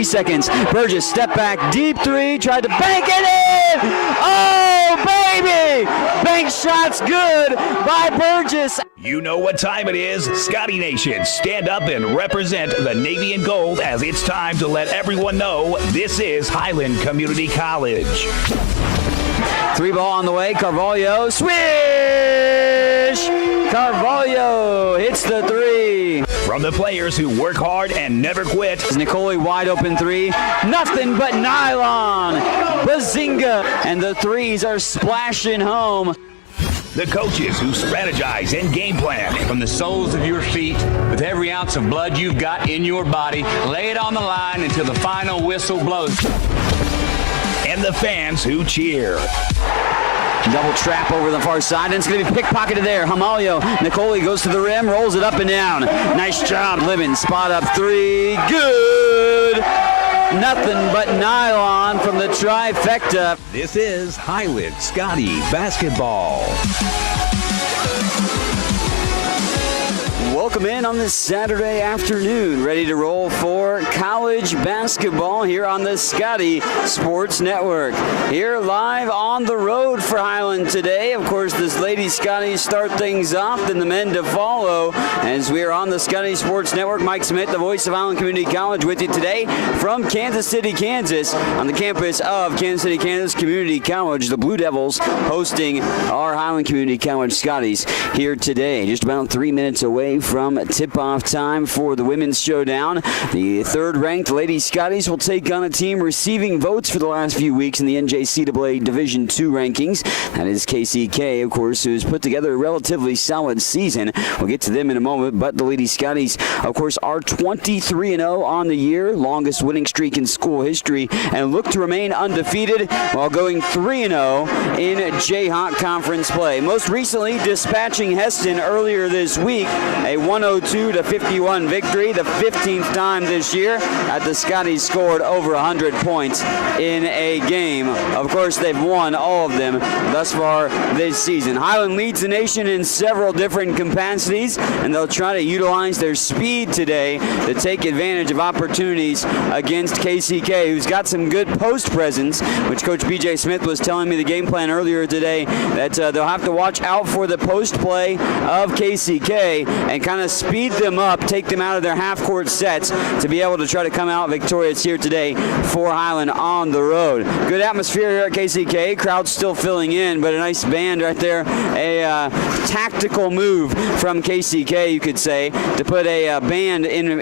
3 seconds. Burgess, step back, deep three, tried to bank it in! Oh, baby! Bank shot's good by Burgess. You know what time it is. Scotty Nation, stand up and represent the Navy and Gold as it's time to let everyone know this is Highland Community College. 3-ball on the way. Carvalho, swish! Carvalho hits the 3. From the players who work hard and never quit. Nicole wide open 3. Nothing but nylon. Bazinga. And the 3s are splashing home. The coaches who strategize and game plan. From the soles of your feet, with every ounce of blood you've got in your body, lay it on the line until the final whistle blows. And the fans who cheer. Double trap over the far side, and it's going to be pickpocketed there. Hamalio, Nicole goes to the rim, rolls it up and down. Nice job, Libben. Spot up 3. Good. Nothing but nylon from the trifecta. This is Highland Scotty basketball. Welcome in on this Saturday afternoon. Ready to roll for college basketball here on the Scotty Sports Network. Here live on the road for Highland today. Of course, this Lady Scotties start things off, then the men to follow. As we are on the Scotty Sports Network, Mike Smith, the voice of Highland Community College, with you today from Kansas City, Kansas, on the campus of Kansas City, Kansas Community College. The Blue Devils hosting our Highland Community College Scotties here today. Just about 3 minutes away from tip-off time for the women's showdown. The third-ranked Lady Scotties will take on a team receiving votes for the last few weeks in the NJCAA Division II rankings. That is KCK, of course, who's put together a relatively solid season. We'll get to them in a moment, but the Lady Scotties, of course, are 23-0 on the year, longest winning streak in school history, and look to remain undefeated while going 3-0 in Jayhawk Conference play. Most recently, dispatching Heston earlier this week, a 102-51 victory, the 15th time this year that the Scotties scored over 100 points in a game. Of course, they've won all of them thus far this season. Highland leads the nation in several different capacities, and they'll try to utilize their speed today to take advantage of opportunities against KCK, who's got some good post presence, which Coach B.J. Smith was telling me the game plan earlier today, that they'll have to watch out for the post play of KCK and kind of speed them up, take them out of their half-court sets to be able to try to come out victorious here today for Highland on the road. Good atmosphere here at KCK. Crowd's still filling in, but a nice band right there. A tactical move from KCK, you could say, to put a band in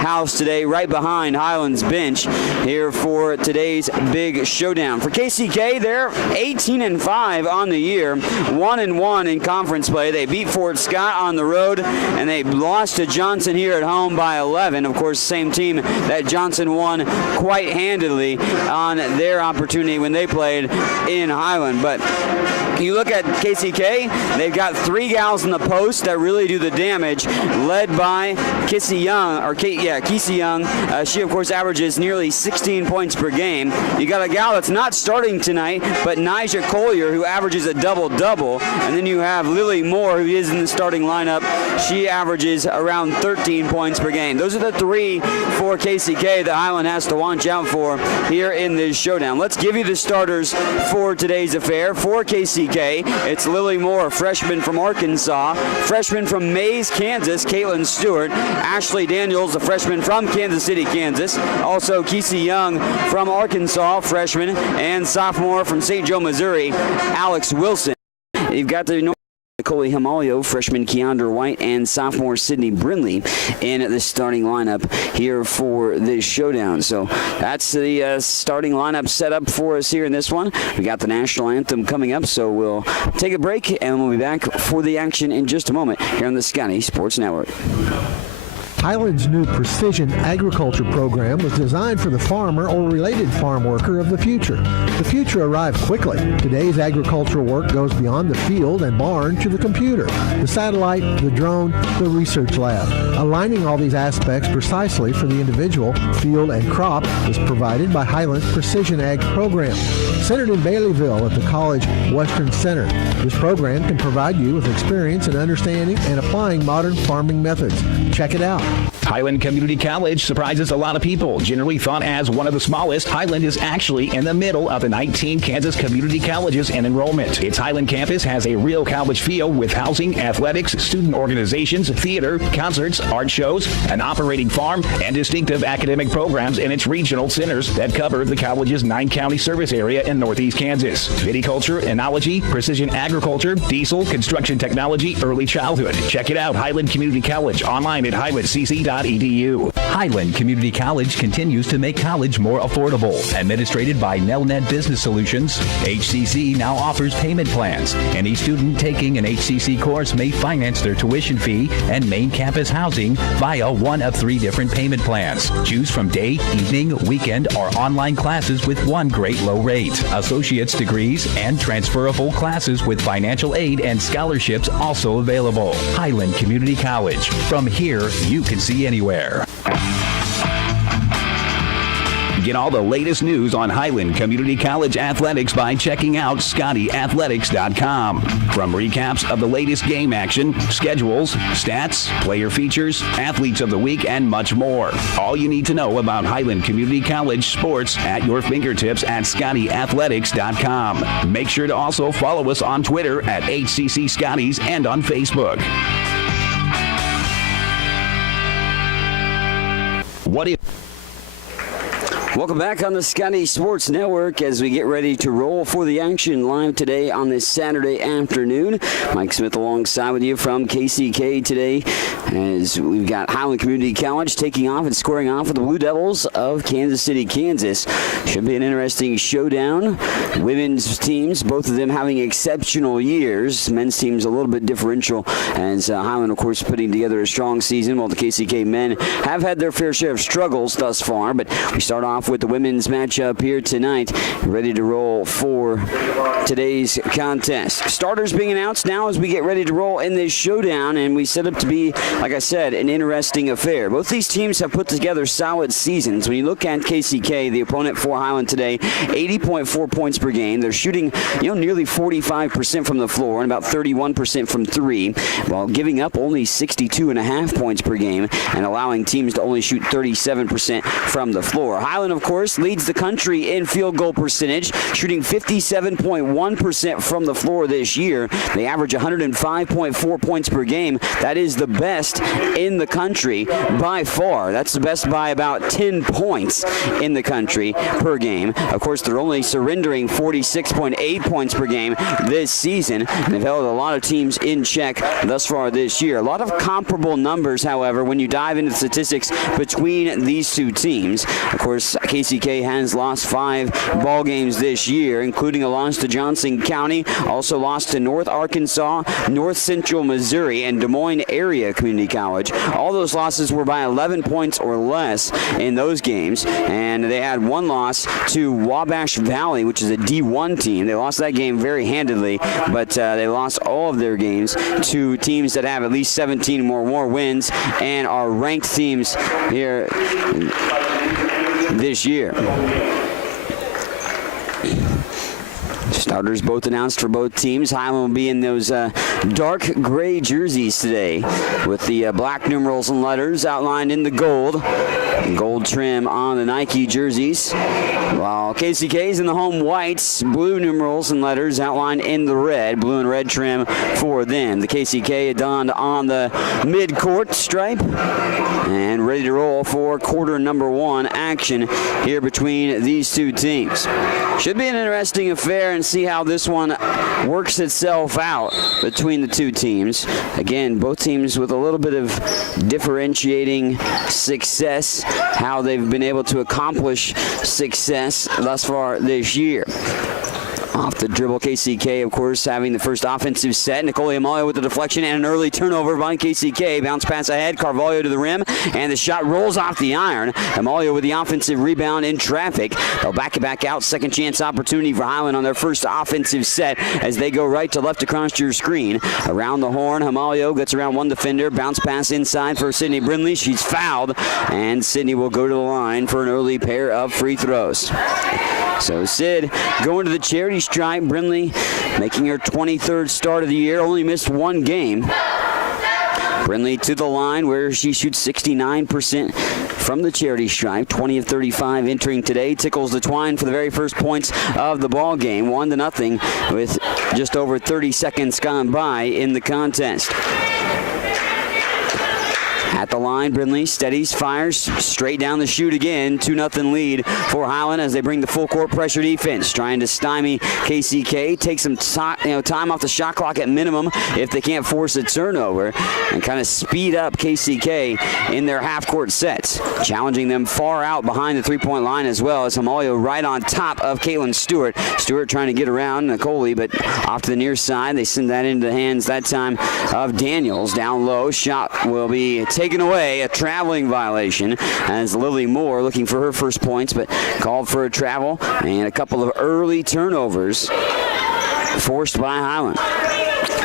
house today right behind Highland's bench here for today's big showdown. For KCK, they're 18-5 on the year, 1-1 in conference play. They beat Fort Scott on the road, and they lost to Johnson here at home by 11. Of course, same team that Johnson won quite handily on their opportunity when they played in Highland. But you look at KCK, they've got 3 gals in the post that really do the damage, led by Kissy Young, Kissy Young. She, of course, averages nearly 16 points per game. You got a gal that's not starting tonight, but Nija Collier, who averages a double-double. And then you have Lily Moore, who is in the starting lineup. She averages around 13 points per game. Those are the 3 for KCK that Highland has to watch out for here in this showdown. Let's give you the starters for today's affair. For KCK, it's Lily Moore, freshman from Arkansas, freshman from Mays, Kansas, Caitlin Stewart, Ashley Daniels, a freshman from Kansas City, Kansas, also Kissy Young from Arkansas, freshman, and sophomore from St. Joe, Missouri, Alex Wilson. You've got the Nicole Hamalio, freshman Keandra White, and sophomore Sidney Brinley in the starting lineup here for this showdown. So that's the starting lineup set up for us here in this one. We got the national anthem coming up, so we'll take a break, and we'll be back for the action in just a moment here on the Scotty Sports Network. Highland's new precision agriculture program was designed for the farmer or related farm worker of the future. The future arrived quickly. Today's agricultural work goes beyond the field and barn to the computer, the satellite, the drone, the research lab. Aligning all these aspects precisely for the individual, field, and crop is provided by Highland's Precision Ag program. Centered in Baileyville at the College Western Center, this program can provide you with experience in understanding and applying modern farming methods. Check it out. Highland Community College surprises a lot of people. Generally thought as one of the smallest, Highland is actually in the middle of the 19 Kansas community colleges in enrollment. Its Highland campus has a real college feel with housing, athletics, student organizations, theater, concerts, art shows, an operating farm, and distinctive academic programs in its regional centers that cover the college's 9-county service area in northeast Kansas. Viticulture, enology, precision agriculture, diesel, construction technology, early childhood. Check it out, Highland Community College, online at highlandcc.edu. Highland Community College continues to make college more affordable. Administrated by Nelnet Business Solutions, HCC now offers payment plans. Any student taking an HCC course may finance their tuition fee and main campus housing via one of 3 different payment plans. Choose from day, evening, weekend, or online classes with one great low rate. Associate's degrees and transferable classes with financial aid and scholarships also available. Highland Community College. From here, you can see anywhere. Get all the latest news on Highland Community College athletics by checking out ScottyAthletics.com. From recaps of the latest game action, schedules, stats, player features, athletes of the week, and much more. All you need to know about Highland Community College sports at your fingertips at ScottyAthletics.com. Make sure to also follow us on Twitter at HCC Scotties and on Facebook. What if... Welcome back on the Scotty Sports Network as we get ready to roll for the action live today on this Saturday afternoon. Mike Smith alongside with you from KCK today as we've got Highland Community College taking off and squaring off with the Blue Devils of Kansas City, Kansas. Should be an interesting showdown. Women's teams, both of them having exceptional years. Men's team's a little bit differential as Highland, of course, putting together a strong season while the KCK men have had their fair share of struggles thus far. But we start off with the women's matchup here tonight, ready to roll for today's contest. Starters being announced now as we get ready to roll in this showdown, and we set up to be, like I said, an interesting affair. Both these teams have put together solid seasons. When you look at KCK, the opponent for Highland today, 80.4 points per game. They're shooting, nearly 45% from the floor and about 31% from 3, while giving up only 62.5 points per game and allowing teams to only shoot 37% from the floor. Highland, of course, leads the country in field goal percentage, shooting 57.1% from the floor this year. They average 105.4 points per game. That is the best in the country by far. That's the best by about 10 points in the country per game. Of course, they're only surrendering 46.8 points per game this season. They've held a lot of teams in check thus far this year. A lot of comparable numbers, however, when you dive into the statistics between these two teams. Of course, KCK has lost 5 ball games this year, including a loss to Johnson County, also lost to North Arkansas, North Central Missouri, and Des Moines Area Community College. All those losses were by 11 points or less in those games, and they had one loss to Wabash Valley, which is a D1 team. They lost that game very handedly, but they lost all of their games to teams that have at least 17 more wins and are ranked teams here this year. Starters both announced for both teams. Highland will be in those dark gray jerseys today with the black numerals and letters outlined in the gold. Gold trim on the Nike jerseys, while KCK is in the home whites, blue numerals and letters outlined in the red, blue and red trim for them. The KCK donned on the mid-court stripe and ready to roll for quarter number 1 action here between these two teams. Should be an interesting affair and see how this one works itself out between the two teams. Again, both teams with a little bit of differentiating success, how they've been able to accomplish success thus far this year. Off the dribble, KCK, of course, having the first offensive set. Nicole Amalia with the deflection and an early turnover by KCK. Bounce pass ahead, Carvalho to the rim, and the shot rolls off the iron. Amalia with the offensive rebound in traffic. They'll back it back out. Second chance opportunity for Highland on their first offensive set as they go right to left across your screen. Around the horn, Amalia gets around one defender. Bounce pass inside for Sidney Brinley. She's fouled, and Sidney will go to the line for an early pair of free throws. So Sid going to the charity stripe. Brinley making her 23rd start of the year. Only missed one game. Brinley to the line where she shoots 69% from the charity stripe. 20 of 35 entering today. Tickles the twine for the very first points of the ball game. 1-0 with just over 30 seconds gone by in the contest. At the line, Brinley steadies, fires, straight down the chute again. 2-0 lead for Highland as they bring the full court pressure defense, trying to stymie KCK, take some time off the shot clock at minimum if they can't force a turnover, and kind of speed up KCK in their half-court sets, challenging them far out behind the three-point line as well as Hamalio right on top of Caitlin Stewart. Stewart trying to get around Nicole, but off to the near side. They send that into the hands that time of Daniels. Down low, shot will be taken away, a traveling violation, as Lily Moore looking for her first points, but called for a travel and a couple of early turnovers forced by Highland.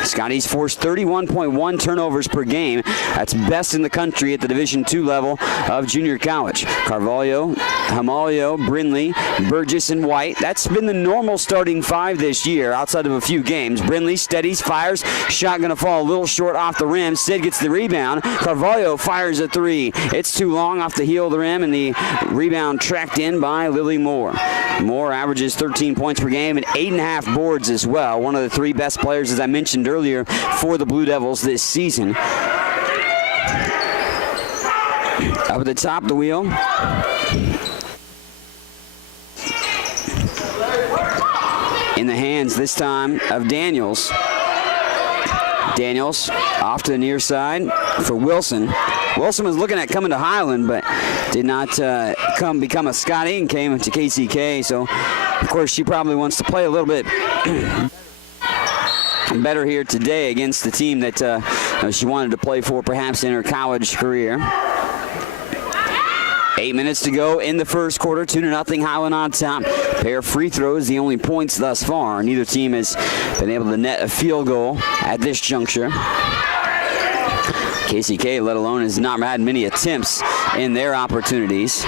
Scotties forced 31.1 turnovers per game. That's best in the country at the Division II level of junior college. Carvalho, Hamalio, Brinley, Burgess, and White. That's been the normal starting five this year outside of a few games. Brinley steadies, fires. Shot going to fall a little short off the rim. Sid gets the rebound. Carvalho fires a three. It's too long off the heel of the rim, and the rebound tracked in by Lily Moore. Moore averages 13 points per game and 8.5 boards as well. One of the three best players, as I mentioned earlier, for the Blue Devils this season. Up at the top of the wheel. In the hands this time of Daniels. Daniels off to the near side for Wilson. Wilson was looking at coming to Highland, but did not become a Scotty and came to KCK. So, of course, she probably wants to play a little bit better here today against the team that she wanted to play for perhaps in her college career. 8 minutes to go in the first quarter. 2-0 Highland on top. Pair of free throws, the only points thus far. Neither team has been able to net a field goal at this juncture. KCK, let alone, has not had many attempts in their opportunities.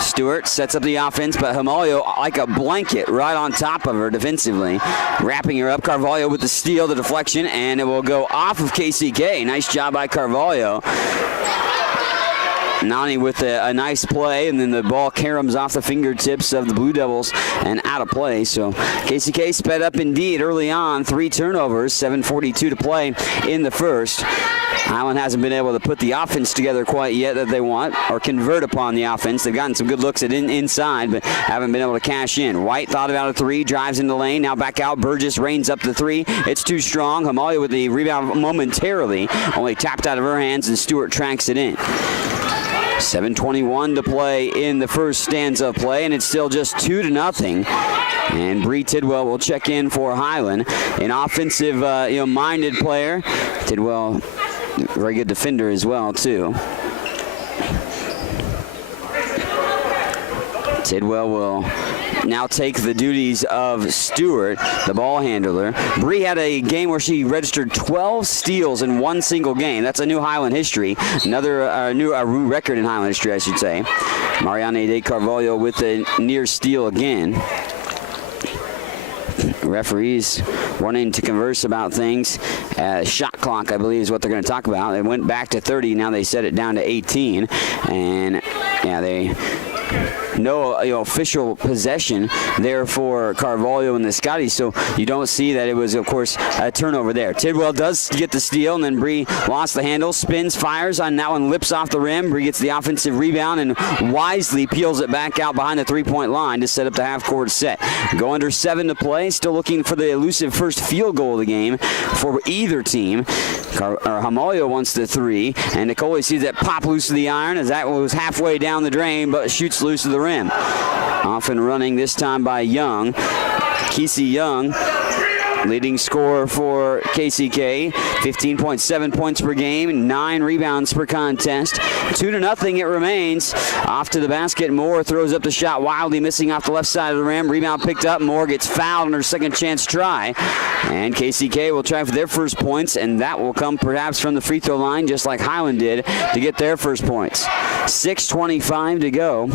Stewart sets up the offense, but Hamalio like a blanket right on top of her defensively, wrapping her up. Carvalho with the steal, the deflection, and it will go off of KCK. Nice job by Carvalho. Nani with a nice play, and then the ball caroms off the fingertips of the Blue Devils and out of play. So KCK sped up indeed early on. 3 turnovers, 7:42 to play in the first. Highland hasn't been able to put the offense together quite yet that they want, or convert upon the offense. They've gotten some good looks at inside, but haven't been able to cash in. White thought about a three, drives in the lane, now back out. Burgess reins up the three. It's too strong. Hamalio with the rebound momentarily, only tapped out of her hands, and Stewart tracks it in. 7:21 to play in the first stanza of play, and it's still just 2-0. And Bree Tidwell will check in for Highland, an offensive, minded player. Tidwell, very good defender as well, too. Tidwell will now take the duties of Stewart, the ball handler. Bree had a game where she registered 12 steals in one single game. That's a new Highland history. Another new record in Highland history, I should say. Mariana de Carvalho with a near steal again. Referees wanting to converse about things. Shot clock, I believe, is what they're going to talk about. It went back to 30. Now they set it down to 18. And, yeah, they... No official possession there for Carvalho and the Scotties, so you don't see that it was, of course, a turnover there. Tidwell does get the steal, and then Bree lost the handle, spins, fires on that one, lips off the rim. Bree gets the offensive rebound and wisely peels it back out behind the three-point line to set up the half-court set. Go under 7 to play, still looking for the elusive first field goal of the game for either team. Hamalio wants the three, and Nicole sees that pop loose of the iron as that was halfway down the drain, but shoots loose of the rim. Off and running this time by Young. Kesey Young, leading scorer for KCK, 15.7 points per game, 9 rebounds per contest. 2-0 it remains. Off to the basket. Moore throws up the shot wildly, missing off the left side of the rim. Rebound picked up. Moore gets fouled on her second chance try. And KCK will try for their first points, and that will come perhaps from the free throw line, just like Highland did to get their first points. 6:25 to go.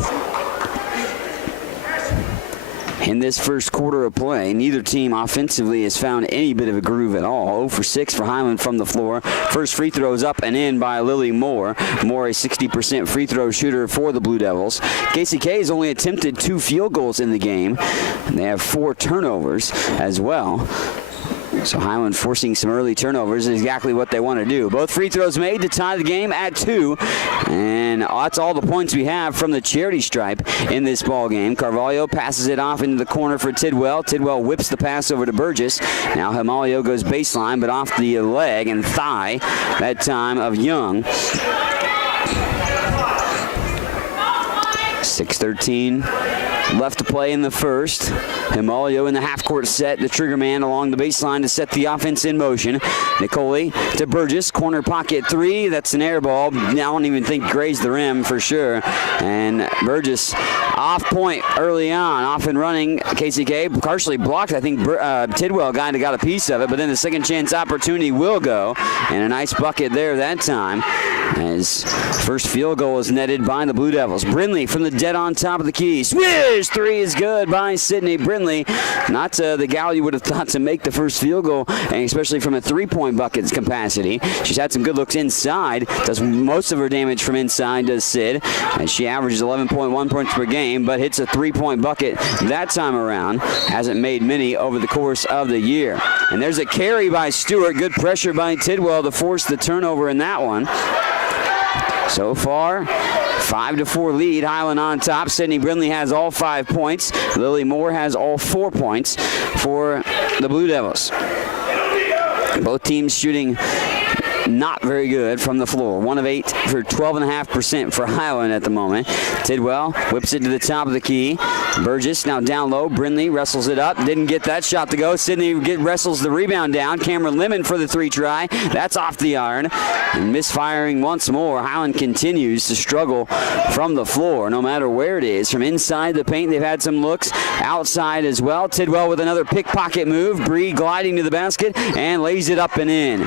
in this first quarter of play. Neither team offensively has found any bit of a groove at all. 0 for 6 for Highland from the floor. First free throw is up and in by Lily Moore. Moore, a 60% free throw shooter for the Blue Devils. KCK has only attempted 2 field goals in the game, and they have 4 turnovers as well. So Highland forcing some early turnovers is exactly what they want to do. Both free throws made to tie the game at 2. And that's all the points we have from the charity stripe in this ball game. Carvalho passes it off into the corner for Tidwell. Tidwell whips the pass over to Burgess. Now Himalio goes baseline, but off the leg and thigh that time of Young. 6:13 left to play in the first. Himalio in the half-court set, the trigger man along the baseline to set the offense in motion. Nicole to Burgess, corner pocket 3. That's an air ball. I don't even think grazed the rim for sure. And Burgess off point early on, off and running. KCK partially blocked. I think Tidwell got a piece of it, but then the second chance opportunity will go. And a nice bucket there that time, as first field goal is netted by the Blue Devils. Brinley from the dead on top of the key. Swish! 3 is good by Sidney Brinley. Not the gal you would have thought to make the first field goal, and especially from a three-point bucket's capacity. She's had some good looks inside. Does most of her damage from inside, does Sid. And she averages 11.1 points per game, but hits a three-point bucket that time around. Hasn't made many over the course of the year. And there's a carry by Stewart. Good pressure by Tidwell to force the turnover in that one. So far, 5-4 lead. Highland on top. Sidney Brinley has all 5 points. Lily Moore has all 4 points for the Blue Devils. Both teams shooting not very good from the floor. 1 of 8 for 12.5% for Highland at the moment. Tidwell whips it to the top of the key. Burgess now down low. Brinley wrestles it up. Didn't get that shot to go. Sidney wrestles the rebound down. Cameron Lemon for the 3 try. That's off the iron. And misfiring once more. Highland continues to struggle from the floor, no matter where it is. From inside the paint, they've had some looks. Outside as well. Tidwell with another pickpocket move. Bree gliding to the basket and lays it up and in.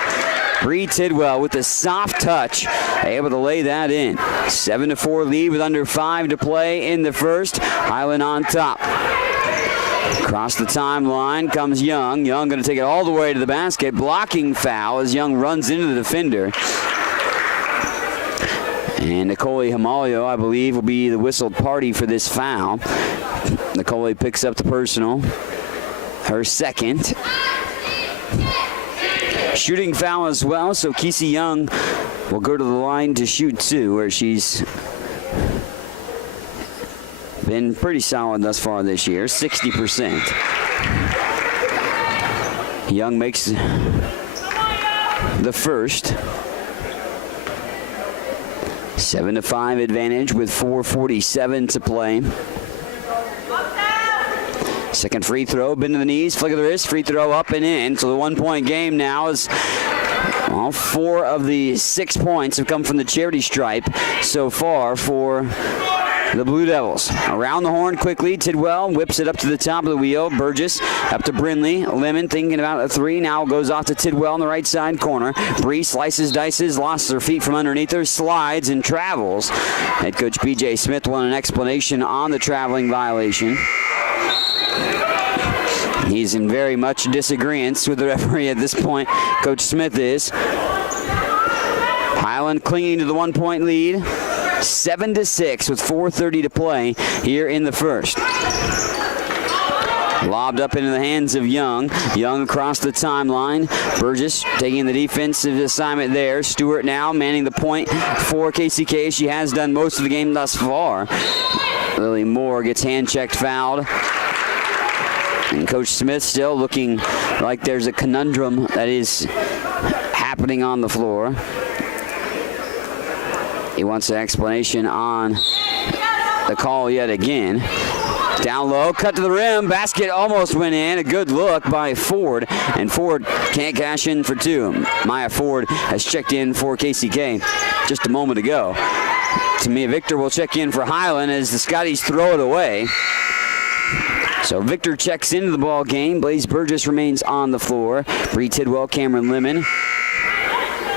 Bree Tidwell with a soft touch, able to lay that in. 7-4 lead with under 5 to play in the first. Highland on top. Across the timeline comes Young. Young going to take it all the way to the basket. Blocking foul as Young runs into the defender. And Nicole Himalio, I believe, will be the whistled party for this foul. Nicole picks up the personal. Her second. Shooting foul as well, so Kesey Young will go to the line to shoot 2, where she's been pretty solid thus far this year, 60%. Young makes the first. 7-5 advantage with 4:47 to play. Second free throw, bend to the knees, flick of the wrist, free throw up and in. So the 1-point game now is, well, 4 of the 6 points have come from the charity stripe so far for the Blue Devils. Around the horn quickly, Tidwell whips it up to the top of the wheel. Burgess up to Brinley. Lemon thinking about a 3, now goes off to Tidwell in the right side corner. Bree slices, dices, lost her feet from underneath her, slides and travels. Head coach B.J. Smith wanted an explanation on the traveling violation. He's in very much disagreement with the referee at this point. Coach Smith is. Highland clinging to the 1-point lead. 7-6 with 4:30 to play here in the first. Lobbed up into the hands of Young. Young across the timeline. Burgess taking the defensive assignment there. Stewart now manning the point for KCK. She has done most of the game thus far. Lily Moore gets hand-checked, fouled. And Coach Smith still looking like there's a conundrum that is happening on the floor. He wants an explanation on the call yet again. Down low, cut to the rim, basket almost went in. A good look by Ford, and Ford can't cash in for 2. Maya Ford has checked in for KCK just a moment ago. Tamia Victor will check in for Highland as the Scotties throw it away. So Victor checks into the ball game. Blaze Burgess remains on the floor. Bree Tidwell, Cameron Lemon,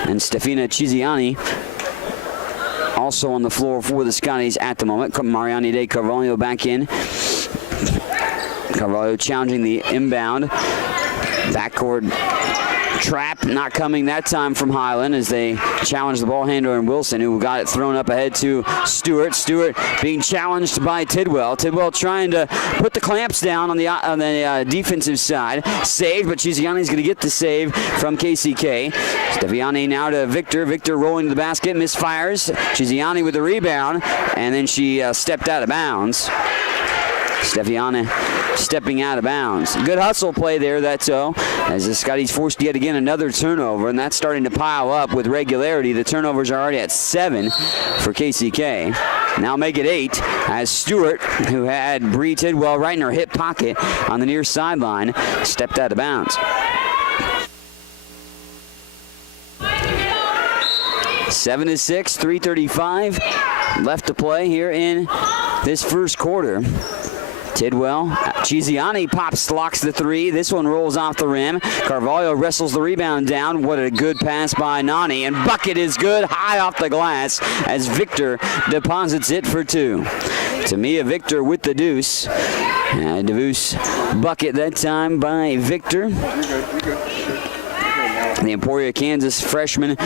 and Stefina Chiziani also on the floor for the Scotties at the moment. Mariani De Carvalho back in. Carvalho challenging the inbound. Backcourt trap not coming that time from Highland as they challenge the ball handler and Wilson, who got it thrown up ahead to Stewart. Stewart being challenged by Tidwell. Tidwell trying to put the clamps down on the defensive side. Saved, but Chiziani's going to get the save from KCK. Steviani now to Victor. Victor rolling to the basket, misfires. Chiziani with the rebound, and then she stepped out of bounds. Steviani stepping out of bounds. Good hustle play there, that's so, as the Scotties forced yet again another turnover, and that's starting to pile up with regularity. The turnovers are already at 7 for KCK. Now make it 8 as Stewart, who had Bree Tidwell right in her hip pocket on the near sideline, stepped out of bounds. 7-6, 3:35 left to play here in this first quarter. Tidwell, Chiziani locks the three. This one rolls off the rim. Carvalho wrestles the rebound down. What a good pass by Nani. And bucket is good, high off the glass as Victor deposits it for 2. Tamia Victor with the deuce. DeVoos bucket that time by Victor. The Emporia, Kansas freshman.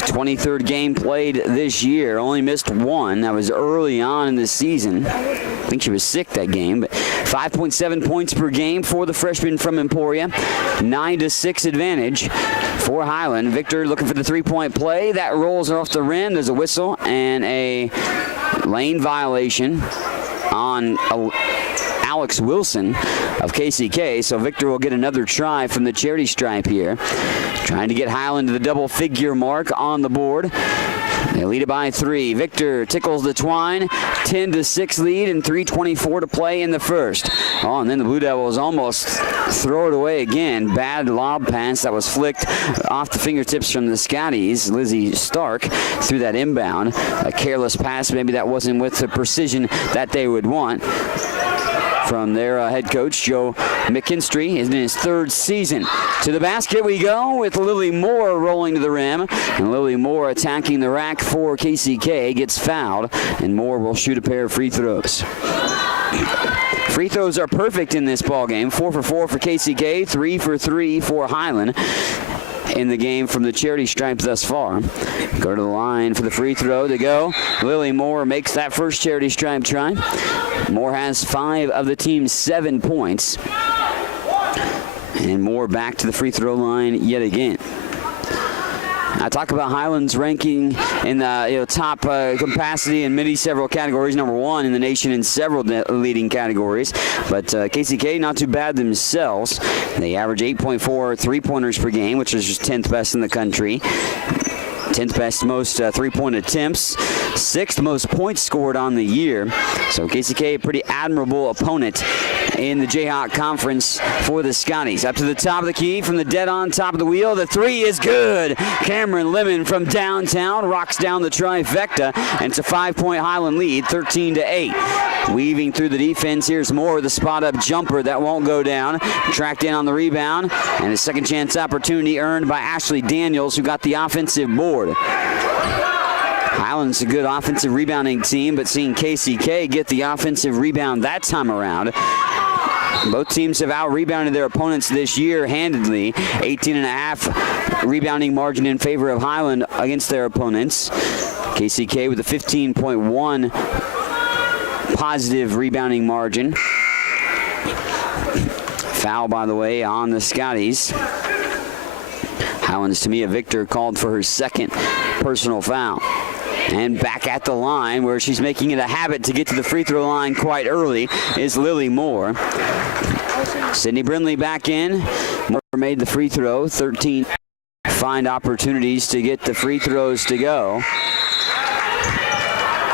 23rd game played this year. Only missed 1. That was early on in the season. I think she was sick that game. But 5.7 points per game for the freshman from Emporia. 9-6 advantage for Highland. Victor looking for the three-point play. That rolls off the rim. There's a whistle and a lane violation on Alex Wilson of KCK, so Victor will get another try from the charity stripe here. Trying to get Highland to the double-figure mark on the board. They lead it by 3. Victor tickles the twine. 10-6 lead and 3:24 to play in the first. Oh, and then the Blue Devils almost throw it away again. Bad lob pass that was flicked off the fingertips from the Scotties. Lizzie Stark threw that inbound. A careless pass, maybe that wasn't with the precision that they would want from their head coach, Joe McKinstry, in his 3rd season. To the basket we go with Lily Moore rolling to the rim. And Lily Moore attacking the rack for KCK, gets fouled, and Moore will shoot a pair of free throws. Free throws are perfect in this ball game. 4 for 4 for KCK, 3 for 3 for Highland in the game from the charity stripe thus far. Go to the line for the free throw to go. Lily Moore makes that first charity stripe try. Moore has 5 of the team's 7 points. And Moore back to the free throw line yet again. I talk about Highland's ranking in the top capacity in several categories. Number 1 in the nation in several leading categories. But KCK not too bad themselves. They average 8.4 three-pointers per game, which is just 10th best in the country. 10th best most three-point attempts. 6th most points scored on the year. So KCK, a pretty admirable opponent in the Jayhawk Conference for the Scotties. Up to the top of the key from the dead on top of the wheel. The 3 is good. Cameron Lemon from downtown rocks down the trifecta, and it's a 5-point Highland lead, 13-8. Weaving through the defense, here's Moore with a spot-up jumper that won't go down. Tracked in on the rebound, and a second chance opportunity earned by Ashley Daniels, who got the offensive board. Highland's a good offensive rebounding team, but seeing KCK get the offensive rebound that time around. Both teams have out-rebounded their opponents this year handedly. 18.5 rebounding margin in favor of Highland against their opponents. KCK with a 15.1 positive rebounding margin. Foul, by the way, on the Scotties. Highland's Tamia Victor called for her 2nd personal foul. And back at the line, where she's making it a habit to get to the free throw line quite early, is Lily Moore. Sidney Brinley back in. Moore made the free throw. 13 find opportunities to get the free throws to go.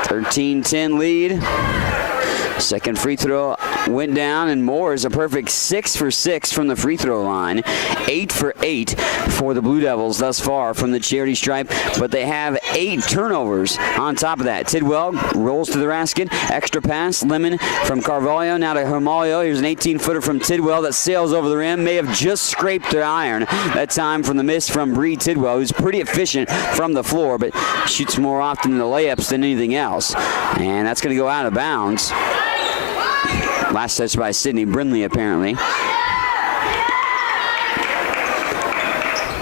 13-10 lead. Second free throw went down, and Moore is a perfect 6 for 6 from the free throw line. 8 for 8 for the Blue Devils thus far from the charity stripe, but they have 8 turnovers on top of that. Tidwell rolls to the basket, extra pass, Lemon from Carvalho, now to Hermalio. Here's an 18-footer from Tidwell that sails over the rim, may have just scraped the iron. That time from the miss from Bree Tidwell, who's pretty efficient from the floor, but shoots more often in the layups than anything else. And that's going to go out of bounds. Last touch by Sidney Brinley, apparently.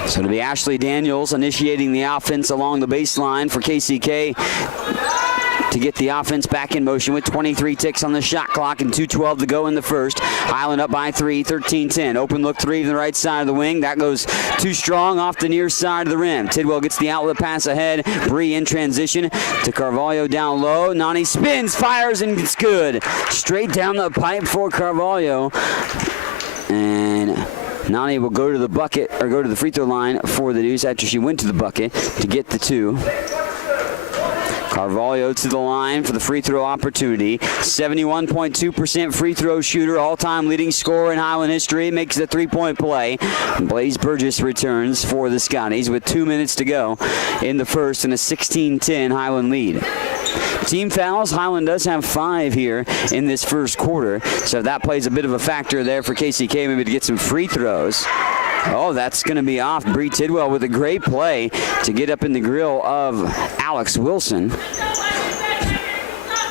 So it'll be Ashley Daniels initiating the offense along the baseline for KCK to get the offense back in motion with 23 ticks on the shot clock and 2:12 to go in the first. Highland up by 3, 13-10. Open look 3 to the right side of the wing. That goes too strong off the near side of the rim. Tidwell gets the outlet pass ahead. Bree in transition to Carvalho down low. Nani spins, fires, and it's good. Straight down the pipe for Carvalho. And Nani will go to the bucket, or go to the free throw line for the Deuce after she went to the bucket to get the 2. Carvalho to the line for the free throw opportunity. 71.2% free throw shooter, all-time leading scorer in Highland history, makes the three-point play. Blaze Burgess returns for the Scotties with 2 minutes to go in the first and a 16-10 Highland lead. Team fouls, Highland does have 5 here in this first quarter, so that plays a bit of a factor there for KCK maybe to get some free throws. Oh, that's going to be off. Bree Tidwell with a great play to get up in the grill of Alex Wilson.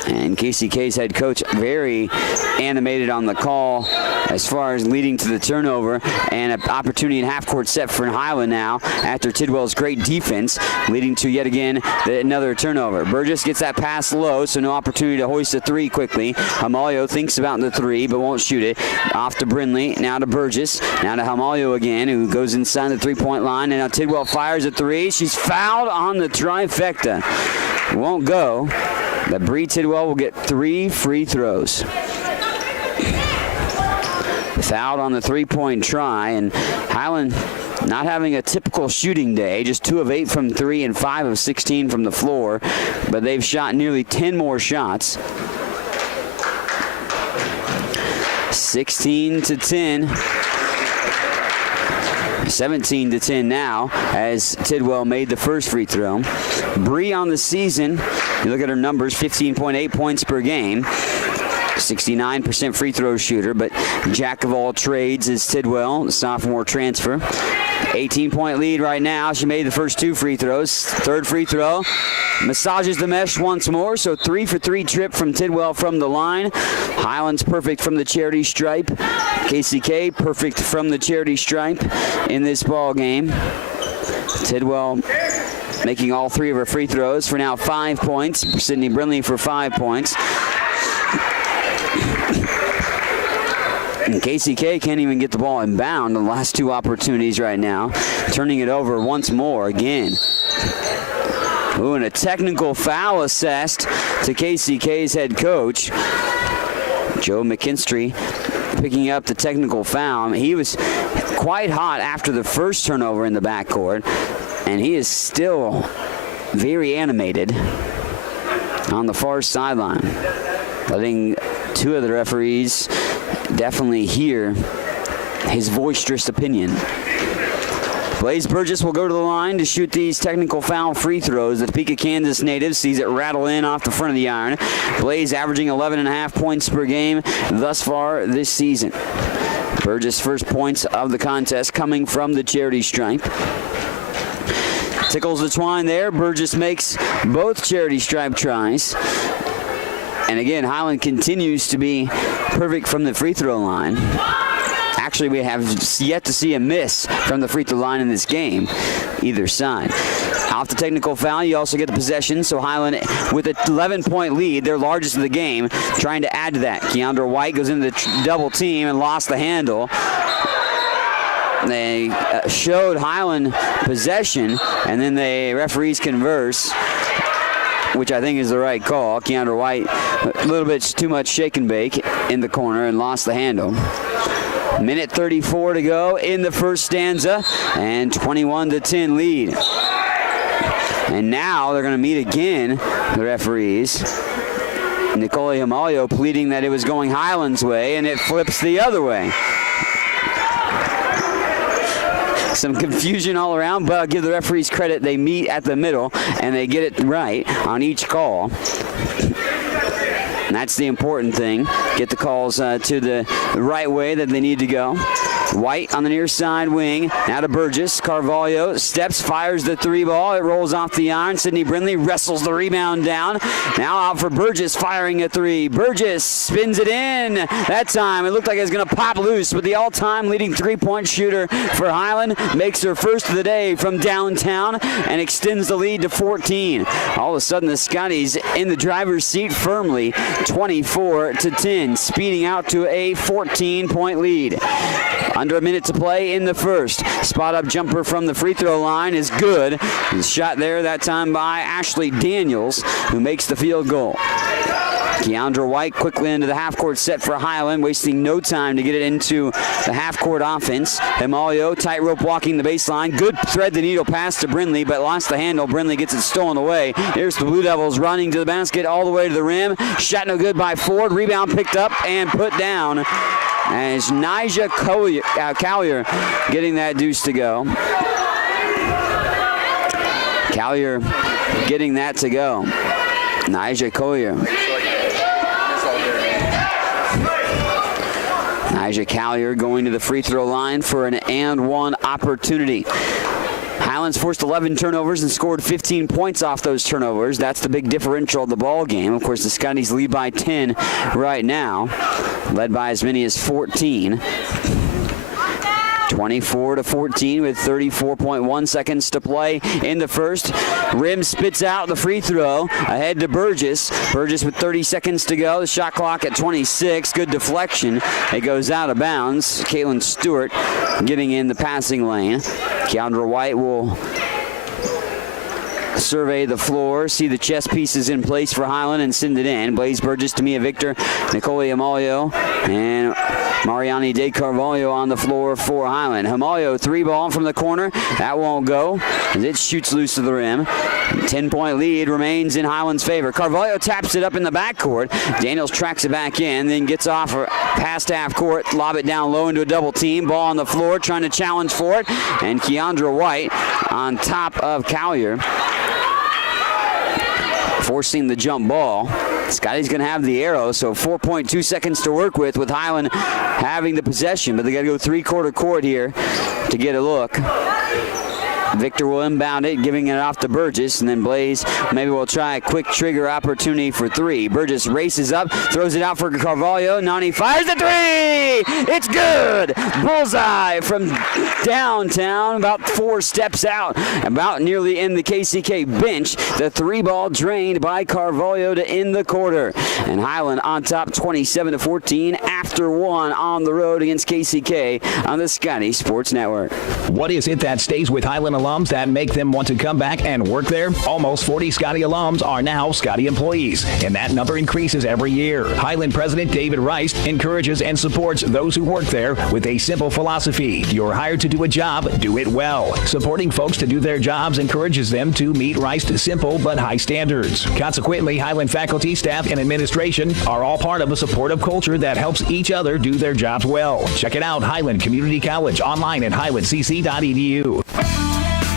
And KCK's head coach very animated on the call as far as leading to the turnover, and an opportunity in half-court set for Highland now after Tidwell's great defense, leading to yet again another turnover. Burgess gets that pass low, so no opportunity to hoist a 3 quickly. Hamalio thinks about the 3, but won't shoot it. Off to Brinley, now to Burgess, now to Hamalio again, who goes inside the three-point line, and now Tidwell fires a 3. She's fouled on the trifecta. Won't go. But Bree Tidwell will get 3 free throws. Fouled on the three-point try, and Highland not having a typical shooting day, just 2 of 8 from 3 and 5 of 16 from the floor, but they've shot nearly 10 more shots. 16-10. 17-10 now as Tidwell made the first free throw. Bree on the season, you look at her numbers, 15.8 points per game. 69% free throw shooter, but jack of all trades is Tidwell, the sophomore transfer. 18-point lead right now. She made the first 2 free throws. Third free throw. Massages the mesh once more, so 3 for 3 trip from Tidwell from the line. Highland's perfect from the charity stripe. KCK perfect from the charity stripe in this ball game. Tidwell making all 3 of her free throws for now 5 points. Sidney Brinley for 5 points. And KCK can't even get the ball inbound the last 2 opportunities right now. Turning it over once more again. Ooh, and a technical foul assessed to KCK's head coach. Joe McKinstry picking up the technical foul. He was quite hot after the first turnover in the backcourt, and he is still very animated on the far sideline, letting 2 of the referees definitely hear his boisterous opinion. Blaze Burgess will go to the line to shoot these technical foul free throws. The Topeka, Kansas native sees it rattle in off the front of the iron. Blaze averaging 11.5 points per game thus far this season. Burgess' first points of the contest coming from the charity stripe. Tickles the twine there. Burgess makes both charity stripe tries. And again, Highland continues to be perfect from the free throw line. Actually, we have yet to see a miss from the free throw line in this game, either side. Off the technical foul, you also get the possession. So Highland with an 11-point lead, their largest of the game, trying to add to that. Keandra White goes into the double team and lost the handle. They showed Highland possession, and then the referees converse, which I think is the right call. Keandra White, a little bit too much shake and bake in the corner and lost the handle. Minute 34 to go in the first stanza, and 21-10 lead. And now they're going to meet again, the referees. Nicole Hamalio pleading that it was going Highland's way, and it flips the other way. Some confusion all around, but I'll give the referees credit. They meet at the middle, and they get it right on each call. And that's the important thing. Get the calls to the right way that they need to go. White on the near side wing. Now to Burgess. Carvalho steps, fires the three ball. It rolls off the iron. Sidney Brinley wrestles the rebound down. Now out for Burgess, firing a three. Burgess spins it in. That time it looked like it was going to pop loose, but the all-time leading three-point shooter for Highland makes her first of the day from downtown and extends the lead to 14. All of a sudden, the Scotties in the driver's seat firmly, 24-10, speeding out to a 14-point lead. Under a minute to play in the first. Spot-up jumper from the free throw line is good. The shot there that time by Ashley Daniels, who makes the field goal. Keandra White quickly into the half-court set for Highland, wasting no time to get it into the half-court offense. Himalio tightrope walking the baseline. Good thread-the-needle pass to Brinley, but lost the handle. Brinley gets it stolen away. Here's the Blue Devils running to the basket all the way to the rim. Shot no good by Ford. Rebound picked up and put down as Nija Collier getting that deuce to go. Collier getting that to go. Nija Collier. Nija Collier going to the free throw line for an and one opportunity. Highlands forced 11 turnovers and scored 15 points off those turnovers. That's the big differential of the ball game. Of course, the Scotties lead by 10 right now, led by as many as 14. 24-14 with 34.1 seconds to play in the first. Rim spits out the free throw. Ahead to Burgess. Burgess with 30 seconds to go. The shot clock at 26. Good deflection. It goes out of bounds. Caitlin Stewart getting in the passing lane. Keandra White will survey the floor, see the chess pieces in place for Highland, and send it in. Blaze Burgess, Tamia Victor, Nicole Himalio, and Mariani De Carvalho on the floor for Highland. Himalio, three ball from the corner. That won't go as it shoots loose to the rim. 10-point lead remains in Highland's favor. Carvalho taps it up in the backcourt. Daniels tracks it back in, then gets off past half court, lob it down low into a double team. Ball on the floor, trying to challenge for it. And Keandra White on top of Collier, forcing the jump ball. Scotty's going to have the arrow, so 4.2 seconds to work with Highland having the possession, but they got to go three-quarter court here to get a look. Victor will inbound it, giving it off to Burgess, and then Blaze maybe will try a quick trigger opportunity for three. Burgess races up, throws it out for Carvalho. Nani fires the three! It's good! Bullseye from downtown, about 4 steps out, about nearly in the KCK bench. The three ball drained by Carvalho to end the quarter. And Highland on top 27-14 after one on the road against KCK on the Scotty Sports Network. What is it that stays with Highland alums that make them want to come back and work there? Almost 40 Scotty alums are now Scotty employees, and that number increases every year. Highland President David Rice encourages and supports those who work there with a simple philosophy. You're hired to do a job, do it well. Supporting folks to do their jobs encourages them to meet Rice's simple but high standards. Consequently, Highland faculty, staff, and administration are all part of a supportive culture that helps each other do their jobs well. Check it out, Highland Community College, online at highlandcc.edu.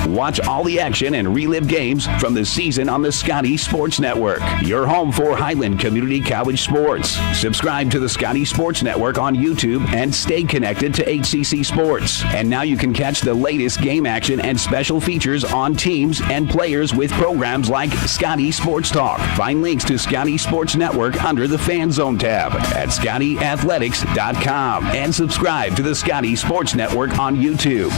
Watch all the action and relive games from the season on the Scotty Sports Network, your home for Highland Community College sports. Subscribe to the Scotty Sports Network on YouTube and stay connected to HCC Sports. And now you can catch the latest game action and special features on teams and players with programs like Scotty Sports Talk. Find links to Scotty Sports Network under the Fan Zone tab at ScottyAthletics.com and subscribe to the Scotty Sports Network on YouTube.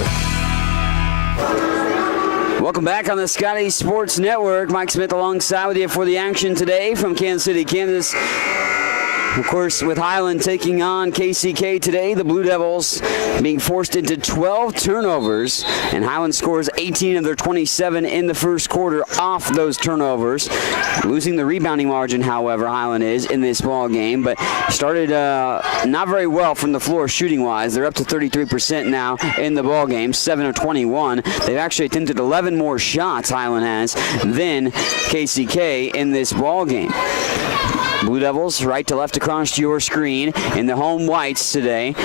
Welcome back on the Scotty Sports Network. Mike Smith alongside with you for the action today from Kansas City, Kansas. Of course, with Highland taking on KCK today, the Blue Devils being forced into 12 turnovers, and Highland scores 18 of their 27 in the first quarter off those turnovers. Losing the rebounding margin, however, Highland is in this ball game, but started not very well from the floor shooting-wise. They're up to 33% now in the ball game, 7 of 21. They've actually attempted 11 more shots, Highland has, than KCK in this ball game. Blue Devils right to left across your screen in the home whites today.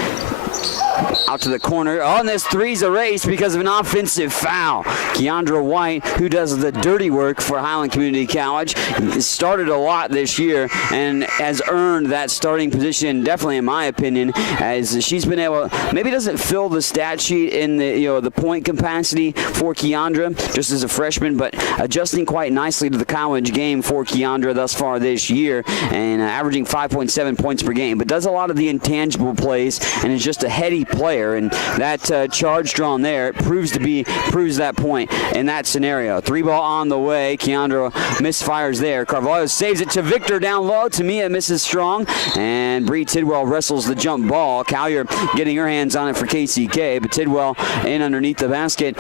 Out to the corner. Oh, and this three's erased because of an offensive foul. Keandra White, who does the dirty work for Highland Community College, started a lot this year and has earned that starting position, definitely in my opinion, as she's been able, maybe doesn't fill the stat sheet in the point capacity for Keandra just as a freshman, but adjusting quite nicely to the college game for Keandra thus far this year, and averaging 5.7 points per game, but does a lot of the intangible plays and is just a heady player, and that charge drawn there proves that point in that scenario. 3-ball on the way. Keandra misfires there. Carvalho saves it to Victor down low. Tamia misses strong, and Bree Tidwell wrestles the jump ball. Collier getting her hands on it for KCK, but Tidwell in underneath the basket,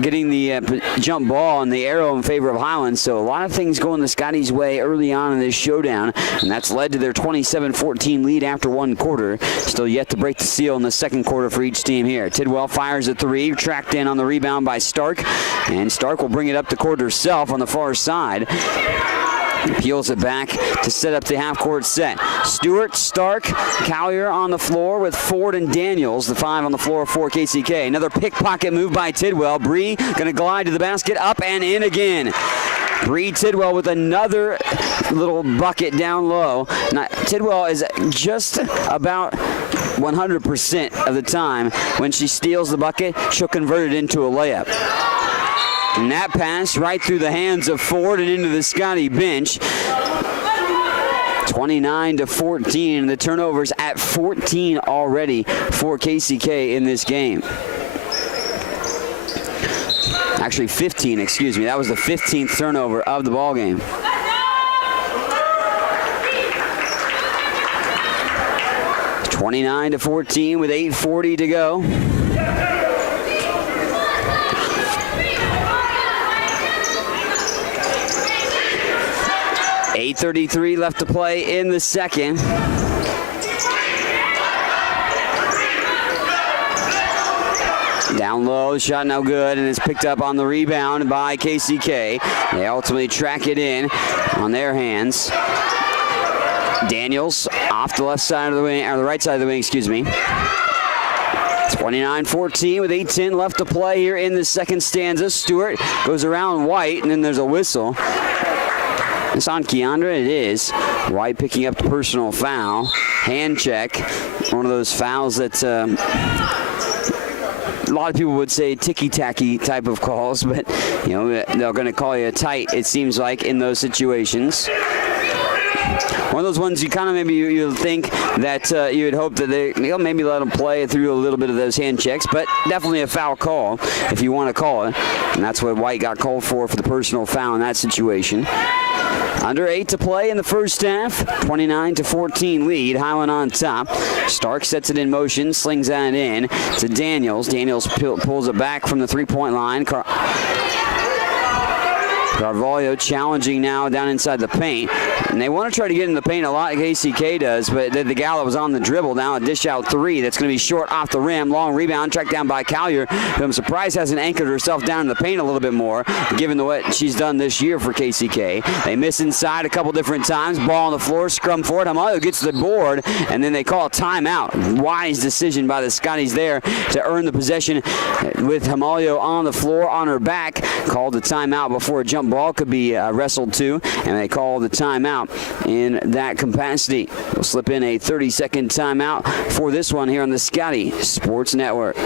getting the jump ball and the arrow in favor of Highland. So a lot of things going the Scotties' way early on in this showdown, and that's led to their 27-14 lead after one quarter. Still yet to break the seal in the second quarter for each team here. Tidwell fires a three, tracked in on the rebound by Stark, and Stark will bring it up the court herself on the far side. Peels it back to set up the half-court set. Stewart, Stark, Collier on the floor with Ford and Daniels, the 5 on the floor for KCK. Another pickpocket move by Tidwell. Bree going to glide to the basket, up and in again. Bree Tidwell with another little bucket down low. Now, Tidwell is just about 100% of the time when she steals the bucket, she'll convert it into a layup. And that pass right through the hands of Ford and into the Scotty bench. 29-14, and the turnovers at 14 already for KCK in this game. Actually 15, excuse me. That was the 15th turnover of the ball game. It's 29-14 with 8:40 to go. .33 left to play in the second. Down low, shot no good, and it's picked up on the rebound by KCK. They ultimately track it in on their hands. Daniels off the left side of the wing, or the right side of the wing, excuse me. 29-14 with 8:10 left to play here in the second stanza. Stewart goes around White, and then there's a whistle. It's on Keandra, it is. White picking up the personal foul. Hand check. One of those fouls that a lot of people would say ticky-tacky type of calls, but they're going to call you a tight, it seems like, in those situations. One of those ones you kind of maybe you'll think that you would hope that they maybe let them play through a little bit of those hand checks, but definitely a foul call if you want to call it. And that's what White got called for the personal foul in that situation. Under 8 to play in the first half. 29-14 lead. Highland on top. Stark sets it in motion, slings that in to Daniels. Daniels pulls it back from the three-point line. Carvalho challenging now down inside the paint. And they want to try to get in the paint a lot, KCK does, but the gal that was on the dribble now a dish out three. That's going to be short off the rim. Long rebound, tracked down by Collier, who I'm surprised hasn't anchored herself down in the paint a little bit more, given what she's done this year for KCK. They miss inside a couple different times. Ball on the floor, scrum forward. Hamayo gets the board, and then they call a timeout. Wise decision by the Scotties there to earn the possession with Hamayo on the floor, on her back. Called the timeout before a jump ball could be wrestled to, and they call the timeout in that capacity. We'll slip in a 30-second timeout for this one here on the Scotty Sports Network.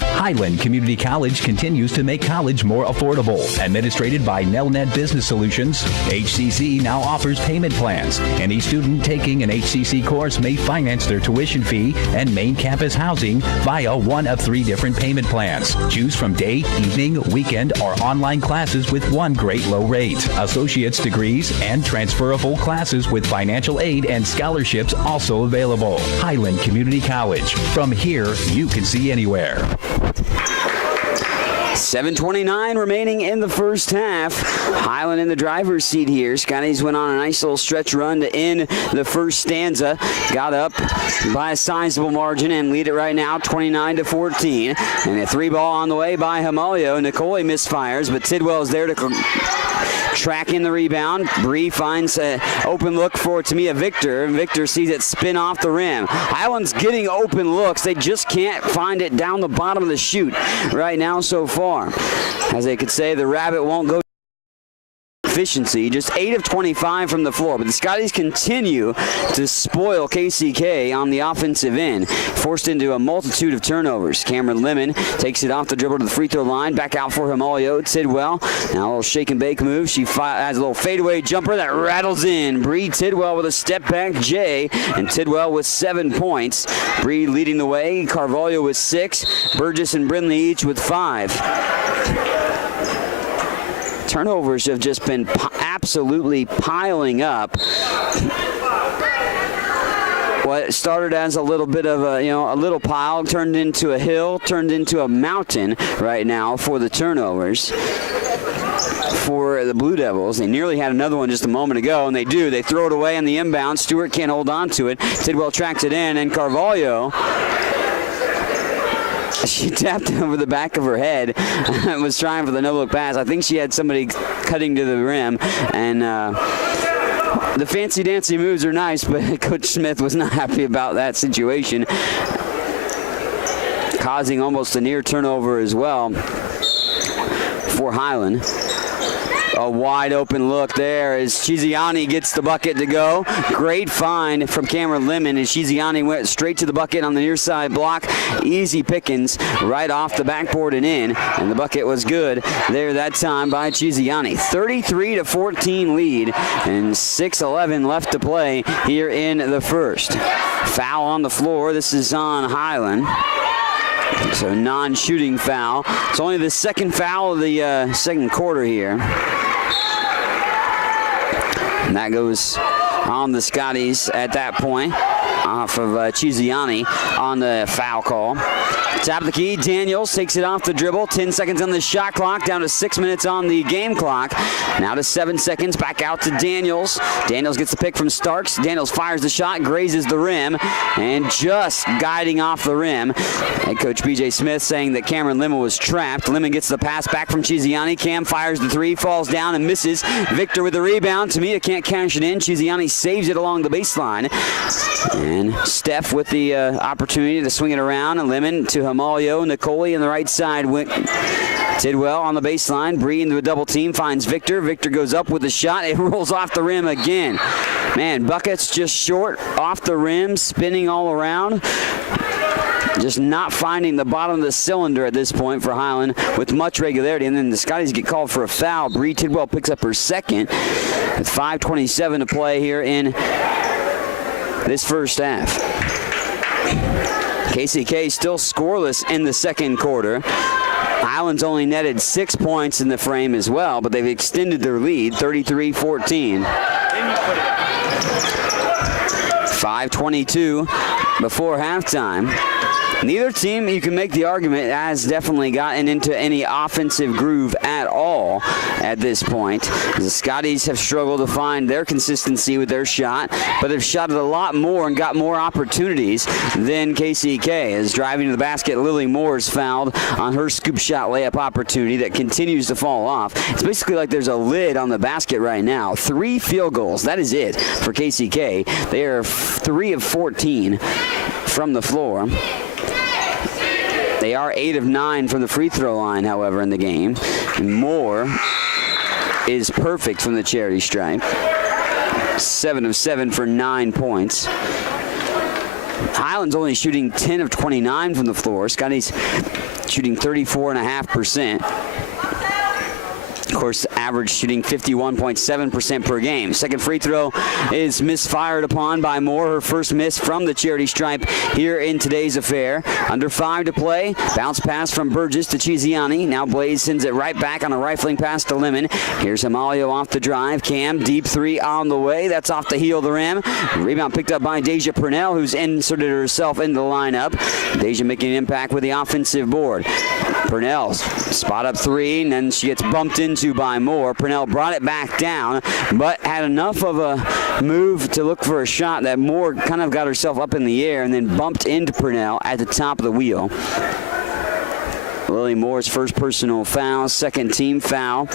Highland Community College continues to make college more affordable. Administrated by Nelnet Business Solutions, HCC now offers payment plans. Any student taking an HCC course may finance their tuition fee and main campus housing via one of 3 different payment plans. Choose from day, evening, weekend, or online classes with one great low rate. Associate's degrees and transferable classes with financial aid and scholarships also available. Highland Community College. From here, you can see anywhere. 7:29 remaining in the first half. Highland in the driver's seat here. Scotties went on a nice little stretch run to end the first stanza. Got up by a sizable margin and lead it right now 29-14. And a 3-ball on the way by Hamalio. Nicole misfires, but Tidwell is there to tracking the rebound. Bree finds an open look for Tamia Victor, and Victor sees it spin off the rim. Highland's getting open looks. They just can't find it down the bottom of the chute right now so far. As they could say, the rabbit won't go efficiency, just 8 of 25 from the floor, but the Scotties continue to spoil KCK on the offensive end, forced into a multitude of turnovers. Cameron Lemon takes it off the dribble to the free throw line, back out for Himalio. Tidwell, now a little shake and bake move. She has a little fadeaway jumper that rattles in. Bree Tidwell with a step back J, and Tidwell with 7 points. Bree leading the way, Carvalho with 6, Burgess and Brinley each with 5. Turnovers have just been absolutely piling up. What started as a little bit of a little pile turned into a hill, turned into a mountain right now for the turnovers for the Blue Devils. They nearly had another one just a moment ago, and they do. They throw it away on the inbound. Stewart can't hold on to it. Tidwell tracks it in, and Carvalho, she tapped over the back of her head and was trying for the no-look pass. I think she had somebody cutting to the rim, and the fancy-dancy moves are nice, but Coach Smith was not happy about that situation, causing almost a near turnover as well for Highland. A wide open look there as Chiziani gets the bucket to go. Great find from Cameron Lemon, and Chiziani went straight to the bucket on the near side block. Easy pickings right off the backboard and in, and the bucket was good there that time by Chiziani. 33-14 lead and 6:11 left to play here in the first. Foul on the floor. This is on Highland. So non-shooting foul. It's only the second foul of the second quarter here. And that goes on the Scotties at that point, off of Chiziani on the foul call. Top of the key, Daniels takes it off the dribble. 10 seconds on the shot clock, down to 6 minutes on the game clock. Now to 7 seconds, back out to Daniels. Daniels gets the pick from Starks. Daniels fires the shot, grazes the rim, and just guiding off the rim. Head coach B.J. Smith saying that Cameron Lemon was trapped. Lemon gets the pass back from Chiziani. Cam fires the three, falls down and misses. Victor with the rebound. Tamia can't cash it in. Chiziani saves it along the baseline. And Steph with the opportunity to swing it around. And Lemon to Himalio. Nicoli on the right side. Tidwell on the baseline. Bree into a double team. Finds Victor. Victor goes up with the shot. It rolls off the rim again. Man, buckets just short off the rim. Spinning all around. Just not finding the bottom of the cylinder at this point for Highland with much regularity. And then the Scotties get called for a foul. Bree Tidwell picks up her second with 5:27 to play here in this first half. KCK still scoreless in the second quarter. Highland's only netted 6 points in the frame as well, but they've extended their lead, 33-14. 5:22 before halftime. Neither team, you can make the argument, has definitely gotten into any offensive groove at all at this point. The Scotties have struggled to find their consistency with their shot, but have shot it a lot more and got more opportunities than KCK. As driving to the basket, Lily Moore is fouled on her scoop shot layup opportunity that continues to fall off. It's basically like there's a lid on the basket right now. 3 field goals, that is it for KCK. They are 3 of 14 from the floor. They are 8 of 9 from the free throw line, however, in the game. And Moore is perfect from the charity stripe. 7 of 7 for 9 points. Highland's only shooting 10 of 29 from the floor. Scotty's shooting 34.5%. Of course, average shooting 51.7% per game. Second free throw is misfired upon by Moore. Her first miss from the charity stripe here in today's affair. Under 5 to play. Bounce pass from Burgess to Chiziani. Now Blaze sends it right back on a rifling pass to Lemon. Here's Himalio off the drive. Cam, deep three on the way. That's off the heel of the rim. Rebound picked up by Deja Purnell, who's inserted herself into the lineup. Deja making an impact with the offensive board. Purnell spot up three, and then she gets bumped into by Moore. Purnell brought it back down, but had enough of a move to look for a shot that Moore kind of got herself up in the air and then bumped into Purnell at the top of the wheel. Lily Moore's first personal foul, second team foul.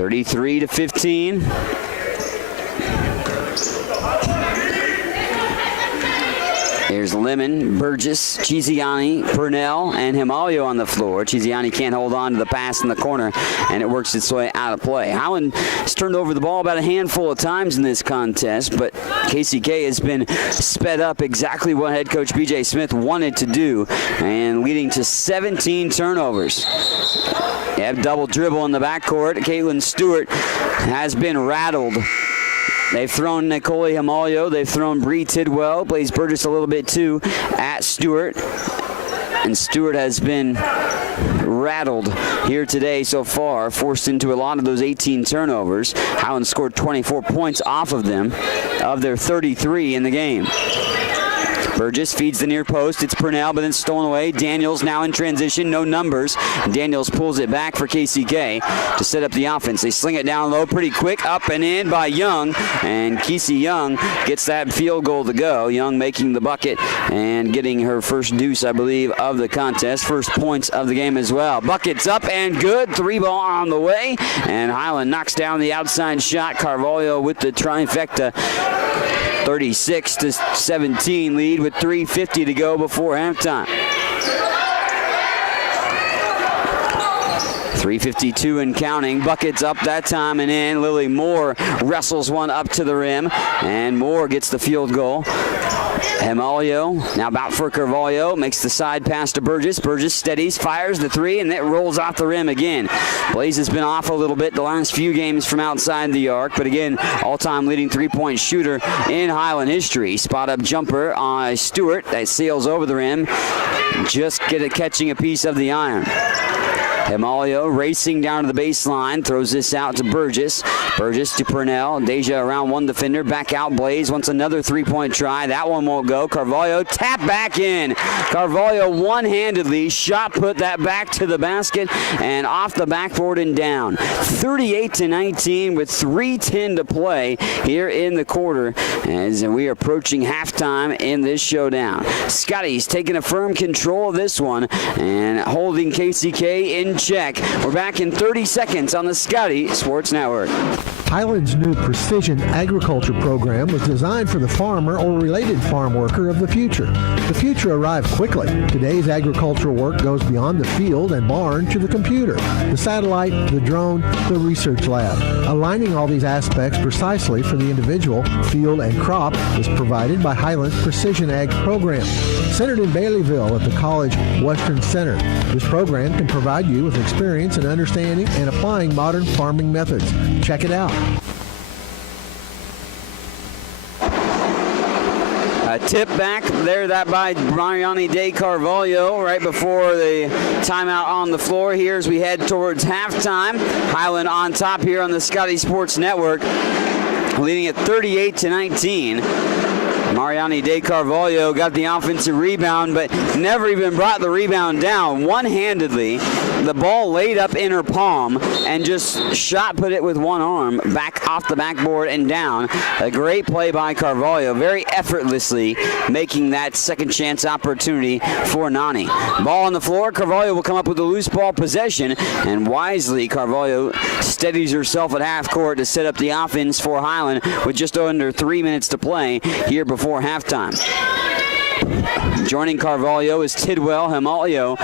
33-15. There's Lemon, Burgess, Chiziani, Purnell, and Himalio on the floor. Chiziani can't hold on to the pass in the corner, and it works its way out of play. Highland has turned over the ball about a handful of times in this contest, but KCK has been sped up exactly what head coach B.J. Smith wanted to do, and leading to 17 turnovers. They have double dribble in the backcourt. Caitlin Stewart has been rattled. They've thrown Nicole Himalio. They've thrown Bree Tidwell. Plays Burgess a little bit too at Stewart. And Stewart has been rattled here today so far, forced into a lot of those 18 turnovers. Highland scored 24 points off of them, of their 33 in the game. Burgess feeds the near post. It's Purnell, but then stolen away. Daniels now in transition. No numbers. Daniels pulls it back for KCK to set up the offense. They sling it down low pretty quick. Up and in by Young. And Kesey Young gets that field goal to go. Young making the bucket and getting her first deuce, I believe, of the contest. First points of the game as well. Bucket's up and good. 3-ball on the way. And Highland knocks down the outside shot. Carvalho with the trifecta. 36-17 lead with 3:50 to go before halftime. 3:52 and counting. Buckets up that time and in. Lily Moore wrestles one up to the rim, and Moore gets the field goal. Himalio now about for Carvalho, makes the side pass to Burgess. Burgess steadies, fires the three, and it rolls off the rim again. Blaze has been off a little bit the last few games from outside the arc, but again, all-time leading three-point shooter in Highland history. Spot-up jumper on Stewart that sails over the rim, just catching a piece of the iron. Himalio racing down to the baseline, throws this out to Burgess. Burgess to Purnell. Deja around one defender, back out. Blaze wants another three-point try. That one won't go. Carvalho tap back in. Carvalho one-handedly shot put that back to the basket and off the backboard and down. 38-19 with 3:10 to play here in the quarter as we are approaching halftime in this showdown. Scotty's taking a firm control of this one and holding KCK in check. We're back in 30 seconds on the Scotty Sports Network. Highland's new precision agriculture program was designed for the farmer or related farm worker of the future. The future arrived quickly. Today's agricultural work goes beyond the field and barn to the computer, the satellite, the drone, the research lab. Aligning all these aspects precisely for the individual, field, and crop is provided by Highland's Precision Ag program. Centered in Baileyville at the College Western Center, this program can provide you with experience in understanding and applying modern farming methods. Check it out. A tip back there, that by Mariani De Carvalho right before the timeout on the floor here as we head towards halftime. Highland on top here on the Scotty Sports Network, leading at 38-19. Mariani De Carvalho got the offensive rebound, but never even brought the rebound down. One-handedly, the ball laid up in her palm and just shot put it with one arm back off the backboard and down. A great play by Carvalho, very effortlessly making that second chance opportunity for Nani. Ball on the floor, Carvalho will come up with a loose ball possession, and wisely Carvalho steadies herself at half court to set up the offense for Highland with just under 3 minutes to play here before halftime. Joining Carvalho is Tidwell, Himalio,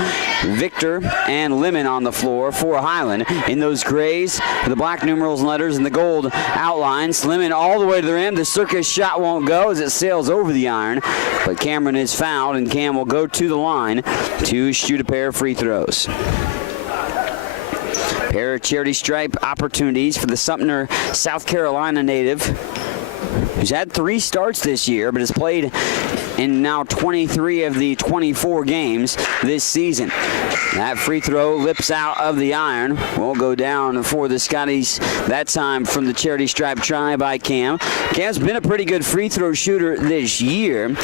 Victor, and Lemon on the floor for Highland. In those grays, the black numerals and letters, and the gold outlines. Lemon all the way to the rim. The circus shot won't go as it sails over the iron, but Cameron is fouled, and Cam will go to the line to shoot a pair of free throws. Pair of charity stripe opportunities for the Sumter, South Carolina native, who's had 3 starts this year, but has played in now 23 of the 24 games this season. That free throw lips out of the iron. Won't go down for the Scotties that time from the charity stripe try by Cam. Cam's been a pretty good free throw shooter this year.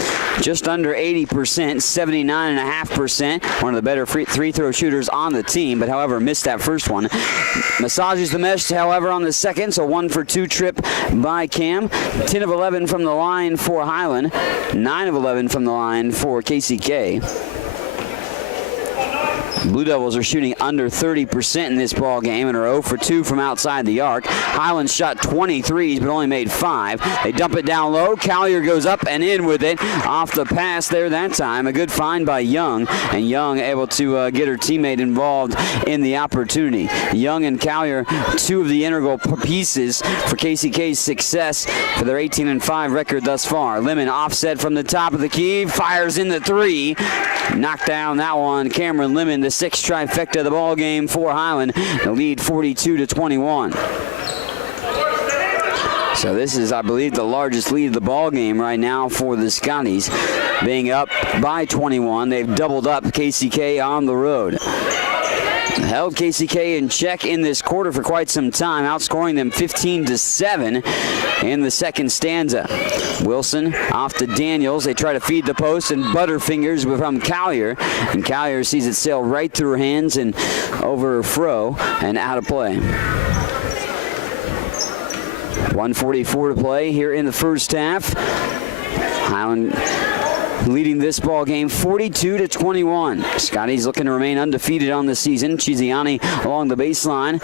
Just under 80%, 79.5%. One of the better free throw shooters on the team, but however missed that first one. Massages the mesh, however, on the second, so 1 for 2 trip by Cam. 10 of 11 from the line for Highland. 9 of 11 from the line for KCK. Blue Devils are shooting under 30% in this ball game and are 0 for 2 from outside the arc. Highland shot 23s but only made 5. They dump it down low. Collier goes up and in with it. Off the pass there that time. A good find by Young, and Young able to get her teammate involved in the opportunity. Young and Collier, two of the integral pieces for KCK's success for their 18-5 record thus far. Lemon offset from the top of the key, fires in the 3. Knocked down that one. Cameron Lemon, the 6th trifecta of the ball game for Highland. The lead 42-21. So this is, I believe, the largest lead of the ball game right now for the Scotties, being up by 21. They've doubled up KCK on the road. Held KCK in check in this quarter for quite some time, outscoring them 15-7 in the second stanza. Wilson off to Daniels. They try to feed the post, and Butterfingers from Collier. And Collier sees it sail right through her hands and over her fro and out of play. 1:44 to play here in the first half. Highland leading this ball game 42-21. Scotties looking to remain undefeated on the season. Chiziani along the baseline.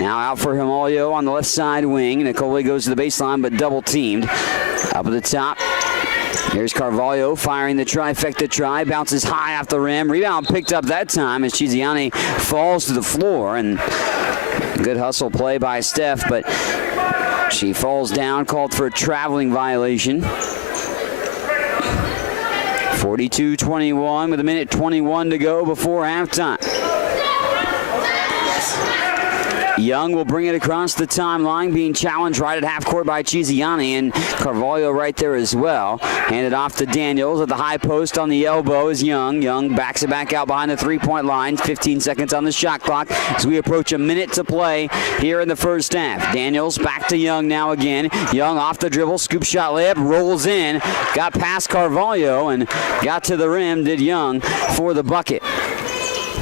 Now out for Himalio on the left side wing. Nicole goes to the baseline but double teamed. Up at the top. Here's Carvalho firing the trifecta try. Bounces high off the rim. Rebound picked up that time as Chiziani falls to the floor. And good hustle play by Steph, but she falls down, called for a traveling violation. 42-21 with 1:21 to go before halftime. Young will bring it across the timeline, being challenged right at half court by Chiziani, and Carvalho right there as well. Handed off to Daniels at the high post on the elbow is Young. Young backs it back out behind the three-point line. 15 seconds on the shot clock as we approach a minute to play here in the first half. Daniels back to Young now again. Young off the dribble, scoop shot layup, rolls in, got past Carvalho and got to the rim, did Young for the bucket.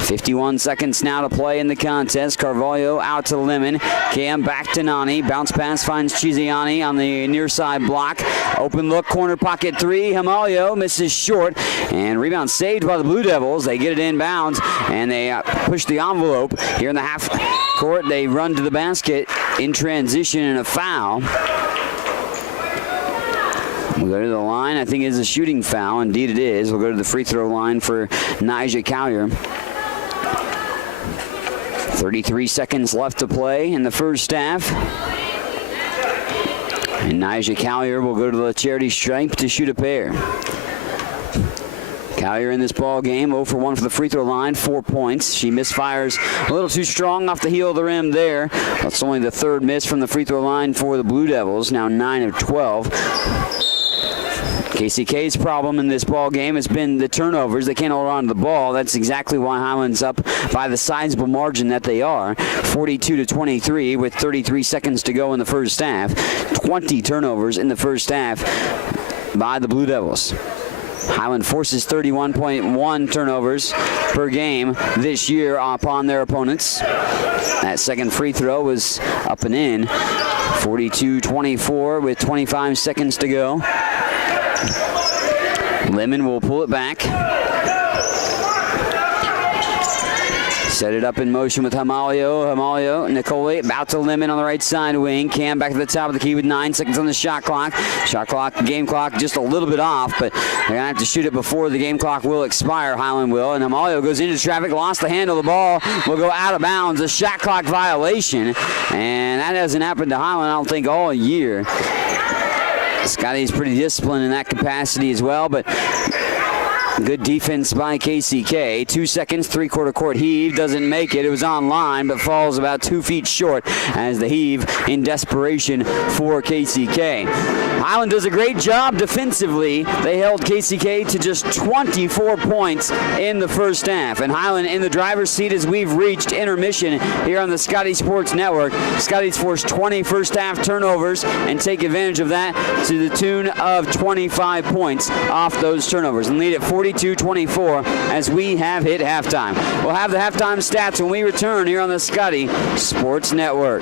51 seconds now to play in the contest. Carvalho out to Lemon. Cam back to Nani. Bounce pass finds Chiziani on the near side block. Open look, corner pocket 3. Himalio misses short. And rebound saved by the Blue Devils. They get it inbounds and they push the envelope. Here in the half court, they run to the basket in transition and a foul. We'll go to the line. I think it's a shooting foul. Indeed it is. We'll go to the free throw line for Nyjah Collier. 33 seconds left to play in the first half. And Nyjah Collier will go to the charity stripe to shoot a pair. Collier in this ball game, 0 for 1 for the free throw line, 4 points. She misfires a little too strong off the heel of the rim there. That's only the third miss from the free throw line for the Blue Devils, now 9 of 12. KCK's problem in this ball game has been the turnovers. They can't hold on to the ball. That's exactly why Highland's up by the sizable margin that they are, 42-23 with 33 seconds to go in the first half. 20 turnovers in the first half by the Blue Devils. Highland forces 31.1 turnovers per game this year upon their opponents. That second free throw was up and in. 42-24 with 25 seconds to go. Lemon will pull it back. Set it up in motion with Himalio, Nicole about to Lemon on the right side wing. Cam back to the top of the key with 9 seconds on the shot clock. Game clock just a little bit off, but they're going to have to shoot it before the game clock will expire, Highland will. And Himalio goes into traffic, lost the handle of the ball, will go out of bounds. A shot clock violation, and that hasn't happened to Highland, I don't think, all year. Scotty's pretty disciplined in that capacity as well, but good defense by KCK. 2 seconds, three-quarter court heave. Doesn't make it. It was on line, but falls about 2 feet short as the heave in desperation for KCK. Highland does a great job defensively. They held KCK to just 24 points in the first half. And Highland in the driver's seat as we've reached intermission here on the Scotty Sports Network. Scotty's forced 20 first half turnovers and take advantage of that to the tune of 25 points off those turnovers and lead at 42-24 as we have hit halftime. We'll have the halftime stats when we return here on the Scotty Sports Network.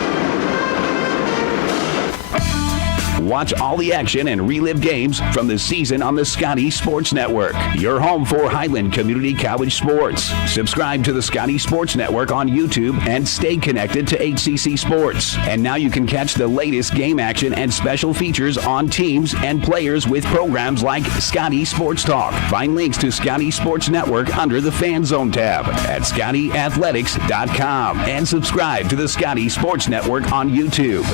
Watch all the action and relive games from the season on the Scotty Sports Network, your home for Highland Community College sports. Subscribe to the Scotty Sports Network on YouTube and stay connected to HCC Sports. And now you can catch the latest game action and special features on teams and players with programs like Scotty Sports Talk. Find links to Scotty Sports Network under the Fan Zone tab at ScottyAthletics.com and subscribe to the Scotty Sports Network on YouTube.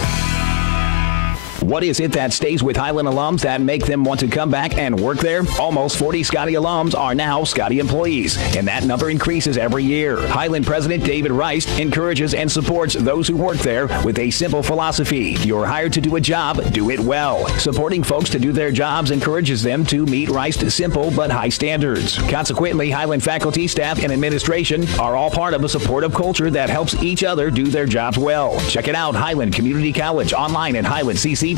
What is it that stays with Highland alums that make them want to come back and work there? Almost 40 Scotty alums are now Scotty employees, and that number increases every year. Highland President David Rice encourages and supports those who work there with a simple philosophy. You're hired to do a job, do it well. Supporting folks to do their jobs encourages them to meet Rice's simple but high standards. Consequently, Highland faculty, staff, and administration are all part of a supportive culture that helps each other do their jobs well. Check it out, Highland Community College, online at highlandcc.edu.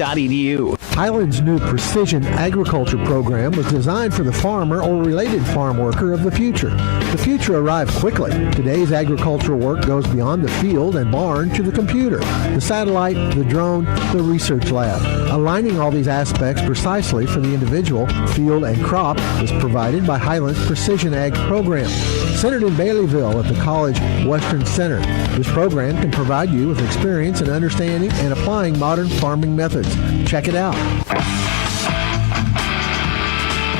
Highland's new Precision Agriculture program was designed for the farmer or related farm worker of the future. The future arrived quickly. Today's agricultural work goes beyond the field and barn to the computer, the satellite, the drone, the research lab. Aligning all these aspects precisely for the individual, field, and crop is provided by Highland's Precision Ag program. Centered in Baileyville at the College Western Center, this program can provide you with experience in understanding and applying modern farming methods. Check it out.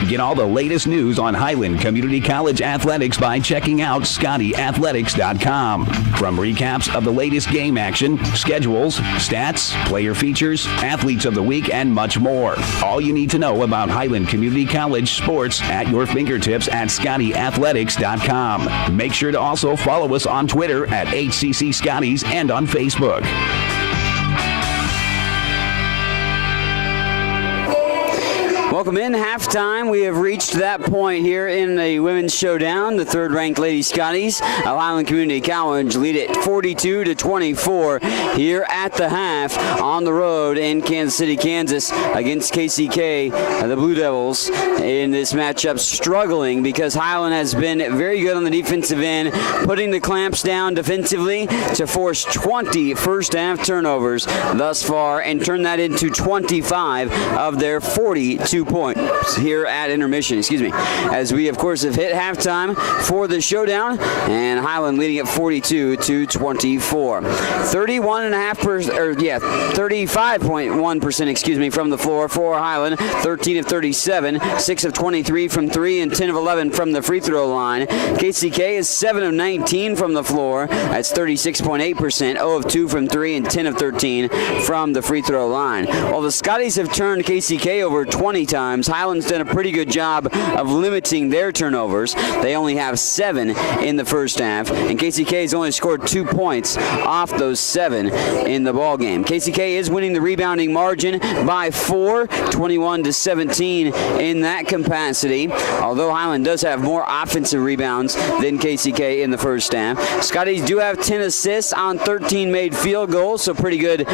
Get all the latest news on Highland Community College athletics by checking out ScottyAthletics.com. From recaps of the latest game action, schedules, stats, player features, athletes of the week, and much more. All you need to know about Highland Community College sports at your fingertips at ScottyAthletics.com. Make sure to also follow us on Twitter at HCC Scotties and on Facebook. Welcome in. Halftime. We have reached that point here in the women's showdown. The third-ranked Lady Scotties, Highland Community College, lead it 42-24 here at the half on the road in Kansas City, Kansas, against KCK, the Blue Devils. In this matchup, struggling because Highland has been very good on the defensive end, putting the clamps down defensively to force 20 first-half turnovers thus far and turn that into 25 of their 42 points here at intermission, as we of course have hit halftime for the showdown, and Highland leading at 42-24. 35.1% from the floor for Highland, 13 of 37, 6 of 23 from 3, and 10 of 11 from the free throw line. KCK is 7 of 19 from the floor, that's 36.8%, 0 of 2 from 3, and 10 of 13 from the free throw line. While the Scotties have turned KCK over 20 times, Highland's done a pretty good job of limiting their turnovers. They only have 7 in the first half, and KCK has only scored 2 points off those 7 in the ball game. KCK is winning the rebounding margin by 4, 21-17 in that capacity, although Highland does have more offensive rebounds than KCK in the first half. Scotties do have 10 assists on 13 made field goals, so pretty good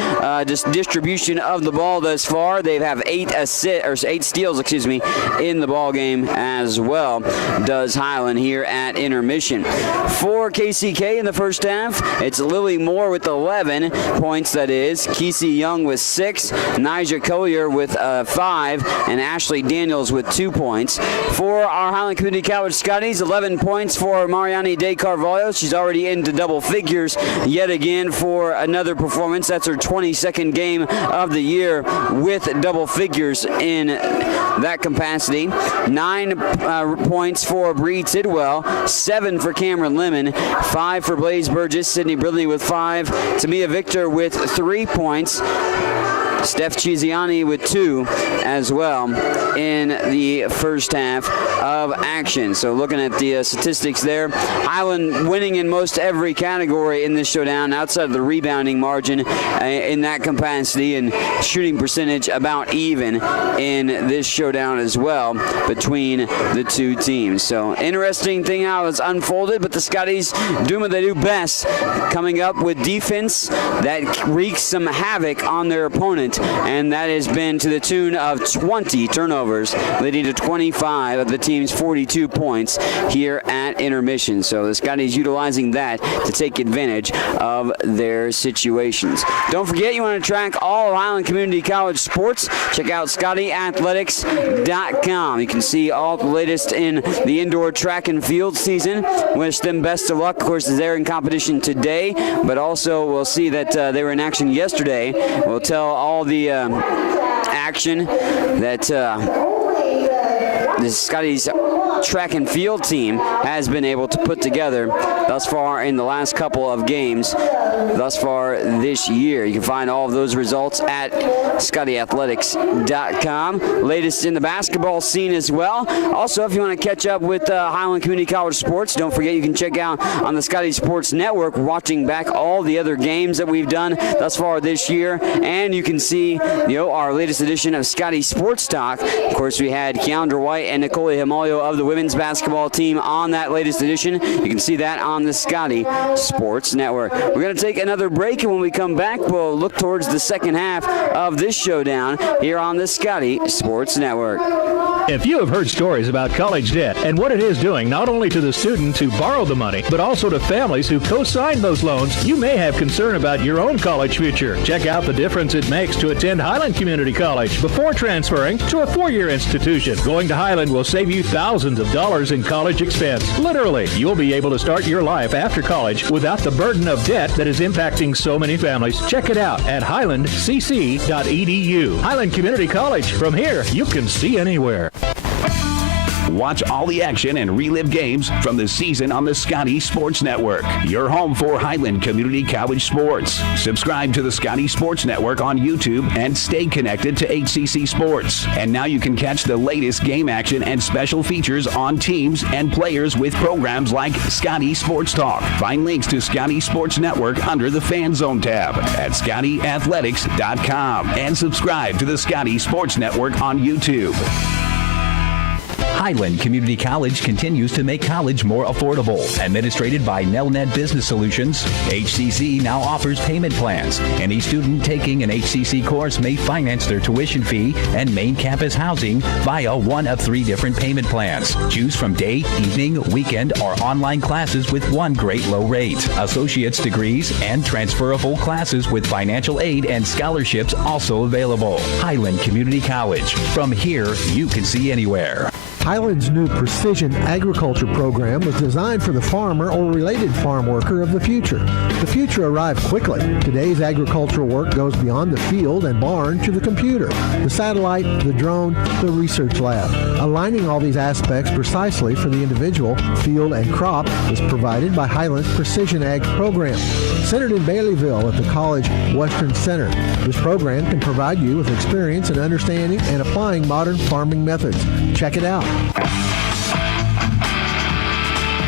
distribution of the ball thus far. They have 8 steals, in the ball game as well, does Highland here at intermission. For KCK in the first half, it's Lily Moore with 11 points, that is. Kesey Young with 6, Nija Collier with 5, and Ashley Daniels with 2 points. For our Highland Community College Scotties, 11 points for Mariani De Carvalho. She's already into double figures yet again for another performance. That's her 22nd game of the year with double figures in that capacity. 9 points for Bree Tidwell, 7 for Cameron Lemon, 5 for Blaze Burgess, Sidney Brinley with 5, Tamia Victor with 3 points, Steph Chiziani with 2 as well in the first half of action. So looking at the statistics there, Highland winning in most every category in this showdown outside of the rebounding margin in that capacity, and shooting percentage about even in this showdown as well between the two teams. So interesting thing how it's unfolded, but the Scotties doing what they do best, coming up with defense that wreaks some havoc on their opponents moment, and that has been to the tune of 20 turnovers, leading to 25 of the team's 42 points here at intermission. So the Scotties utilizing that to take advantage of their situations. Don't forget, you want to track all of Highland Community College sports, check out ScottyAthletics.com. You can see all the latest in the indoor track and field season. Wish them best of luck. Of course, they're in competition today, but also we'll see that they were in action yesterday. We'll tell all the action that the Scotties track and field team has been able to put together thus far in the last couple of games thus far this year. You can find all of those results at ScottyAthletics.com. Latest in the basketball scene as well. Also, if you want to catch up with Highland Community College sports, don't forget you can check out on the Scotty Sports Network, watching back all the other games that we've done thus far this year, and you can see our latest edition of Scotty Sports Talk. Of course, we had Keandra White and Nicole Himalio of the women's basketball team on that latest edition. You can see that on the Scotty Sports Network. We're going to take another break, and when we come back, we'll look towards the second half of this showdown here on the Scotty Sports Network. If you have heard stories about college debt and what it is doing not only to the students who borrowed the money, but also to families who co-signed those loans, you may have concern about your own college future. Check out the difference it makes to attend Highland Community College before transferring to a four-year institution. Going to Highland will save you thousands of dollars in college expense. Literally, you'll be able to start your life after college without the burden of debt that is impacting so many families. Check it out at highlandcc.edu. Highland Community College. From here, you can see anywhere. Watch all the action and relive games from the season on the Scotty Sports Network, your home for Highland Community College sports. Subscribe to the Scotty Sports Network on YouTube and stay connected to HCC Sports. And now you can catch the latest game action and special features on teams and players with programs like Scotty Sports Talk. Find links to Scotty Sports Network under the Fan Zone tab at ScottyAthletics.com and subscribe to the Scotty Sports Network on YouTube. Highland Community College continues to make college more affordable. Administrated by Nelnet Business Solutions, HCC now offers payment plans. Any student taking an HCC course may finance their tuition fee and main campus housing via one of 3 different payment plans. Choose from day, evening, weekend, or online classes with one great low rate. Associate's degrees and transferable classes with financial aid and scholarships also available. Highland Community College. From here, you can see anywhere. Highland's new Precision Agriculture program was designed for the farmer or related farm worker of the future. The future arrived quickly. Today's agricultural work goes beyond the field and barn to the computer, the satellite, the drone, the research lab. Aligning all these aspects precisely for the individual, field, and crop is provided by Highland's Precision Ag program. Centered in Baileyville at the College Western Center, this program can provide you with experience in understanding and applying modern farming methods. Check it out.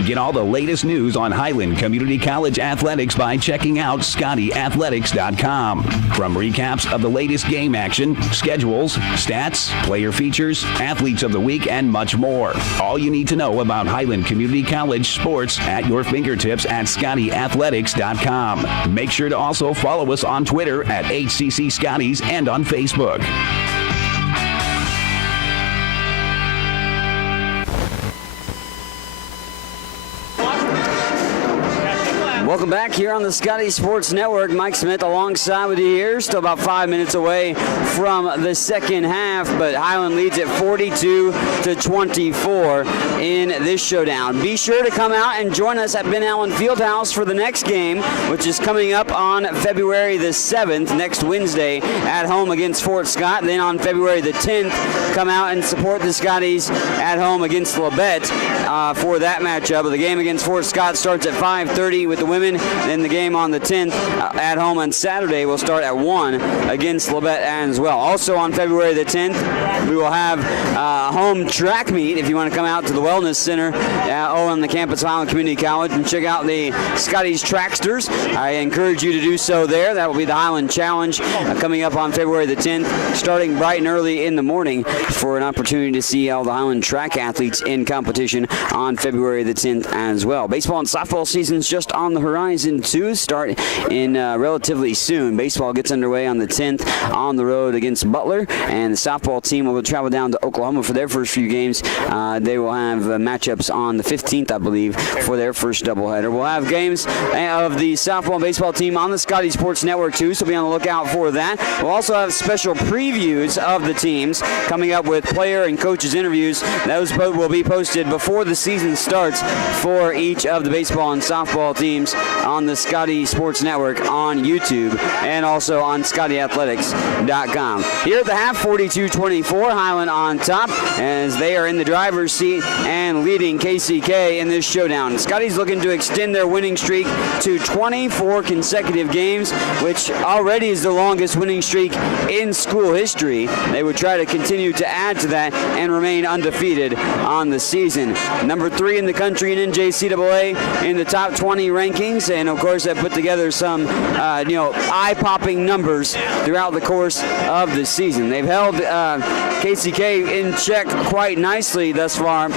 Get all the latest news on Highland Community College athletics by checking out ScottyAthletics.com. From recaps of the latest game action, schedules, stats, player features, athletes of the week, and much more. All you need to know about Highland Community College sports at your fingertips at ScottyAthletics.com. Make sure to also follow us on Twitter at HCC Scotties and on Facebook. Welcome back here on the Scotty Sports Network. Mike Smith alongside with you here. Still about 5 minutes away from the second half, but Highland leads at 42-24 in this showdown. Be sure to come out and join us at Ben Allen Fieldhouse for the next game, which is coming up on February the 7th, next Wednesday, at home against Fort Scott. Then on February the 10th, come out and support the Scotties at home against Labette for that matchup. The game against Fort Scott starts at 5:30 with the women. Then the game on the 10th at home on Saturday will start at 1 against Labette as well. Also on February the 10th, we will have a home track meet if you want to come out to the Wellness Center on the campus of Highland Community College and check out the Scotties Tracksters. I encourage you to do so there. That will be the Highland Challenge coming up on February the 10th, starting bright and early in the morning for an opportunity to see all the Highland track athletes in competition on February the 10th as well. Baseball and softball season's just on the horizon to start in relatively soon. Baseball gets underway on the 10th on the road against Butler, and the softball team will travel down to Oklahoma for their first few games. They will have matchups on the 15th, I believe, for their first doubleheader. We'll have games of the softball and baseball team on the Scotty Sports Network too, so be on the lookout for that. We'll also have special previews of the teams coming up with player and coaches interviews. Those both will be posted before the season starts for each of the baseball and softball teams on the Scotty Sports Network on YouTube and also on ScottyAthletics.com. Here at the half, 42-24, Highland on top as they are in the driver's seat and leading KCK in this showdown. Scotty's looking to extend their winning streak to 24 consecutive games, which already is the longest winning streak in school history. They would try to continue to add to that and remain undefeated on the season. Number 3 in the country in NJCAA in the top 20 rankings, and of course have put together some eye-popping numbers throughout the course of the season. They've held KCK in check quite nicely thus far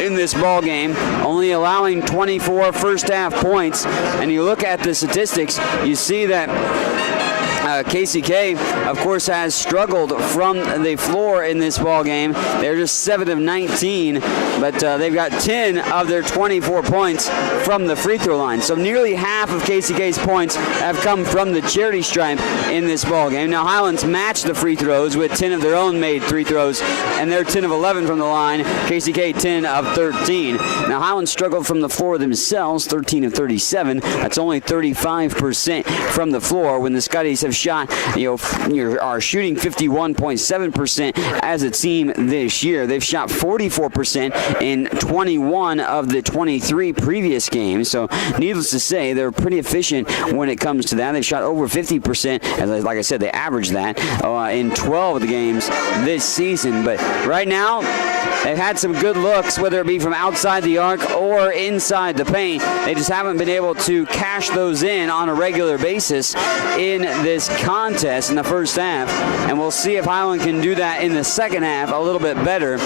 in this ball game, only allowing 24 first half points. And you look at the statistics, you see that KCK, of course, has struggled from the floor in this ball game. They're just 7 of 19, but they've got 10 of their 24 points from the free throw line. So nearly half of KCK's points have come from the charity stripe in this ball game. Now Highlands matched the free throws with 10 of their own made free throws, and they're 10 of 11 from the line. KCK 10 of 13. Now Highlands struggled from the floor themselves, 13 of 37. That's only 35% from the floor when the Scotties have shot, are shooting 51.7% as a team this year. They've shot 44% in 21 of the 23 previous games. So needless to say, they're pretty efficient when it comes to that. They've shot over 50%. As like I said, they average that in 12 of the games this season. But right now, they've had some good looks, whether it be from outside the arc or inside the paint. They just haven't been able to cash those in on a regular basis in this contest in the first half. And we'll see if Highland can do that in the second half a little bit better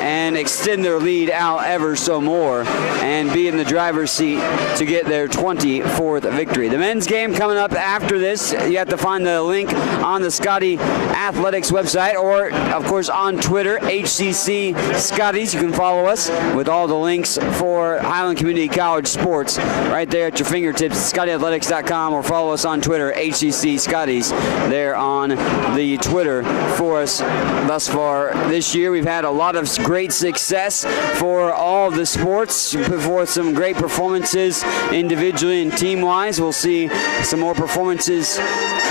and extend their lead out ever so more and be in the driver's seat to get their 24th victory. The men's game coming up after this. You have to find the link on the Scotty Athletics website or, of course, on Twitter, HCC Scotties. You can follow us with all the links for Highland Community College sports right there at your fingertips, ScottyAthletics.com, or follow us on Twitter, HCC Scotties, there on the Twitter for us thus far this year. We've had a lot of great success for all of the sports, for some great performances individually and team-wise. We'll see some more performances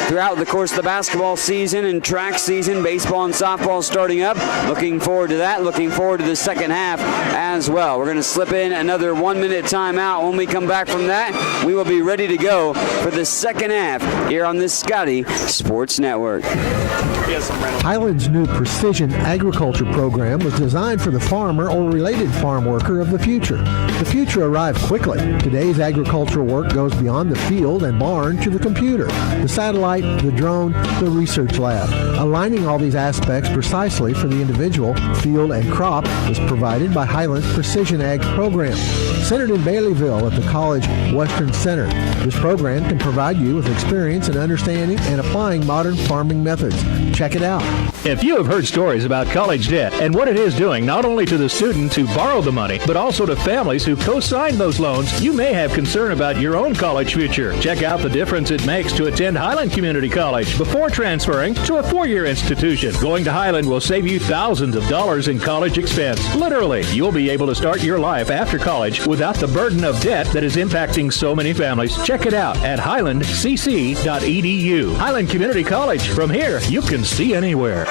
throughout the course of the basketball season and track season, baseball and softball starting up. Looking forward to that. Looking forward to the second half as well. We're going to slip in another 1-minute timeout. When we come back from that, we will be ready to go for the second half here on the Scotty Sports Network. Highland's new precision agriculture program was designed for the farmer or related farm worker of the future. The future arrived quickly. Today's agricultural work goes beyond the field and barn to the computer, the satellite, the drone, the research lab. Aligning all these aspects precisely for the individual, field, and crop is provided by Highland's Precision Ag program. Centered in Baileyville at the College Western Center, this program can provide you with experience in understanding and applying modern farming methods. Check it out. If you have heard stories about college debt and what it is doing not only to the students who borrow the money, but also to families who co-sign those loans, you may have concern about your own college future. Check out the difference it makes to attend Highland Community College before transferring to a four-year institution. Going to Highland will save you thousands of dollars in college expense. Literally, you'll be able to start your life after college without the burden of debt that is impacting so many families. Check it out at highlandcc.edu. Highland Community College. From here, you can see anywhere.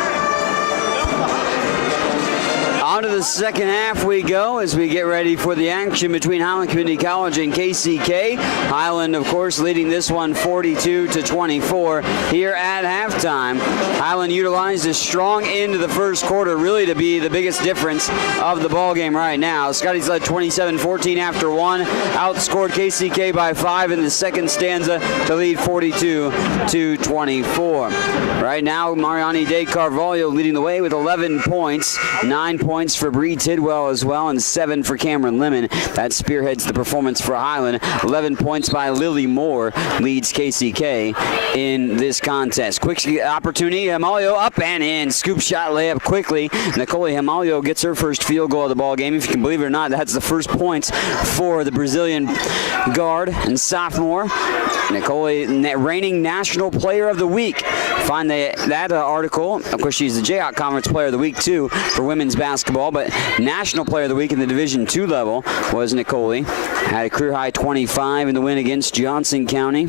On to the second half we go as we get ready for the action between Highland Community College and KCK. Highland, of course, leading this one 42-24 here at halftime. Highland utilized a strong end of the first quarter really to be the biggest difference of the ball game right now. Scotty's led 27-14 after one, outscored KCK by 5 in the second stanza to lead 42-24. Right now, Mariani De Carvalho leading the way with 11 points, 9 points for for Bree Tidwell as well, and 7 for Cameron Lemon. That spearheads the performance for Highland. 11 points by Lily Moore leads KCK in this contest. Quick opportunity, Hamalio up and in. Scoop shot layup quickly. Nicole Hamalio gets her first field goal of the ball game. If you can believe it or not, that's the first points for the Brazilian guard and sophomore. Nicole, reigning National Player of the Week. Find that article. Of course, she's the Jayhawk Conference Player of the Week, too, for women's basketball. But National Player of the Week in the Division II level was Nicole. Had a career-high 25 in the win against Johnson County. You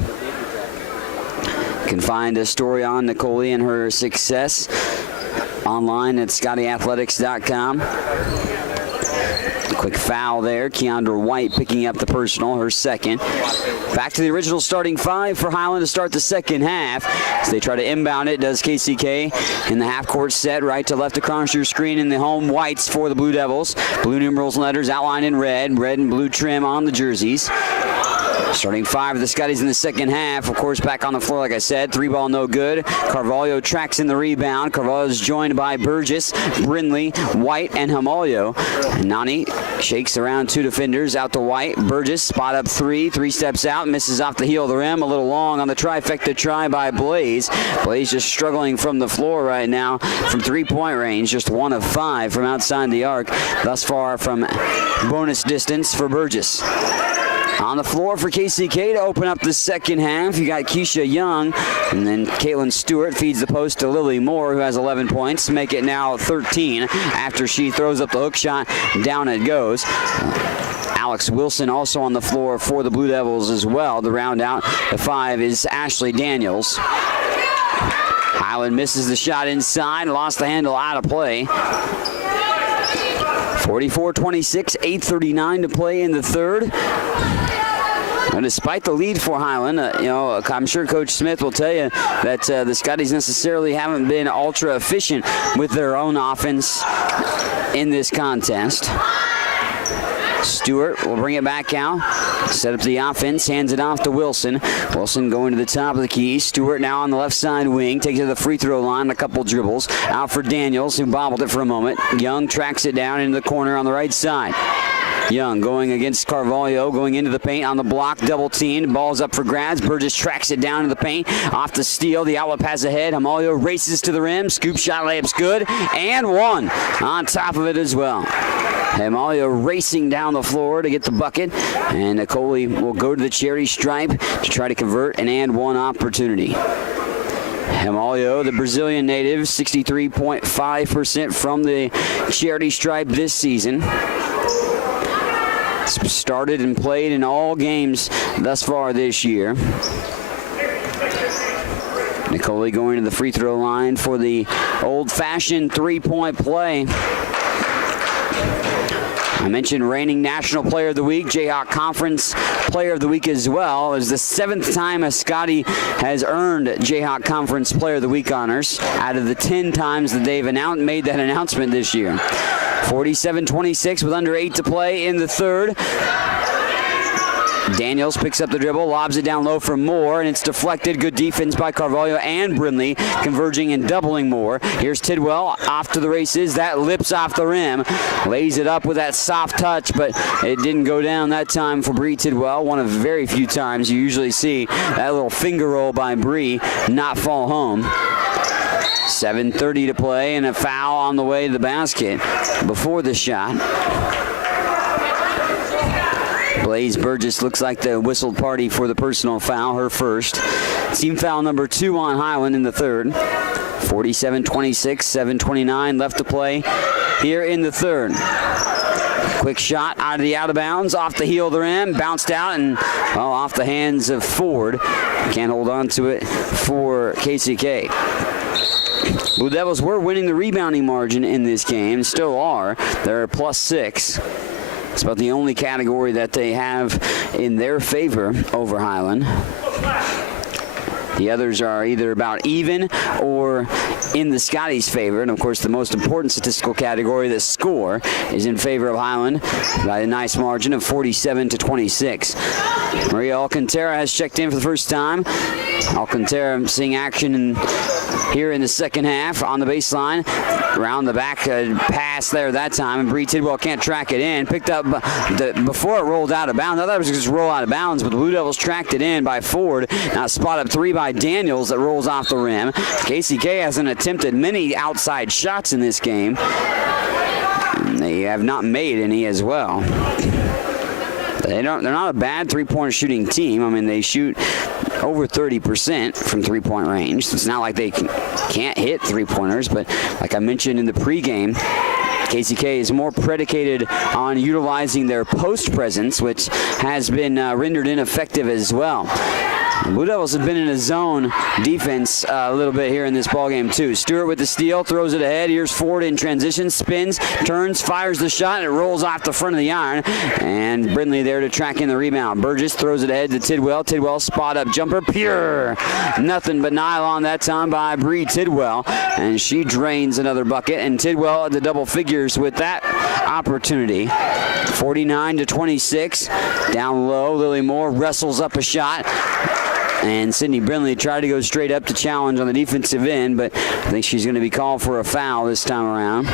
can find a story on Nicole and her success online at ScottyAthletics.com. Quick foul there. Keandra White picking up the personal, her second. Back to the original starting 5 for Highland to start the second half. As they try to inbound it, does KCK in the half-court set, right to left across your screen in the home whites for the Blue Devils. Blue numerals and letters outlined in red and blue trim on the jerseys. Starting 5 of the Scotties in the second half. Of course, back on the floor, like I said. 3-ball no good. Carvalho tracks in the rebound. Carvalho is joined by Burgess, Brinley, White, and Hamalio. And Nani shakes around 2 defenders. Out to White. Burgess, spot up 3. 3 steps out. Misses off the heel of the rim. A little long on the trifecta try by Blaze. Blaze just struggling from the floor right now from 3-point range. Just 1 of 5 from outside the arc. Thus far from bonus distance for Burgess. On the floor for KCK to open up the second half, you got Keisha Young, and then Caitlin Stewart feeds the post to Lily Moore, who has 11 points, to make it now 13 after she throws up the hook shot. Down it goes. Alex Wilson also on the floor for the Blue Devils as well. To round out the 5 is Ashley Daniels. Highland misses the shot inside, lost the handle out of play. 44-26, 8:39 to play in the third. And despite the lead for Highland, I'm sure Coach Smith will tell you that the Scotties necessarily haven't been ultra efficient with their own offense in this contest. Stewart will bring it back out, set up the offense, hands it off to Wilson. Wilson going to the top of the key. Stewart now on the left side wing, takes it to the free throw line, a couple dribbles. Out for Daniels, who bobbled it for a moment. Young tracks it down into the corner on the right side. Young going against Carvalho, going into the paint on the block, double teamed. Ball's up for grabs. Burgess tracks it down in the paint. Off the steal, the outlet pass ahead. Hamalio races to the rim. Scoop shot, layup's good. And 1 on top of it as well. Hamalio racing down the floor to get the bucket. And Nicole will go to the charity stripe to try to convert an and 1 opportunity. Hamalio, the Brazilian native, 63.5% from the charity stripe this season. Started and played in all games thus far this year. Nicole going to the free throw line for the old-fashioned 3-point play. I mentioned reigning National Player of the Week, Jayhawk Conference Player of the Week as well. It was the 7th time a Scotty has earned Jayhawk Conference Player of the Week honors out of the 10 times that they've made that announcement this year. 47-26 with under 8 to play in the third. Daniels picks up the dribble, lobs it down low for Moore, and it's deflected. Good defense by Carvalho and Brinley, converging and doubling Moore. Here's Tidwell, off to the races. That lips off the rim. Lays it up with that soft touch, but it didn't go down that time for Bree Tidwell. One of very few times you usually see that little finger roll by Bree not fall home. 7:30 to play, and a foul on the way to the basket before the shot. Blaze Burgess looks like the whistled party for the personal foul, her first. Team foul number 2 on Highland in the third. 47-26, 7:29 left to play here in the third. Quick shot out of the out of bounds, off the heel of the rim, bounced out and off the hands of Ford. Can't hold on to it for KCK. Blue Devils were winning the rebounding margin in this game, still are. They're +6. It's about the only category that they have in their favor over Highland. The others are either about even or in the Scotties' favor. And, of course, the most important statistical category, the score, is in favor of Highland by a nice margin of 47-26. Maria Alcantara has checked in for the first time. Alcantara seeing action here in the second half on the baseline. Around the back pass there that time, and Bree Tidwell can't track it in. Picked up before it rolled out of bounds. I thought it was just roll out of bounds, but the Blue Devils tracked it in by Ford. Now spot up 3 by Daniels that rolls off the rim. KCK hasn't attempted many outside shots in this game. They have not made any as well. They're not a bad three-point shooting team. I mean, they shoot over 30% from three-point range. So it's not like they can't hit three-pointers, but like I mentioned in the pregame, KCK is more predicated on utilizing their post presence, which has been rendered ineffective as well. The Blue Devils have been in a zone defense a little bit here in this ballgame too. Stewart with the steal, throws it ahead. Here's Ford in transition, spins, turns, fires the shot, and it rolls off the front of the iron. And Brinley there to track in the rebound. Burgess throws it ahead to Tidwell. Tidwell spot up jumper, pure. Nothing but nylon that time by Bree Tidwell. And she drains another bucket. And Tidwell at the double figures with that opportunity. 49-26. Down low, Lily Moore wrestles up a shot. And Sidney Brinley tried to go straight up to challenge on the defensive end, but I think she's going to be called for a foul this time around.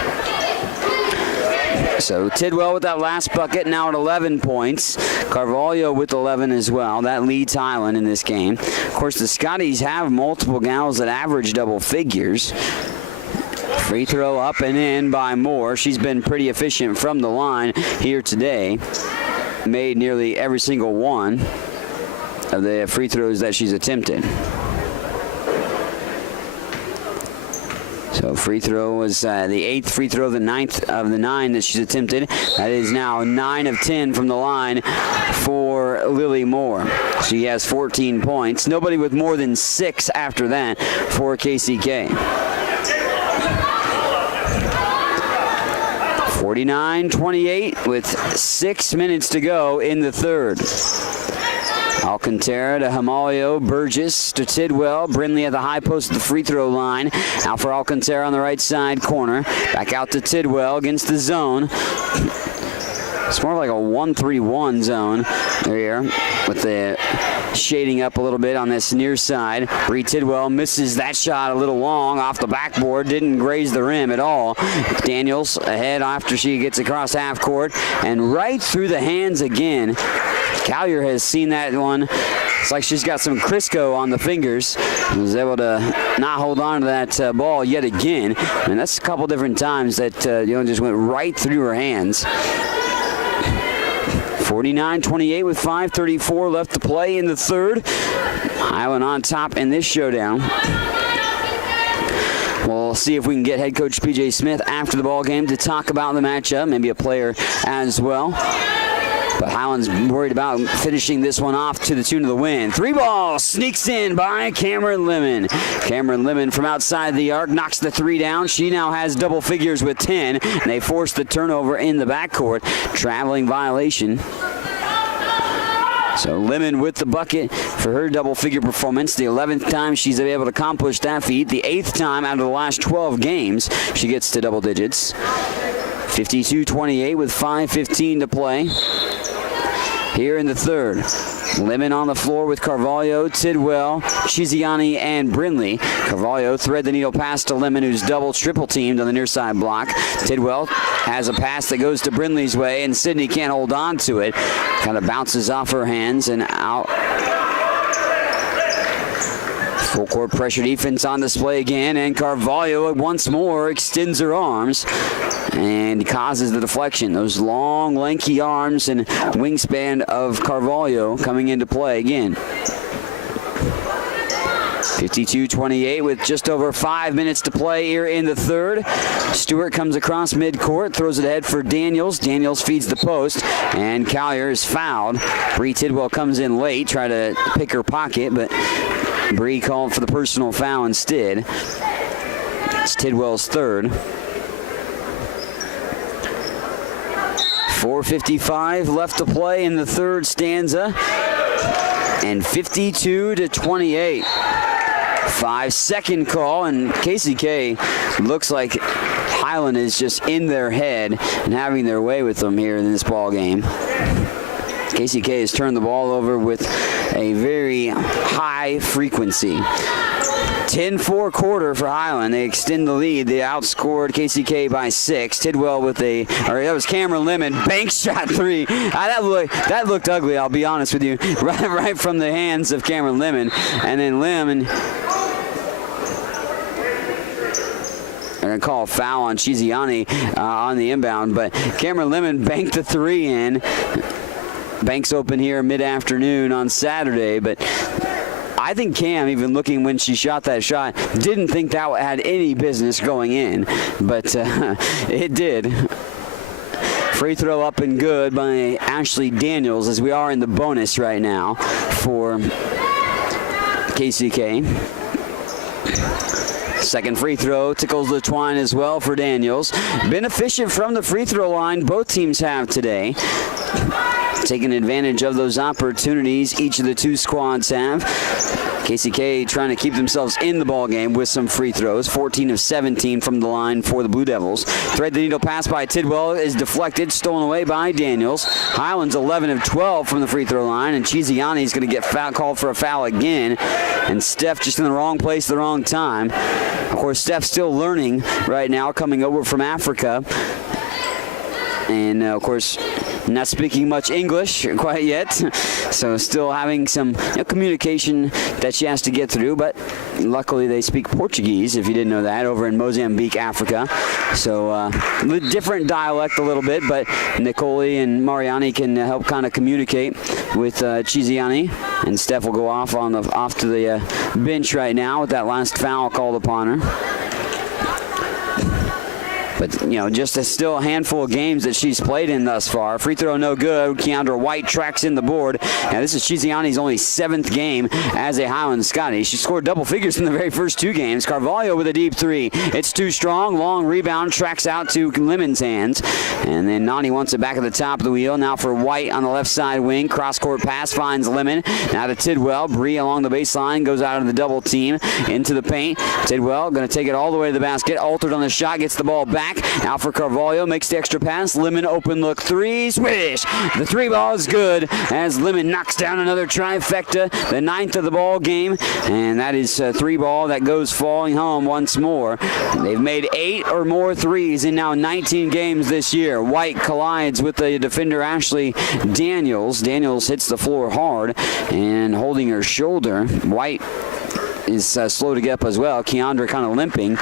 So Tidwell with that last bucket, now at 11 points. Carvalho with 11 as well. That leads Highland in this game. Of course, the Scotties have multiple gals that average double figures. Free throw up and in by Moore. She's been pretty efficient from the line here today. Made nearly every single one of the free throws that she's attempted. So free throw was the 8th free throw, the 9th of the 9 that she's attempted. That is now 9 of 10 from the line for Lily Moore. She has 14 points. Nobody with more than 6 after that for KCK. 49-28 with 6 minutes to go in the third. Alcantara to Hamalio, Burgess to Tidwell, Brinley at the high post at the free throw line. Out for Alcantara on the right side corner. Back out to Tidwell against the zone. It's more like a 1-3-1 zone there with the shading up a little bit on this near side. Bree Tidwell misses that shot a little long off the backboard. Didn't graze the rim at all. Daniels ahead after she gets across half court and right through the hands again. Collier has seen that one. It's like she's got some Crisco on the fingers. Was able to not hold on to that ball yet again. And that's a couple different times that just went right through her hands. 49-28 with 5:34 left to play in the third. Highland on top in this showdown. We'll see if we can get head coach P.J. Smith after the ball game to talk about the matchup, maybe a player as well. But Highland's worried about finishing this one off to the tune of the win. 3-ball sneaks in by Cameron Lemon. Cameron Lemon from outside the arc knocks the 3 down. She now has double figures with 10. And they force the turnover in the backcourt. Traveling violation. So Lemon with the bucket for her double-figure performance. The 11th time she's able to accomplish that feat. The 8th time out of the last 12 games she gets to double digits. 52-28 with 5:15 to play here in the third. Lemon on the floor with Carvalho, Tidwell, Chiziani, and Brinley. Carvalho thread the needle pass to Lemon, who's triple teamed on the near side block. Tidwell has a pass that goes to Brinley's way, and Sidney can't hold on to it. Kind of bounces off her hands and out. Full court pressure defense on display again, and Carvalho once more extends her arms and causes the deflection. Those long, lanky arms and wingspan of Carvalho coming into play again. 52-28 with just over 5 minutes to play here in the third. Stewart comes across midcourt, throws it ahead for Daniels. Daniels feeds the post, and Collier is fouled. Bree Tidwell comes in late, try to pick her pocket, but Bree called for the personal foul instead. It's Tidwell's third. 4:55 left to play in the third stanza, and 52-28. 5-second call, and KCK looks like Highland is just in their head and having their way with them here in this ball game. KCK has turned the ball over with a very high frequency. 10-4 quarter for Highland. They extend the lead. They outscored KCK by 6. Tidwell with that was Cameron Lemon. Bank shot 3. That looked ugly, I'll be honest with you. Right from the hands of Cameron Lemon. And then Lemon, they're going to call a foul on Chiziani on the inbound. But Cameron Lemon banked the 3 in. Banks open here mid-afternoon on Saturday, but I think Cam, even looking when she shot that shot, didn't think that had any business going in, but it did. Free throw up and good by Ashley Daniels, as we are in the bonus right now for KCK. Second free throw tickles the twine as well for Daniels. Been efficient from the free throw line, both teams have today. Taking advantage of those opportunities each of the two squads have. KCK trying to keep themselves in the ball game with some free throws. 14 of 17 from the line for the Blue Devils. Thread the needle pass by Tidwell is deflected, stolen away by Daniels. Highland's 11 of 12 from the free throw line, and Chiziani's going to get called for a foul again. And Steph just in the wrong place at the wrong time. Of course, Steph's still learning right now, coming over from Africa. And, of course, not speaking much English quite yet, so still having some communication that she has to get through, but luckily they speak Portuguese, if you didn't know that, over in Mozambique, Africa. So different dialect a little bit, but Nicole and Mariani can help kind of communicate with Chiziani, and Steph will go off to the bench right now with that last foul called upon her. But, just still a handful of games that she's played in thus far. Free throw no good. Keandra White tracks in the board. Now, this is Chiziani's only 7th game as a Highland Scotty. She scored double figures in the very first 2 games. Carvalho with a deep 3. It's too strong. Long rebound. Tracks out to Lemon's hands. And then Nani wants it back at the top of the wheel. Now for White on the left side wing. Cross-court pass finds Lemon. Now to Tidwell. Bree along the baseline. Goes out of the double team. Into the paint. Tidwell going to take it all the way to the basket. Altered on the shot. Gets the ball back. Out for Carvalho, makes the extra pass. Lemon open look 3, swish. The 3 ball is good as Lemon knocks down another trifecta, the 9th of the ball game, and that is a 3 ball that goes falling home once more. They've made 8 or more threes in now 19 games this year. White collides with the defender Ashley Daniels. Daniels hits the floor hard and holding her shoulder. White is slow to get up as well. Keandra kind of limping.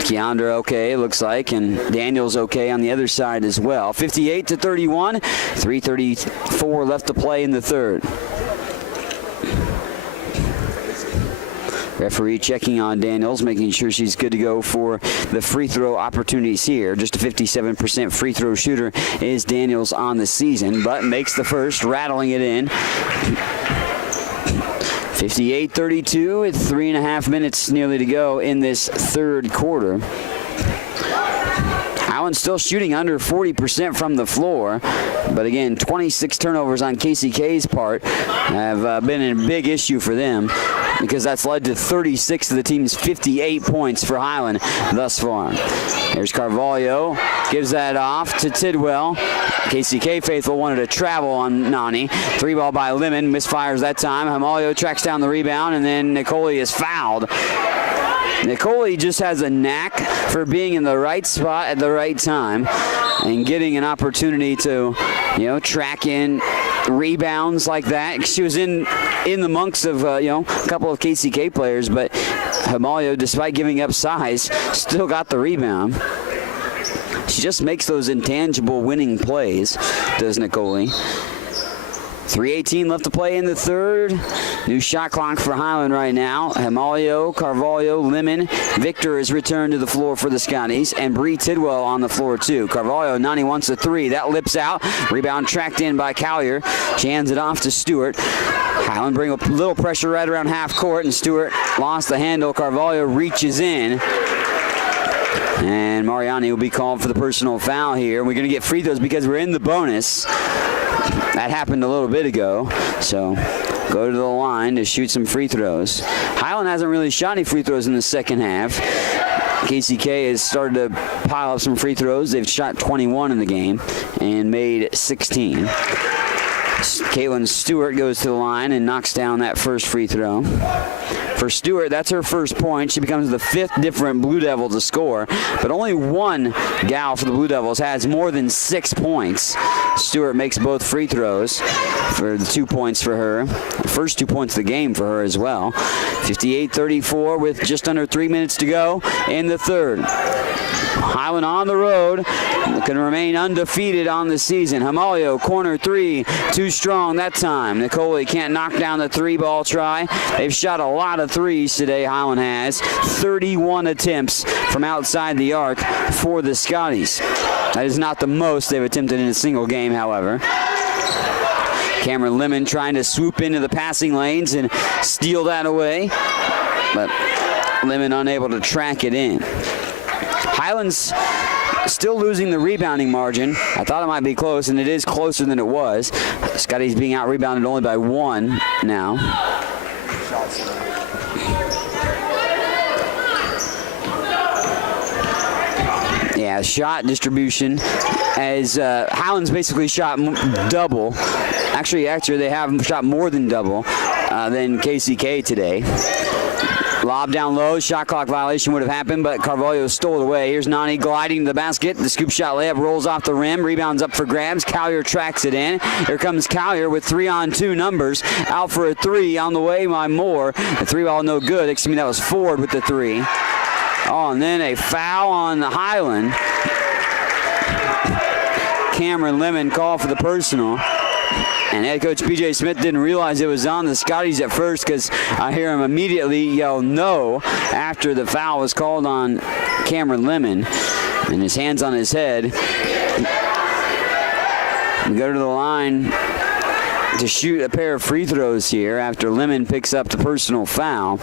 Keandra okay, looks like, and Daniels okay on the other side as well. 58-31, 3:34 left to play in the third. Referee checking on Daniels, making sure she's good to go for the free throw opportunities here. Just a 57% free throw shooter is Daniels on the season, but makes the first, rattling it in. 58-32 with 3.5 minutes nearly to go in this third quarter. Highland still shooting under 40% from the floor, but again, 26 turnovers on KCK's part have been a big issue for them, because that's led to 36 of the team's 58 points for Highland thus far. There's Carvalho, gives that off to Tidwell. KCK faithful wanted to travel on Nani. 3 ball by Lemon, misfires that time. Hamalio tracks down the rebound, and then Nicole is fouled. Nicole just has a knack for being in the right spot at the right time and getting an opportunity to, track in rebounds like that. She was in the monks of, a couple of KCK players, but Hamalio, despite giving up size, still got the rebound. She just makes those intangible winning plays, does Nicole. 3:18 left to play in the third. New shot clock for Highland right now. Hamalio, Carvalho, Lemon. Victor is returned to the floor for the Scotties, and Bree Tidwell on the floor too. Carvalho, Nani wants a 3. That lips out. Rebound tracked in by Collier. She hands it off to Stewart. Highland bring a little pressure right around half court, and Stewart lost the handle. Carvalho reaches in. And Mariani will be called for the personal foul here. We're going to get free throws because we're in the bonus. That happened a little bit ago, so go to the line to shoot some free throws. Highland hasn't really shot any free throws in the second half. KCK has started to pile up some free throws. They've shot 21 in the game and made 16. Caitlin Stewart goes to the line and knocks down that first free throw. For Stewart, that's her first point. She becomes the 5th different Blue Devil to score, but only one gal for the Blue Devils has more than 6 points. Stewart makes both free throws for the 2 points for her. The first 2 points of the game for her as well. 58-34 with just under 3 minutes to go in the third. Highland on the road, can remain undefeated on the season. Hamalio, corner three, too strong that time. Nicole can't knock down the 3-ball try. They've shot a lot of threes today, Highland has. 31 attempts from outside the arc for the Scotties. That is not the most they've attempted in a single game, however. Cameron Lemon trying to swoop into the passing lanes and steal that away, but Lemon unable to track it in. Highland's still losing the rebounding margin. I thought it might be close, and it is closer than it was. Scotty's being out-rebounded only by 1 now. Yeah, shot distribution as Highland's basically shot double. Actually, they have shot more than double than KCK today. Lob down low, shot clock violation would have happened, but Carvalho stole it away. Here's Nani gliding to the basket. The scoop shot layup rolls off the rim, rebounds up for grabs. Collier tracks it in. Here comes Collier with 3-on-2 numbers. Out for a 3 on the way by Moore. The 3-ball no good. Excuse me, that was Ford with the 3. Oh, and then a foul on the Highland. Cameron Lemon called for the personal. And head coach P.J. Smith didn't realize it was on the Scotties at first, because I hear him immediately yell no after the foul was called on Cameron Lemon. And his hands on his head. We go to the line to shoot a pair of free throws here after Lemon picks up the personal foul.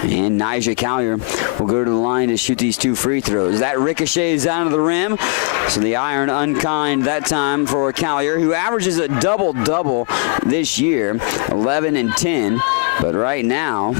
And Nyjah Collier will go to the line to shoot these 2 free throws. That ricochets out of the rim. So the iron unkind that time for Collier, who averages a double-double this year, 11 and 10. But right now,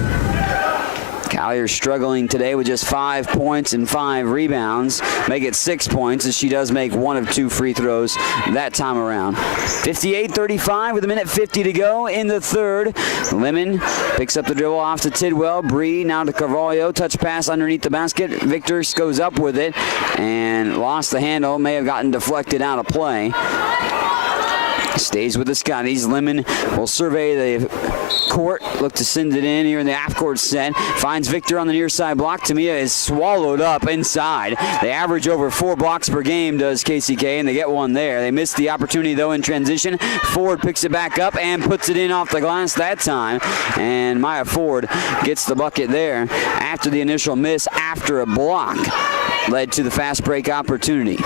Collier struggling today with just 5 points and 5 rebounds. Make it 6 points as she does make 1 of 2 free throws that time around. 58-35 with 1:50 to go in the third. Lemon picks up the dribble off to Tidwell. Bree now to Carvalho. Touch pass underneath the basket. Victor goes up with it and lost the handle. May have gotten deflected out of play. Stays with the Scotties. Lemon will survey the court, look to send it in here in the half-court set. Finds Victor on the near side block. Tamia is swallowed up inside. They average over 4 blocks per game, does KCK, and they get 1 there. They missed the opportunity, though, in transition. Ford picks it back up and puts it in off the glass that time. And Maya Ford gets the bucket there after the initial miss after a block led to the fast break opportunity.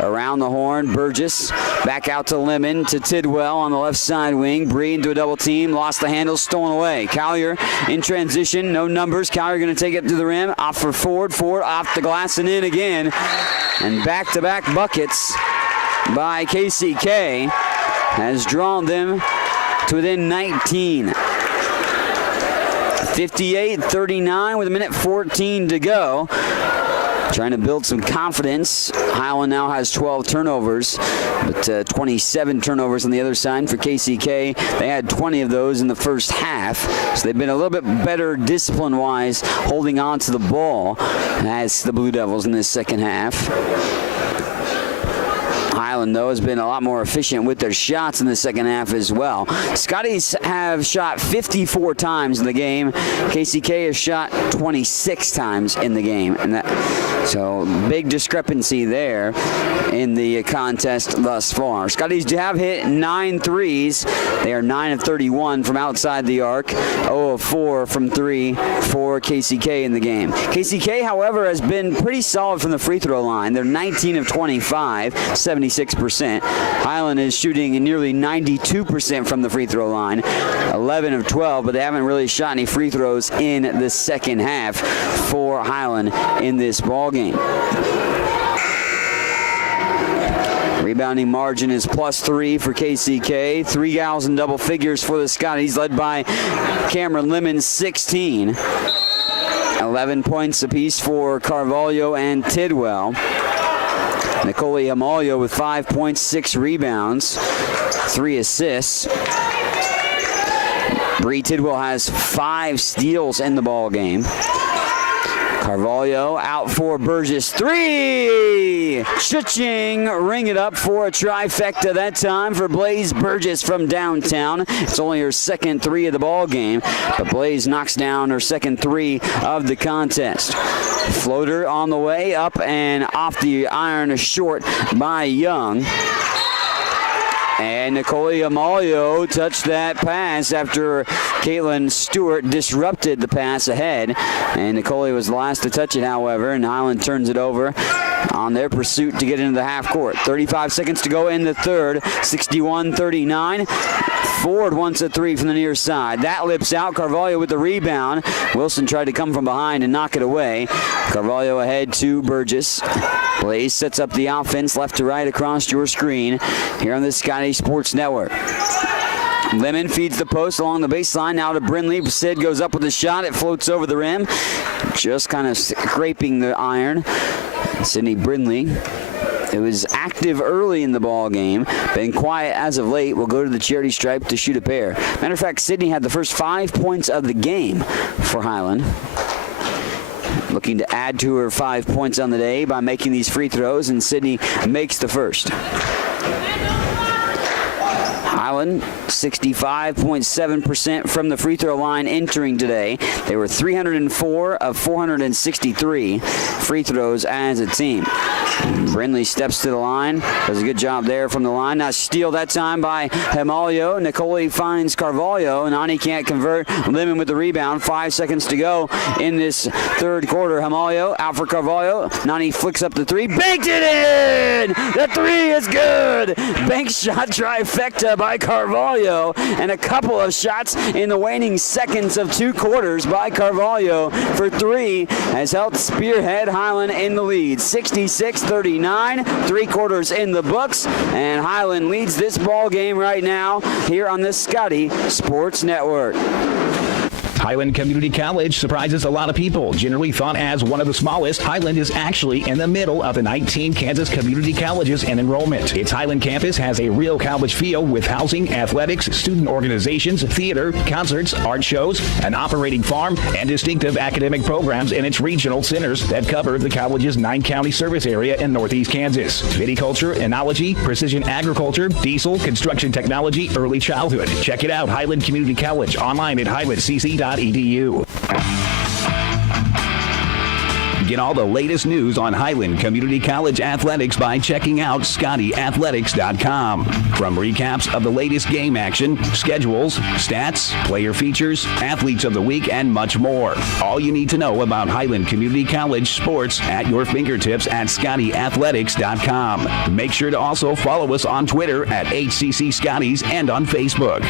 Around the horn, Burgess back out to Lemon, to Tidwell on the left side wing. Bree into a double team, lost the handle, stolen away. Collier in transition, no numbers. Collier going to take it to the rim, off for Ford. Ford off the glass and in again. And back-to-back buckets by KCK has drawn them to within 19. 58-39 with 1:14 to go. Trying to build some confidence. Highland now has 12 turnovers, but 27 turnovers on the other side for KCK. They had 20 of those in the first half, so they've been a little bit better discipline-wise holding on to the ball as the Blue Devils in this second half. Highland, though, has been a lot more efficient with their shots in the second half as well. Scotties have shot 54 times in the game. KCK has shot 26 times in the game. And so big discrepancy there in the contest thus far. Scotties have hit 9 threes. They are 9 of 31 from outside the arc, 0 of 4 from 3 for KCK in the game. KCK, however, has been pretty solid from the free throw line. They're 19 of 25, 76%. Highland is shooting nearly 92% from the free throw line, 11 of 12, but they haven't really shot any free throws in the second half for Highland in this ball game. Rebounding margin is +3 for KCK. 3 gals in double figures for the Scotties, led by Cameron Lemon, 16. 11 points apiece for Carvalho and Tidwell. Nicole Amalio with 5 points, 6 rebounds, 3 assists. Bree Tidwell has 5 steals in the ball game. Carvalho out for Burgess. 3! Cha-ching! Ring it up for a trifecta that time for Blaze Burgess from downtown. It's only her second 3 of the ball game, but Blaze knocks down her second 3 of the contest. Floater on the way, up and off the iron, short by Young. And Nicole Amalio touched that pass after Caitlin Stewart disrupted the pass ahead. And Nicole was the last to touch it, however, and Highland turns it over on their pursuit to get into the half court. 35 seconds to go in the third, 61-39. Ford wants a 3 from the near side. That lips out. Carvalho with the rebound. Wilson tried to come from behind and knock it away. Carvalho ahead to Burgess. Blaze sets up the offense left to right across your screen here on the Scotty Sports Network. Lemon feeds the post along the baseline. Now to Brinley. Sid goes up with a shot. It floats over the rim. Just kind of scraping the iron. Sidney Brinley, it was active early in the ball game, been quiet as of late, will go to the charity stripe to shoot a pair. Matter of fact, Sidney had the first 5 points of the game for Highland. Looking to add to her 5 points on the day by making these free throws, and Sidney makes the first. Highland, 65.7% from the free throw line entering today. They were 304 of 463 free throws as a team. Brinley steps to the line, does a good job there from the line. Now steal that time by Amalio. Nicole finds Carvalho. Nani can't convert. Lemon with the rebound. 5 seconds to go in this third quarter. Amalio out for Carvalho. Nani flicks up the 3. Banked it in! The 3 is good! Bank shot trifecta by Carvalho, and a couple of shots in the waning seconds of 2 quarters by Carvalho for 3 has helped spearhead Highland in the lead. 66-39, 3 quarters in the books, and Highland leads this ball game right now here on the Scotty Sports Network. Highland Community College surprises a lot of people. Generally thought as one of the smallest, Highland is actually in the middle of the 19 Kansas community colleges in enrollment. Its Highland campus has a real college feel with housing, athletics, student organizations, theater, concerts, art shows, an operating farm, and distinctive academic programs in its regional centers that cover the college's 9-county service area in northeast Kansas. Viticulture, enology, precision agriculture, diesel, construction technology, early childhood. Check it out, Highland Community College, online at highlandcc.edu. Get all the latest news on Highland Community College athletics by checking out ScottyAthletics.com. From recaps of the latest game action, schedules, stats, player features, athletes of the week, and much more. All you need to know about Highland Community College sports at your fingertips at ScottyAthletics.com. Make sure to also follow us on Twitter at HCC Scotties and on Facebook.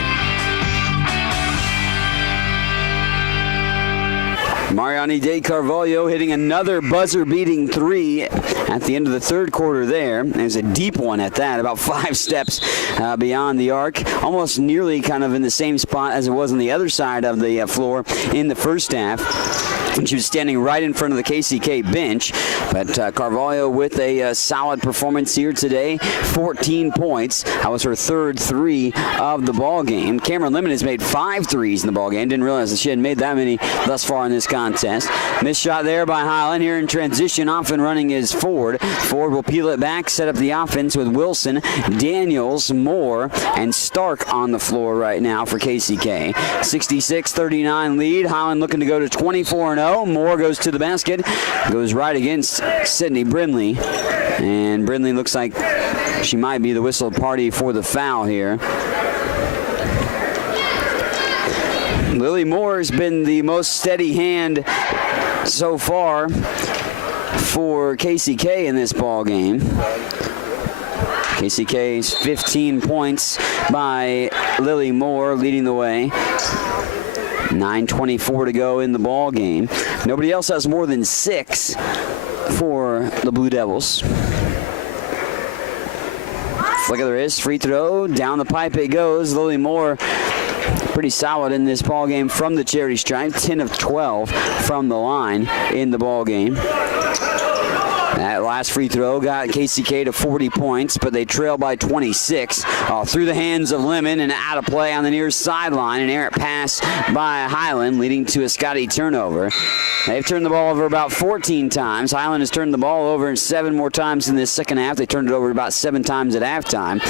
Mariani De Carvalho hitting another buzzer-beating 3 at the end of the third quarter there. There's a deep one at that, about 5 steps beyond the arc. Almost nearly kind of in the same spot as it was on the other side of the floor in the first half. And she was standing right in front of the KCK bench. But Carvalho with a solid performance here today. 14 points. That was her third 3 of the ball game. Cameron Lemon has made 5 threes in the ball game. Didn't realize that she had made that many thus far in this contest. Missed shot there by Highland. Here in transition, off and running is Ford. Ford will peel it back, set up the offense with Wilson, Daniels, Moore, and Stark on the floor right now for KCK. 66-39 lead. Highland looking to go to 24-0. Moore goes to the basket, goes right against Sidney Brinley, and Brinley looks like she might be the whistle party for the foul here. Lily Moore has been the most steady hand so far for KCK in this ball game. KCK's 15 points by Lily Moore leading the way. 9:24 to go in the ball game. Nobody else has more than 6 for the Blue Devils. Flick of the wrist, free throw, down the pipe it goes. Lily Moore pretty solid in this ball game from the charity stripe. 10 of 12 from the line in the ball game. That last free throw got KCK to 40 points, but they trail by 26. Through the hands of Lemon and out of play on the near sideline. An errant pass by Highland, leading to a Scotty turnover. They've turned the ball over about 14 times. Highland has turned the ball over 7 more times in this second half. They turned it over about 7 times at halftime.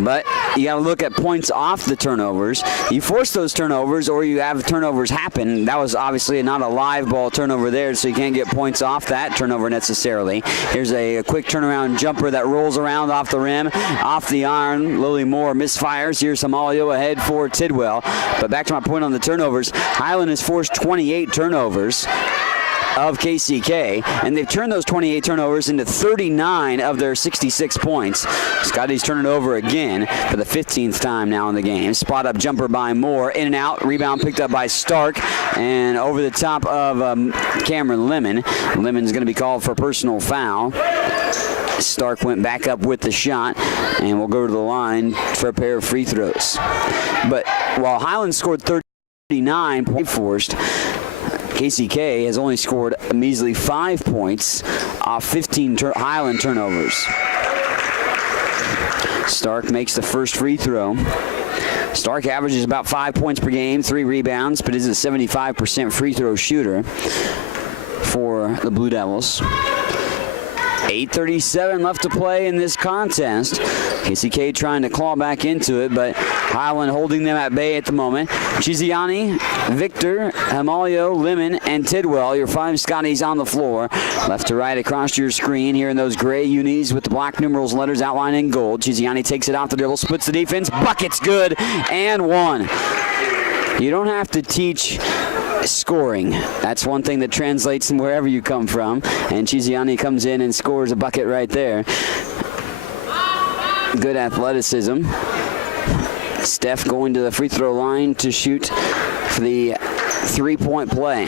But you got to look at points off the turnovers. You force those turnovers or you have turnovers happen. That was obviously not a live ball turnover there, so you can't get points off that turnover necessarily. Here's a quick turnaround jumper that rolls around off the rim, off the iron. Lily Moore misfires. Here's Amalio ahead for Tidwell. But back to my point on the turnovers, Highland has forced 28 turnovers of KCK, and they've turned those 28 turnovers into 39 of their 66 points. Scotty's turning it over again for the 15th time now in the game. Spot up jumper by Moore, in and out, rebound picked up by Stark, and over the top of Cameron Lemon. Lemon's going to be called for personal foul. Stark went back up with the shot and will go to the line for a pair of free throws. But while Highland scored 39 points forced, KCK has only scored a measly 5 points off 15 Highland turnovers. Stark makes the first free throw. Stark averages about 5 points per game, 3 rebounds, but is a 75% free throw shooter for the Blue Devils. 8:37 left to play in this contest. KCK trying to claw back into it, but Highland holding them at bay at the moment. Chiziani, Victor, Amalio, Lemon, and Tidwell, your 5 Scotties on the floor. Left to right across your screen here in those gray unis with the black numerals letters outlined in gold. Chiziani takes it off the dribble, splits the defense, bucket's good, and 1. You don't have to teach scoring. That's one thing that translates from wherever you come from. And Chiziani comes in and scores a bucket right there. Good athleticism. Steph going to the free throw line to shoot for the 3-point play.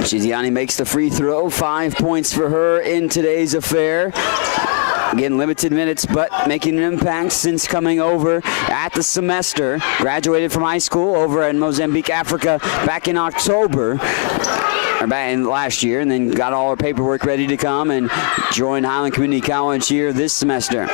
Chiziani makes the free throw. 5 points for her in today's affair. Again, limited minutes, but making an impact since coming over at the semester. Graduated from high school over in Mozambique, Africa, back in October, or back in last year, and then got all her paperwork ready to come and join Highland Community College here this semester.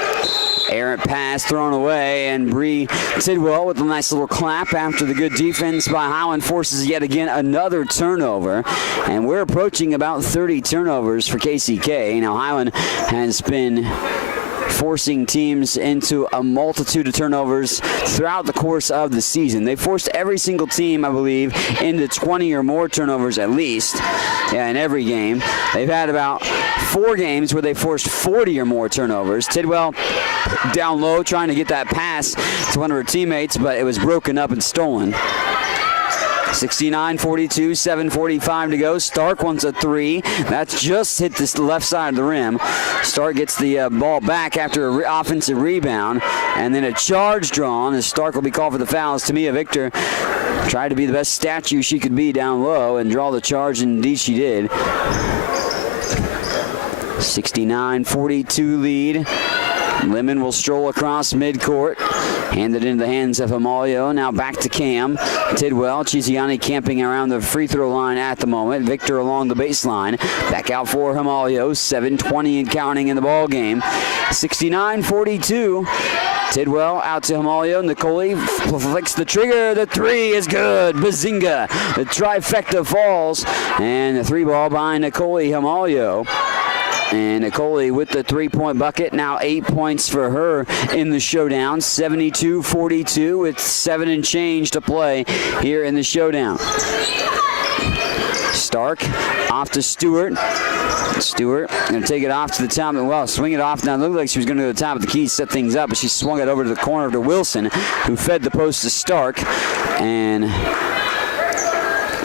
Errant pass thrown away, and Bree Tidwell with a nice little clap after the good defense by Highland forces yet again another turnover. And we're approaching about 30 turnovers for KCK. Now Highland has been forcing teams into a multitude of turnovers throughout the course of the season. They forced every single team, I believe, into 20 or more turnovers at least in every game. They've had about 4 games where they forced 40 or more turnovers. Tidwell down low trying to get that pass to one of her teammates, but it was broken up and stolen. 69-42, 7:45 to go. Stark wants a 3. That's just hit this left side of the rim. Stark gets the ball back after an offensive rebound, and then a charge drawn as Stark will be called for the fouls. Tamia Victor tried to be the best statue she could be down low and draw the charge, and indeed she did. 69-42 lead. Lemon will stroll across midcourt, hand it into the hands of Amalio. Now back to Cam. Tidwell, Chiziani camping around the free throw line at the moment. Victor along the baseline. Back out for Amalio. 7:20 and counting in the ball game. 69-42. Tidwell out to Amalio. Nicoli flicks the trigger. The 3 is good. Bazinga. The trifecta falls. And the 3 ball by Nicoli Amalio. And Nicoli with the 3-point bucket. Now 8 points for her in the showdown. 72-42 with 7 and change to play here in the showdown. Stark off to Stewart. Stewart going to take it off to the top. Well, swing it off. Now it looked like she was going to go to the top of the key, set things up, but she swung it over to the corner to Wilson, who fed the post to Stark. And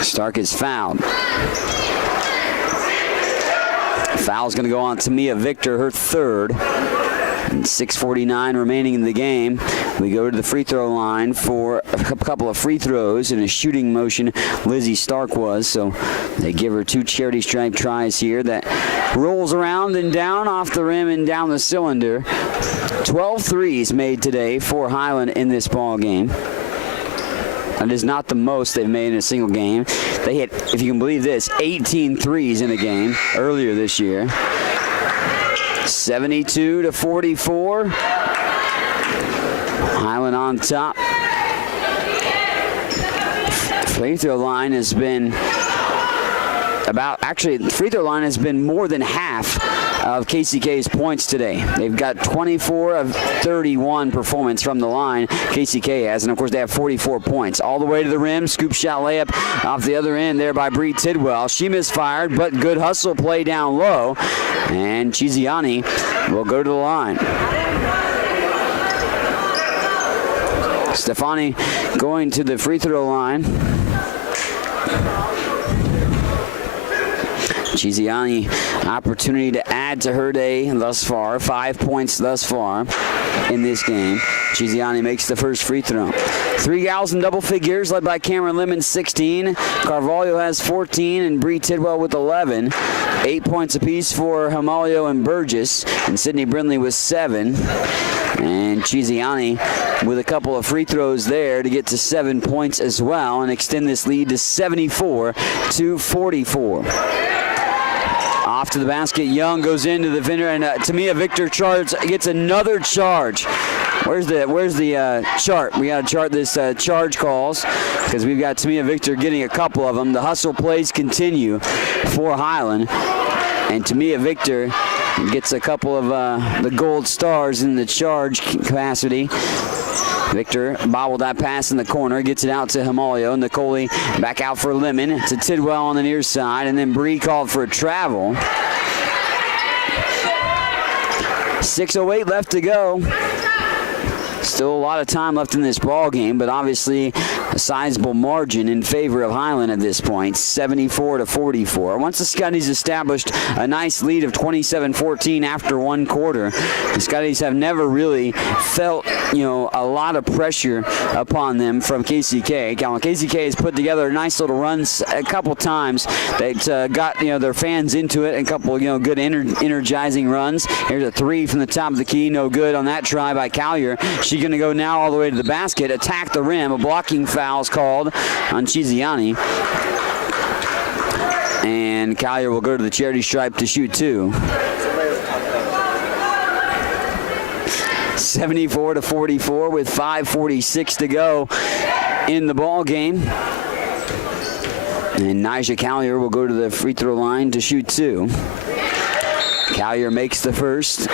Stark is fouled. Foul's going to go on Tamia Victor, her 3rd. And 6:49 remaining in the game. We go to the free throw line for a couple of free throws in a shooting motion. Lizzie Stark was, so they give her 2 charity stripe tries here. That rolls around and down off the rim and down the cylinder. 12 threes made today for Highland in this ball game. That is not the most they've made in a single game. They hit, if you can believe this, 18 threes in a game earlier this year. 72-44. Highland on top. Free throw line has been free throw line has been more than half of KCK's points today. They've got 24 of 31 performance from the line, KCK has, and of course they have 44 points. All the way to the rim, scoop shot layup off the other end there by Bree Tidwell. She misfired, but good hustle play down low, and Chiziani will go to the line. Stefani going to the free throw line. Chiziani, opportunity to add to her day thus far. 5 points thus far in this game. Chiziani makes the first free throw. 3 gals in double figures, led by Cameron Lemon, 16. Carvalho has 14, and Bree Tidwell with 11. 8 points apiece for Hamalio and Burgess, and Sidney Brinley with 7. And Chiziani with a couple of free throws there to get to 7 points as well and extend this lead to 74-44. Off to the basket, Young goes into the defender, and Tamia Victor gets another charge. Where's the chart? We got to chart this charge calls because we've got Tamia Victor getting a couple of them. The hustle plays continue for Highland, and Tamia Victor gets a couple of the gold stars in the charge capacity. Victor bobbled that pass in the corner, gets it out to Hamalio. Nicole back out for Lemon to Tidwell on the near side, and then Bree called for a travel. 6:08 left to go. Still a lot of time left in this ball game, but obviously a sizable margin in favor of Highland at this point, 74-44. Once the Scotties established a nice lead of 27-14 after one quarter, the Scotties have never really felt, a lot of pressure upon them from KCK. KCK has put together nice little runs a couple times that got their fans into it, and a couple good energizing runs. Here's a 3 from the top of the key, no good on that try by Collier. She's going to go now all the way to the basket, attack the rim. A blocking foul is called on Chiziani. And Collier will go to the charity stripe to shoot 2. 74-44 with 5:46 to go in the ball game. And Nyjah Collier will go to the free throw line to shoot 2. Collier makes the first.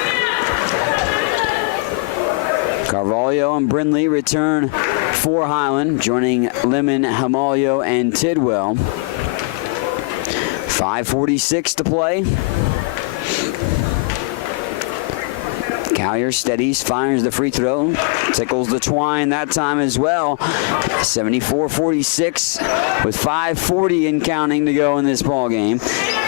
Carvalho and Brinley return for Highland, joining Lemon, Hamalio, and Tidwell. 5:46 to play. Collier steadies, fires the free throw, tickles the twine that time as well. 74-46 with 5:40 and counting to go in this ball game.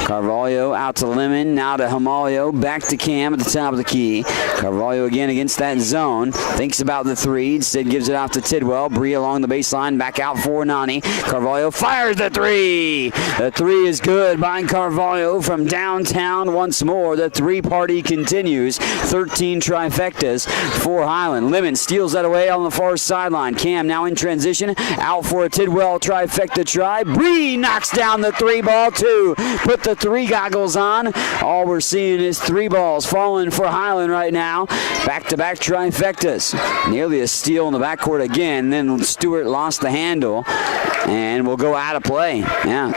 Carvalho out to Lemon, now to Hamalio, back to Cam at the top of the key. Carvalho again against that zone, thinks about the 3, instead gives it off to Tidwell. Bree along the baseline, back out for Nani. Carvalho fires the 3. The 3 is good by Carvalho from downtown once more. The 3 party continues. 13 trifectas for Highland. Lemon steals that away on the far sideline. Cam now in transition, out for a Tidwell trifecta try. Bree knocks down the 3 ball too. Put the 3 goggles on. All we're seeing is 3 balls falling for Highland right now. Back-to-back trifectas. Nearly a steal in the backcourt again. Then Stewart lost the handle and will go out of play. Yeah.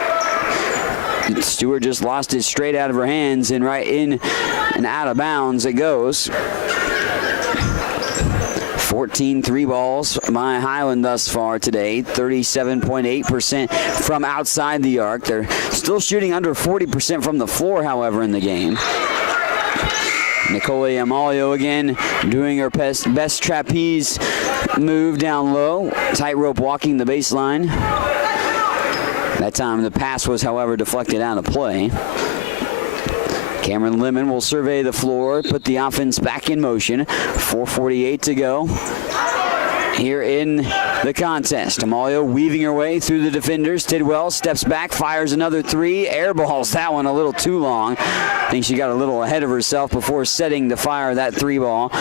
Stewart just lost it straight out of her hands, and right in and out of bounds it goes. 14 3 balls by Highland thus far today, 37.8% from outside the arc. They're still shooting under 40% from the floor, however, in the game. Nicole Amalio again doing her best trapeze move down low, tightrope walking the baseline. That time the pass was, however, deflected out of play. Cameron Lemon will survey the floor, put the offense back in motion. 4:48 to go here in the contest. Amalio weaving her way through the defenders. Tidwell steps back, fires another three, airballs that one a little too long. I think she got a little ahead of herself before setting to fire that three ball.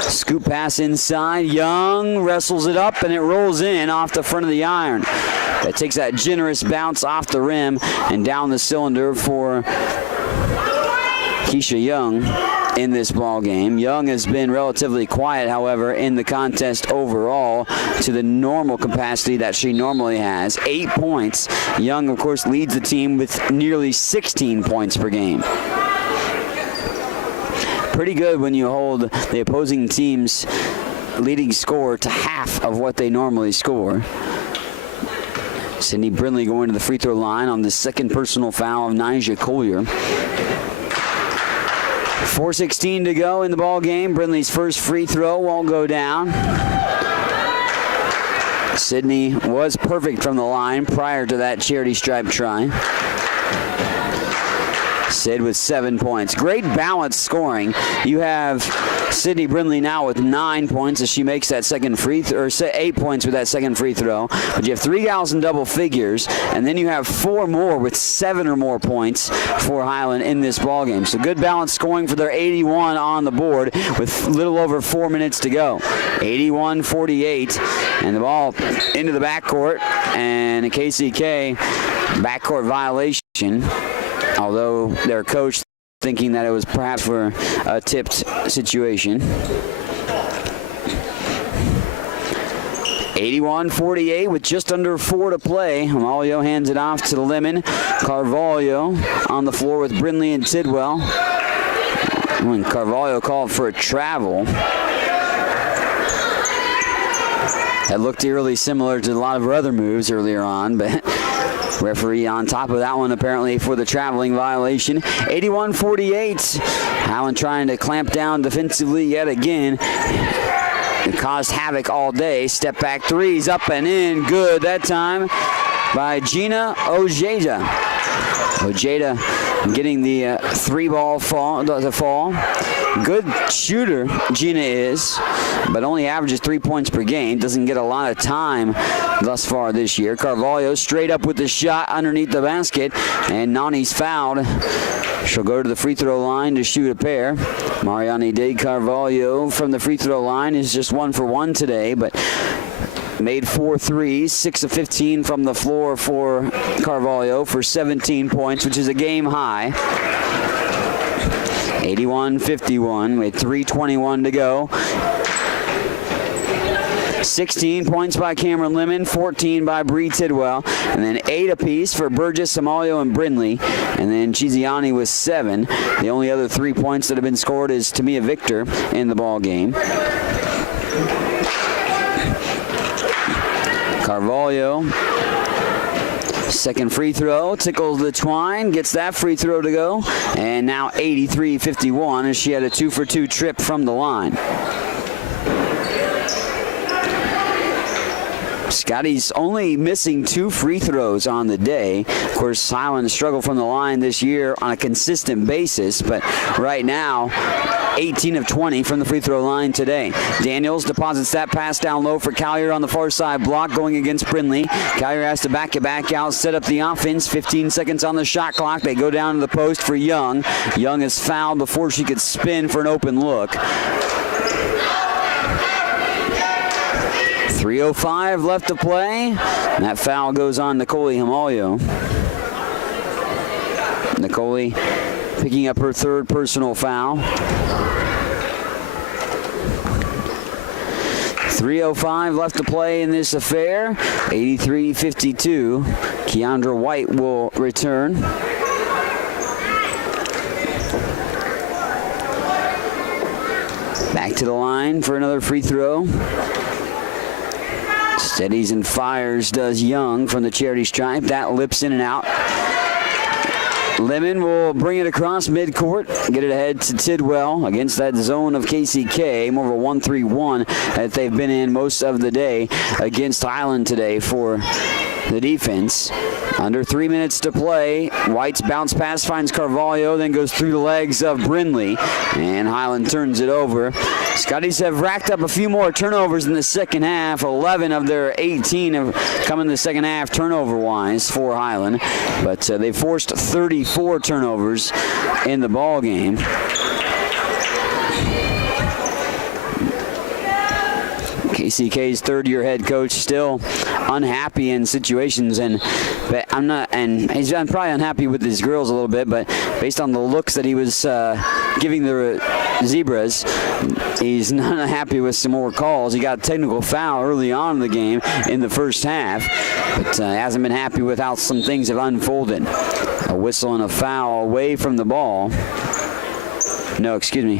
Scoop pass inside. Young wrestles it up, and it rolls in off the front of the iron. That takes that generous bounce off the rim and down the cylinder for Keisha Young in this ball game. Young has been relatively quiet, however, in the contest overall to the normal capacity that she normally has. 8 points. Young, of course, leads the team with nearly 16 points per game. Pretty good when you hold the opposing team's leading score to half of what they normally score. Sidney Brinley going to the free throw line on the second personal foul of Nyjah Collier. 4:16 to go in the ball game. Brinley's first free throw won't go down. Sidney was perfect from the line prior to that charity stripe try. Sid with 7 points. Great balanced scoring. You have Sidney Brinley now with 9 points as she makes that second free throw, or 8 points with that second free throw. But you have 3 gals in double figures, and then you have 4 more with 7 or more points for Highland in this ballgame. So good balanced scoring for their 81 on the board with a little over 4 minutes to go. 81-48, and the ball into the backcourt, and a KCK backcourt violation. Although their coach thinking that it was perhaps for a tipped situation. 81-48 with just under 4 to play. Amalio hands it off to Lemon. Carvalho on the floor with Brinley and Tidwell. When Carvalho called for a travel. That looked eerily similar to a lot of her other moves earlier on, but referee on top of that one apparently for the traveling violation. 81-48. Highland trying to clamp down defensively yet again. It caused havoc all day. Step back threes up and in. Good that time by Gina Ojeda. Ojeda getting the three-ball fall. Good shooter, Gina is, but only averages 3 points per game. Doesn't get a lot of time thus far this year. Carvalho straight up with the shot underneath the basket, and Nani's fouled. She'll go to the free throw line to shoot a pair. Mariani De Carvalho from the free throw line is just 1 for 1 today, but made 4 threes, 6 of 15 from the floor for Carvalho for 17 points, which is a game high. 81-51 with 3:21 to go. 16 points by Cameron Lemon, 14 by Bree Tidwell, and then 8 apiece for Burgess, Amalio, and Brinley, and then Chiziani with 7. The only other 3 points that have been scored is Tamia Victor in the ball game. Carvalho, second free throw, tickles the twine, gets that free throw to go, and now 83-51 as she had a 2 for 2 trip from the line. Scotty's only missing 2 free throws on the day. Of course, Highland struggled from the line this year on a consistent basis, but right now, 18 of 20 from the free throw line today. Daniels deposits that pass down low for Collier on the far side block going against Brinley. Collier has to back it back out, set up the offense. 15 seconds on the shot clock. They go down to the post for Young. Young is fouled before she could spin for an open look. 3:05 left to play. And that foul goes on Nicole Amalio. Nicole picking up her 3rd personal foul. 3:05 left to play in this affair. 83-52. Keandra White will return. Back to the line for another free throw. Steadies and fires does Young from the charity stripe. That lips in and out. Lemon will bring it across midcourt, get it ahead to Tidwell against that zone of KCK. More of a 1-3-1 that they've been in most of the day against Highland today for the defense. Under 3 minutes to play. White's bounce pass finds Carvalho, then goes through the legs of Brinley, and Highland turns it over. Scotties have racked up a few more turnovers in the second half. 11 of their 18 have come in the second half turnover-wise for Highland, but they forced 34 turnovers in the ball game. KCK's third-year head coach still unhappy in situations, and he's probably unhappy with his girls a little bit, but based on the looks that he was giving the Zebras, he's not happy with some more calls. He got a technical foul early on in the game in the first half, but hasn't been happy with how some things have unfolded. A whistle and a foul away from the ball. No, excuse me.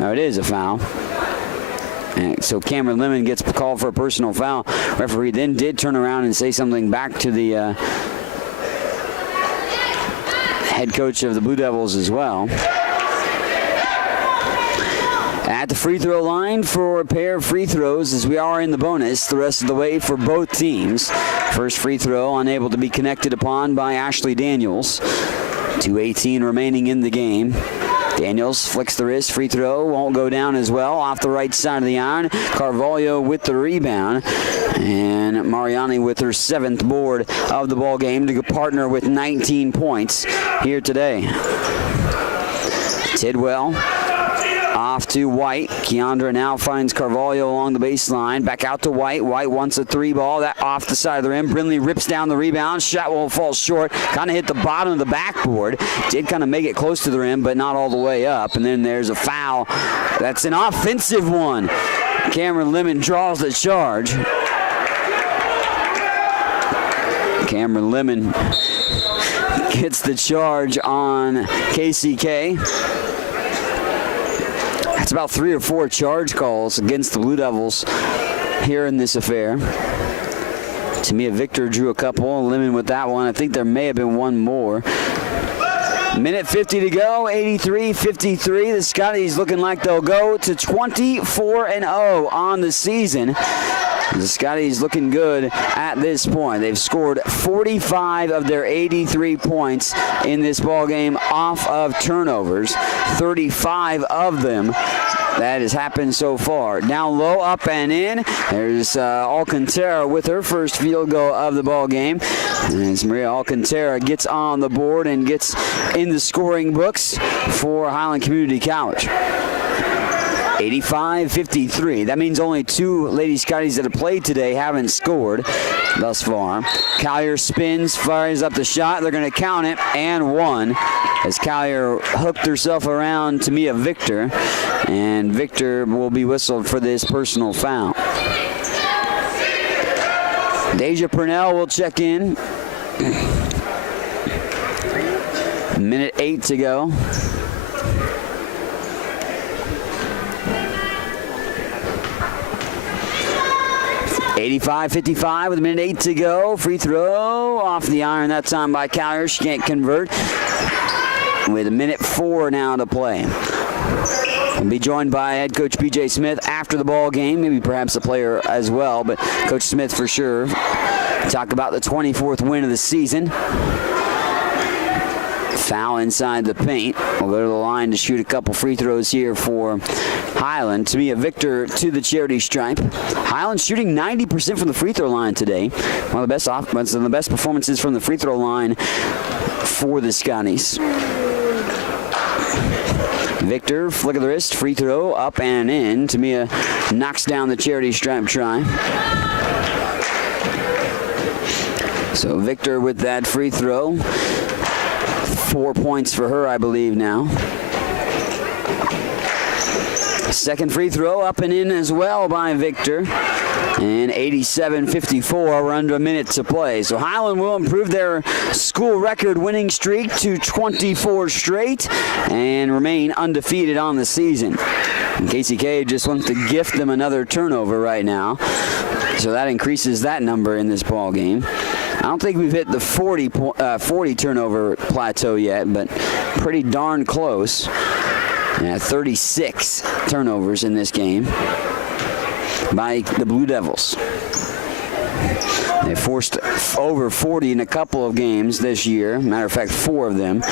No, it is a foul. And so Cameron Lemon gets called for a personal foul. Referee then did turn around and say something back to the head coach of the Blue Devils as well. At the free throw line for a pair of free throws as we are in the bonus the rest of the way for both teams. First free throw unable to be connected upon by Ashley Daniels. 2:18 remaining in the game. Daniels flicks the wrist, free throw, won't go down as well. Off the right side of the iron, Carvalho with the rebound. And Mariani with her 7th board of the ball game to partner with 19 points here today. Tidwell off to White. Keandra now finds Carvalho along the baseline. Back out to White. White wants a 3 ball. That off the side of the rim. Brinley rips down the rebound. Shot will fall short. Kind of hit the bottom of the backboard. Did kind of make it close to the rim, but not all the way up. And then there's a foul. That's an offensive one. Cameron Lemon draws the charge. Cameron Lemon gets the charge on KCK. It's about 3 or 4 charge calls against the Blue Devils here in this affair. Tamia Victor drew a couple, Lemon with that one. I think there may have been one more. Minute 50 to go, 83-53. The Scotties looking like they'll go to 24-0 on the season. The Scotties looking good at this point. They've scored 45 of their 83 points in this ball game off of turnovers. 35 of them that has happened so far. Down low, up and in. There's Alcantara with her first field goal of the ball game. As Maria Alcantara gets on the board and gets in the scoring books for Highland Community College. 85-53. That means only 2 Lady Scotties that have played today haven't scored thus far. Collier spins, fires up the shot. They're going to count it, and one, as Collier hooked herself around Tamia Victor, and Victor will be whistled for this personal foul. Deja Purnell will check in. Minute 8 to go. 85-55 with a minute 8 to go. Free throw off the iron that time by Collier. She can't convert. With a minute 4 now to play. We'll be joined by head coach P.J. Smith after the ball game. Maybe perhaps a player as well, but Coach Smith for sure. Talk about the 24th win of the season. Foul inside the paint. We'll go to the line to shoot a couple free throws here for Highland. Tamia Victor to the charity stripe. Highland shooting 90% from the free throw line today. One of the best performances from the free throw line for the Scotties. Victor, flick of the wrist, free throw, up and in. Tamia knocks down the charity stripe try. So Victor with that free throw. 4 points for her, I believe, now. Second free throw up and in as well by Victor. And 87-54, we're under a minute to play. So Highland will improve their school record winning streak to 24 straight and remain undefeated on the season. And KCK just wants to gift them another turnover right now. So that increases that number in this ball game. I don't think we've hit the 40 turnover plateau yet, but pretty darn close. 36 turnovers in this game by the Blue Devils. They forced over 40 in a couple of games this year. Matter of fact, 4 of them.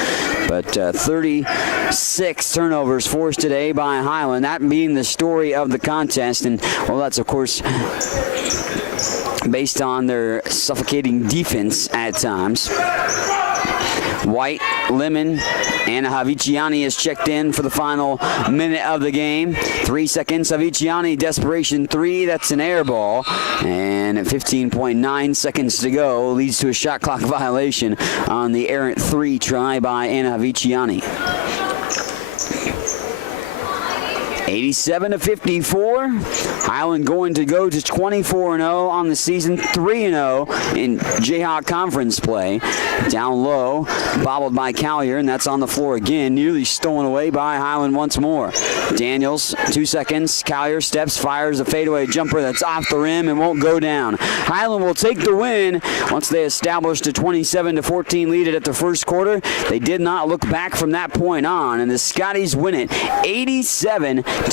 But 36 turnovers forced today by Highland. That being the story of the contest. And, well, that's, of course, based on their suffocating defense at times. White, Lemon, and Haviciani is checked in for the final minute of the game. 3 seconds. Haviciani, desperation 3. That's an air ball. And 15.9 seconds to go leads to a shot clock violation on the errant 3 try by Anna Haviciani. 87-54. Highland going to go to 24-0 on the season, 3-0 in Jayhawk Conference play. Down low, bobbled by Collier, and that's on the floor again. Nearly stolen away by Highland once more. Daniels, 2 seconds. Collier steps, fires a fadeaway jumper that's off the rim and won't go down. Highland will take the win once they established a 27-14 lead at the first quarter. They did not look back from that point on, and the Scotties win it 87-54.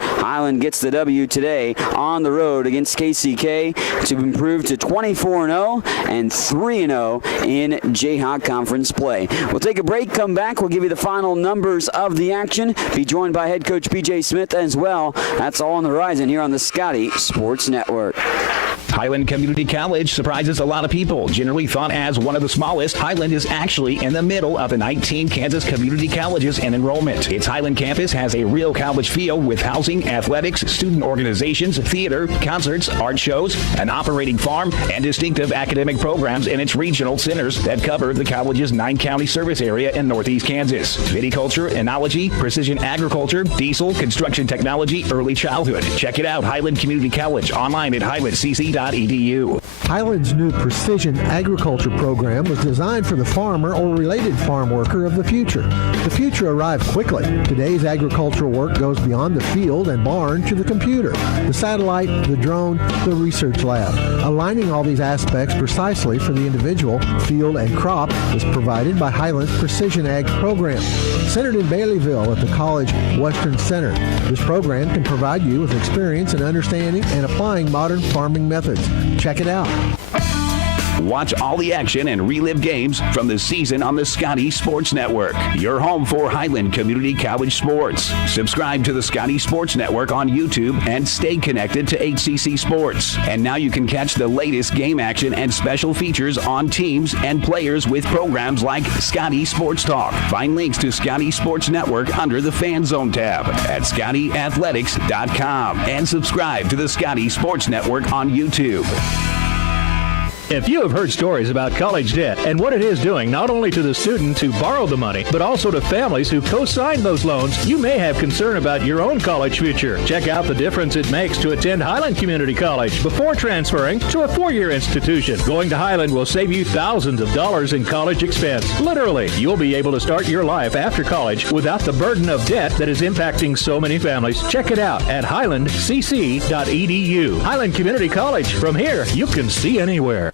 Highland gets the W today on the road against KCK to improve to 24-0 and 3-0 in Jayhawk Conference play. We'll take a break, come back, we'll give you the final numbers of the action. Be joined by head coach PJ Smith as well. That's all on the horizon here on the Scotty Sports Network. Highland Community College surprises a lot of people. Generally thought as one of the smallest, Highland is actually in the middle of the 19 Kansas community colleges in enrollment. Its Highland campus has a real college feel with housing, athletics, student organizations, theater, concerts, art shows, an operating farm, and distinctive academic programs in its regional centers that cover the college's 9-county service area in northeast Kansas. Viticulture, enology, precision agriculture, diesel, construction technology, early childhood. Check it out, Highland Community College, online at highlandcc.edu. Highland's new precision agriculture program was designed for the farmer or related farm worker of the future. The future arrived quickly. Today's agricultural work goes beyond the field and barn to the computer, the satellite, the drone, the research lab. Aligning all these aspects precisely for the individual, field, and crop is provided by Highland's Precision Ag program. Centered in Baileyville at the College Western Center, this program can provide you with experience in understanding and applying modern farming methods. Check it out. Watch all the action and relive games from the season on the Scotty Sports Network, your home for Highland Community College sports. Subscribe to the Scotty Sports Network on YouTube and stay connected to HCC Sports. And now you can catch the latest game action and special features on teams and players with programs like Scotty Sports Talk. Find links to Scotty Sports Network under the Fan Zone tab at ScottyAthletics.com and subscribe to the Scotty Sports Network on YouTube. If you have heard stories about college debt and what it is doing not only to the student who borrowed the money, but also to families who co-signed those loans, you may have concern about your own college future. Check out the difference it makes to attend Highland Community College before transferring to a 4-year institution. Going to Highland will save you thousands of dollars in college expense. Literally, you'll be able to start your life after college without the burden of debt that is impacting so many families. Check it out at highlandcc.edu. Highland Community College. From here, you can see anywhere.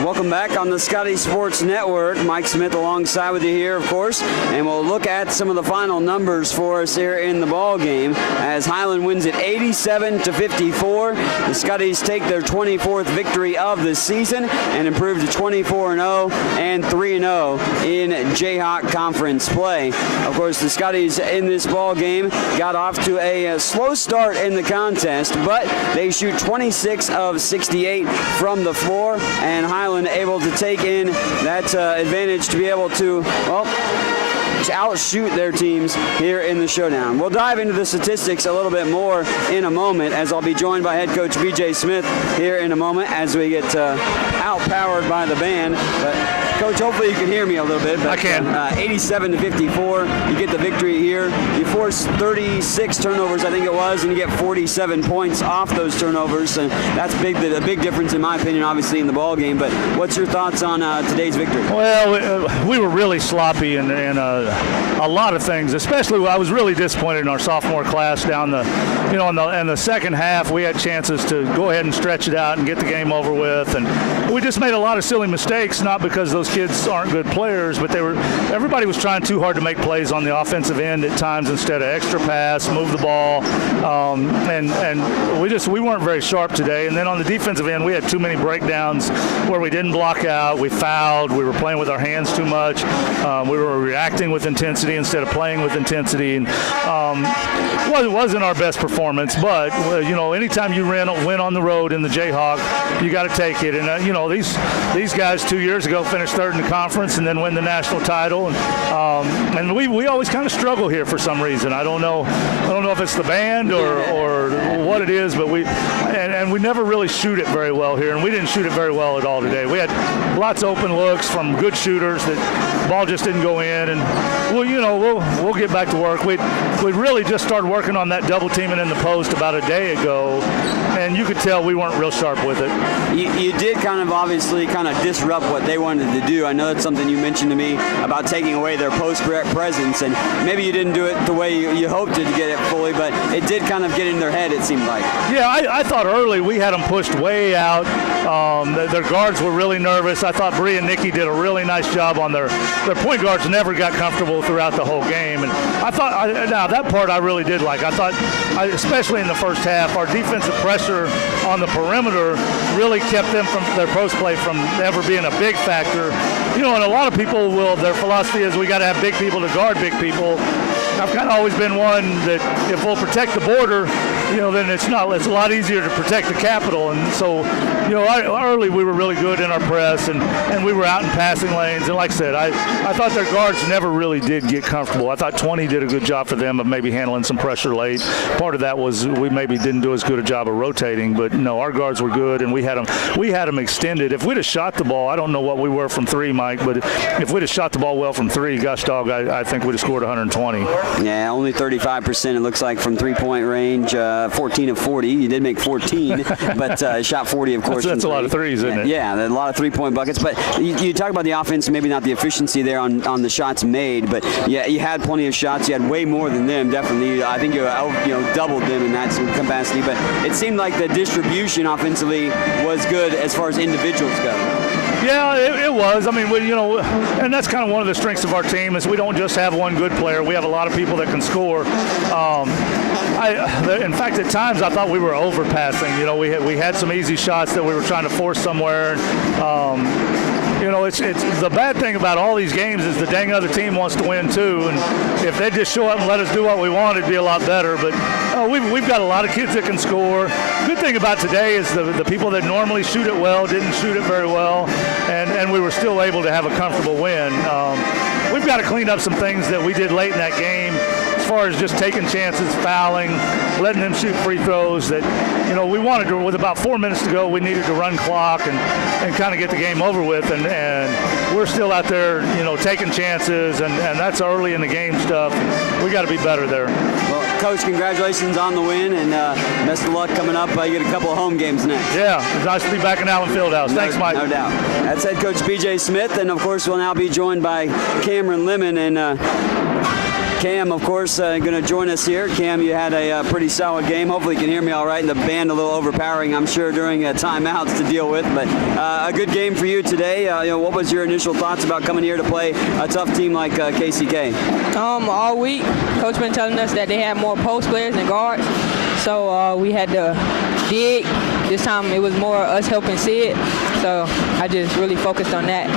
Welcome back on the Scotty Sports Network. Mike Smith alongside with you here, of course, and we'll look at some of the final numbers for us here in the ball game as Highland wins it 87-54. The Scotties take their 24th victory of the season and improve to 24-0 and 3-0 in Jayhawk Conference play. Of course, the Scotties in this ball game got off to a slow start in the contest, but they shoot 26 of 68 from the floor, and Highland able to take in that advantage to be able to, well, outshoot their teams here in the showdown. We'll dive into the statistics a little bit more in a moment as I'll be joined by head coach BJ Smith here in a moment as we get outpowered by the band. But Coach, hopefully you can hear me a little bit. But, I can. 87-54, you get the victory here. You force 36 turnovers, I think it was, and you get 47 points off those turnovers. And that's big, a big difference in my opinion, obviously, in the ball game. But what's your thoughts on today's victory? Well, we were really sloppy in a lot of things. Especially, I was really disappointed in our sophomore class down the, in the second half. We had chances to go ahead and stretch it out and get the game over with, and we just made a lot of silly mistakes. Not because those those kids aren't good players, but everybody was trying too hard to make plays on the offensive end at times instead of extra pass, move the ball, and we weren't very sharp today. And then on the defensive end, we had too many breakdowns where we didn't block out, we fouled, we were playing with our hands too much, we were reacting with intensity instead of playing with intensity, and it wasn't our best performance. But anytime you win on the road in the Jayhawk, you got to take it. And these guys 2 years ago finished third in the conference and then win the national title. And we always kind of struggle here for some reason. I don't know if it's the band or what it is, but we never really shoot it very well here, and we didn't shoot it very well at all today. We had lots of open looks from good shooters that the ball just didn't go in, and we'll get back to work. We really just started working on that double teaming in the post about a day ago, and you could tell we weren't real sharp with it. You did obviously disrupt what they wanted to do. I know that's something you mentioned to me about taking away their post presence, and maybe you didn't do it the way you hoped to get it fully, but it did get in their head, it seemed like. Yeah, I thought early we had them pushed way out. Their guards were really nervous. I thought Bree and Nikki did a really nice job on their point guards never got comfortable throughout the whole game. And I thought, now that part I really did like. I thought, especially in the first half, our defensive pressure on the perimeter really kept them from their post play from ever being a big factor. And a lot of people their philosophy is we got to have big people to guard big people. I've kind of always been one that if we'll protect the border, then it's a lot easier to protect the Capitol. And so, early we were really good in our press, and we were out in passing lanes. And like I said, I thought their guards never really did get comfortable. I thought 20 did a good job for them of maybe handling some pressure late. Part of that was we maybe didn't do as good a job of rotating, but no, our guards were good, and we had them extended. If we'd have shot the ball, I don't know what we were from three, Mike, but if we'd have shot the ball well from three, gosh dog, I think we'd have scored 120. Yeah, only 35% it looks like from three-point range, 14 of 40. You did make 14, but shot 40, of course. That's a lot of threes, isn't it? Yeah, a lot of three-point buckets. But you talk about the offense, maybe not the efficiency there on the shots made, but yeah, you had plenty of shots. You had way more than them, definitely. I think you doubled them in that capacity. But it seemed like the distribution offensively was good as far as individuals go. Yeah, it was. I mean, and that's kind of one of the strengths of our team is we don't just have one good player. We have a lot of people that can score. In fact, at times I thought we were overpassing. We had some easy shots that we were trying to force somewhere. It's the bad thing about all these games is the dang other team wants to win too, and if they just show up and let us do what we want, it'd be a lot better. But we've got a lot of kids that can score. Good thing about today is the people that normally shoot it well didn't shoot it very well, and we were still able to have a comfortable win. We've got to clean up some things that we did late in that game, as far as just taking chances, fouling, letting them shoot free throws that, we wanted to, with about 4 minutes to go, we needed to run clock and kind of get the game over with. And we're still out there, taking chances, and that's early in the game stuff. We got to be better there. Well, Coach, congratulations on the win, and best of luck coming up. You get a couple of home games next. Yeah, it's nice to be back in Allen Fieldhouse. Thanks, Mike. No doubt. That's head coach B.J. Smith, and of course we'll now be joined by Cameron Lemon. And Cam, of course, going to join us here. Cam, you had a pretty solid game. Hopefully you can hear me all right, and the band a little overpowering, I'm sure, during timeouts to deal with. But a good game for you today. What was your initial thoughts about coming here to play a tough team like KCK? All week, Coach been telling us that they had more post players than guards. So we had to dig. This time it was more us helping Sid. So I just really focused on that.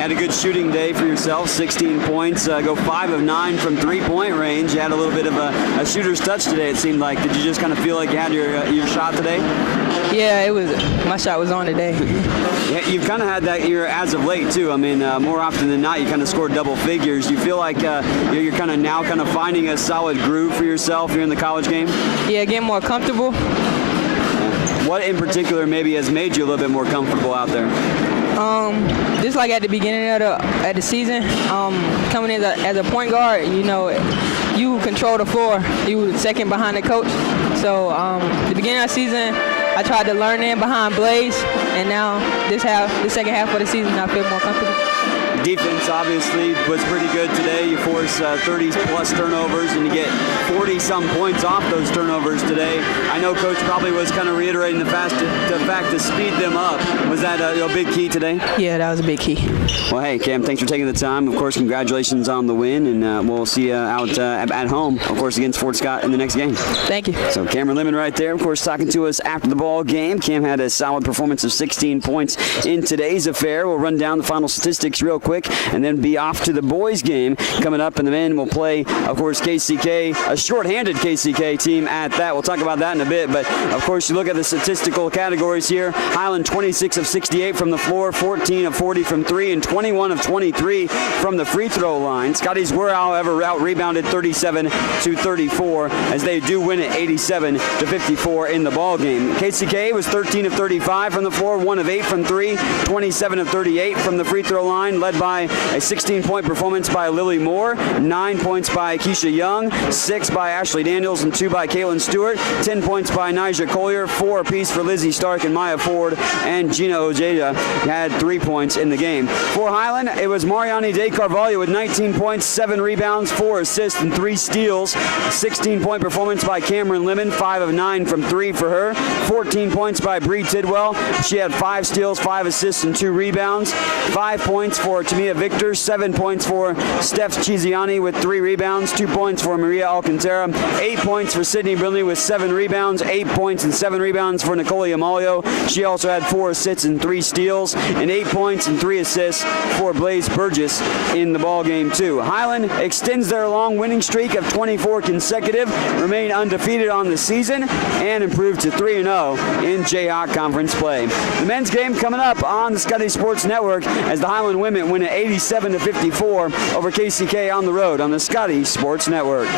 Had a good shooting day for yourself, 16 points, go 5 of 9 from three-point range. You had a little bit of a shooter's touch today, it seemed like. Did you just kind of feel like you had your shot today? Yeah, my shot was on today. Yeah, you've kind of had that here as of late, too. I mean, more often than not, you kind of scored double figures. Do you feel like you're kind of now finding a solid groove for yourself here in the college game? Yeah, getting more comfortable. Yeah. What in particular maybe has made you a little bit more comfortable out there? Just like at the beginning of the season, coming in as a point guard, you control the floor. You were second behind the coach. So the beginning of the season, I tried to learn in behind Blaze, and now this second half of the season, I feel more comfortable. Defense obviously was pretty good today. You force 30-plus turnovers, and you get 40-some points off those turnovers today. I know Coach probably was kind of reiterating the fact to speed them up. Was that a big key today? Yeah, that was a big key. Well, hey, Cam, thanks for taking the time. Of course, congratulations on the win, and we'll see you out at home, of course, against Fort Scott in the next game. Thank you. So Cameron Lemon right there, of course, talking to us after the ball game. Cam had a solid performance of 16 points in today's affair. We'll run down the final statistics real quick and then be off to the boys game coming up, and the men will play, of course, KCK, a shorthanded KCK team at that. We'll talk about that in a bit, but of course, you look at the statistical categories here. Highland 26 of 68 from the floor, 14 of 40 from 3, and 21 of 23 from the free throw line. Scotties were, however, out-rebounded 37-34 as they do win it 87-54 in the ball game. KCK was 13 of 35 from the floor, 1 of 8 from 3, 27 of 38 from the free throw line, led by a 16-point performance by Lily Moore, 9 points by Keisha Young, 6 by Ashley Daniels, and 2 by Caitlin Stewart, 10 points by Nija Collier, 4 apiece for Lizzie Stark and Maya Ford, and Gina Ojeda had 3 points in the game. For Highland, it was Mariani De Carvalho with 19 points, 7 rebounds, 4 assists, and 3 steals. 16-point performance by Cameron Lemon, 5 of 9 from 3 for her. 14 points by Bree Tidwell. She had 5 steals, 5 assists, and 2 rebounds. 5 points for Tamia Victor, 7 points for Steph Chiziani with 3 rebounds, 2 points for Maria Alcantara, 8 points for Sidney Brinley with 7 rebounds, 8 points and 7 rebounds for Nicole Amalio. She also had 4 assists and 3 steals, and 8 points and 3 assists for Blaze Burgess in the ball game too. Highland extends their long winning streak of 24 consecutive, remain undefeated on the season, and improve to 3-0 in Jayhawk Conference play. The men's game coming up on the Scotty Sports Network as the Highland women win at 87-54 over KCK on the road on the Scotty Sports Network.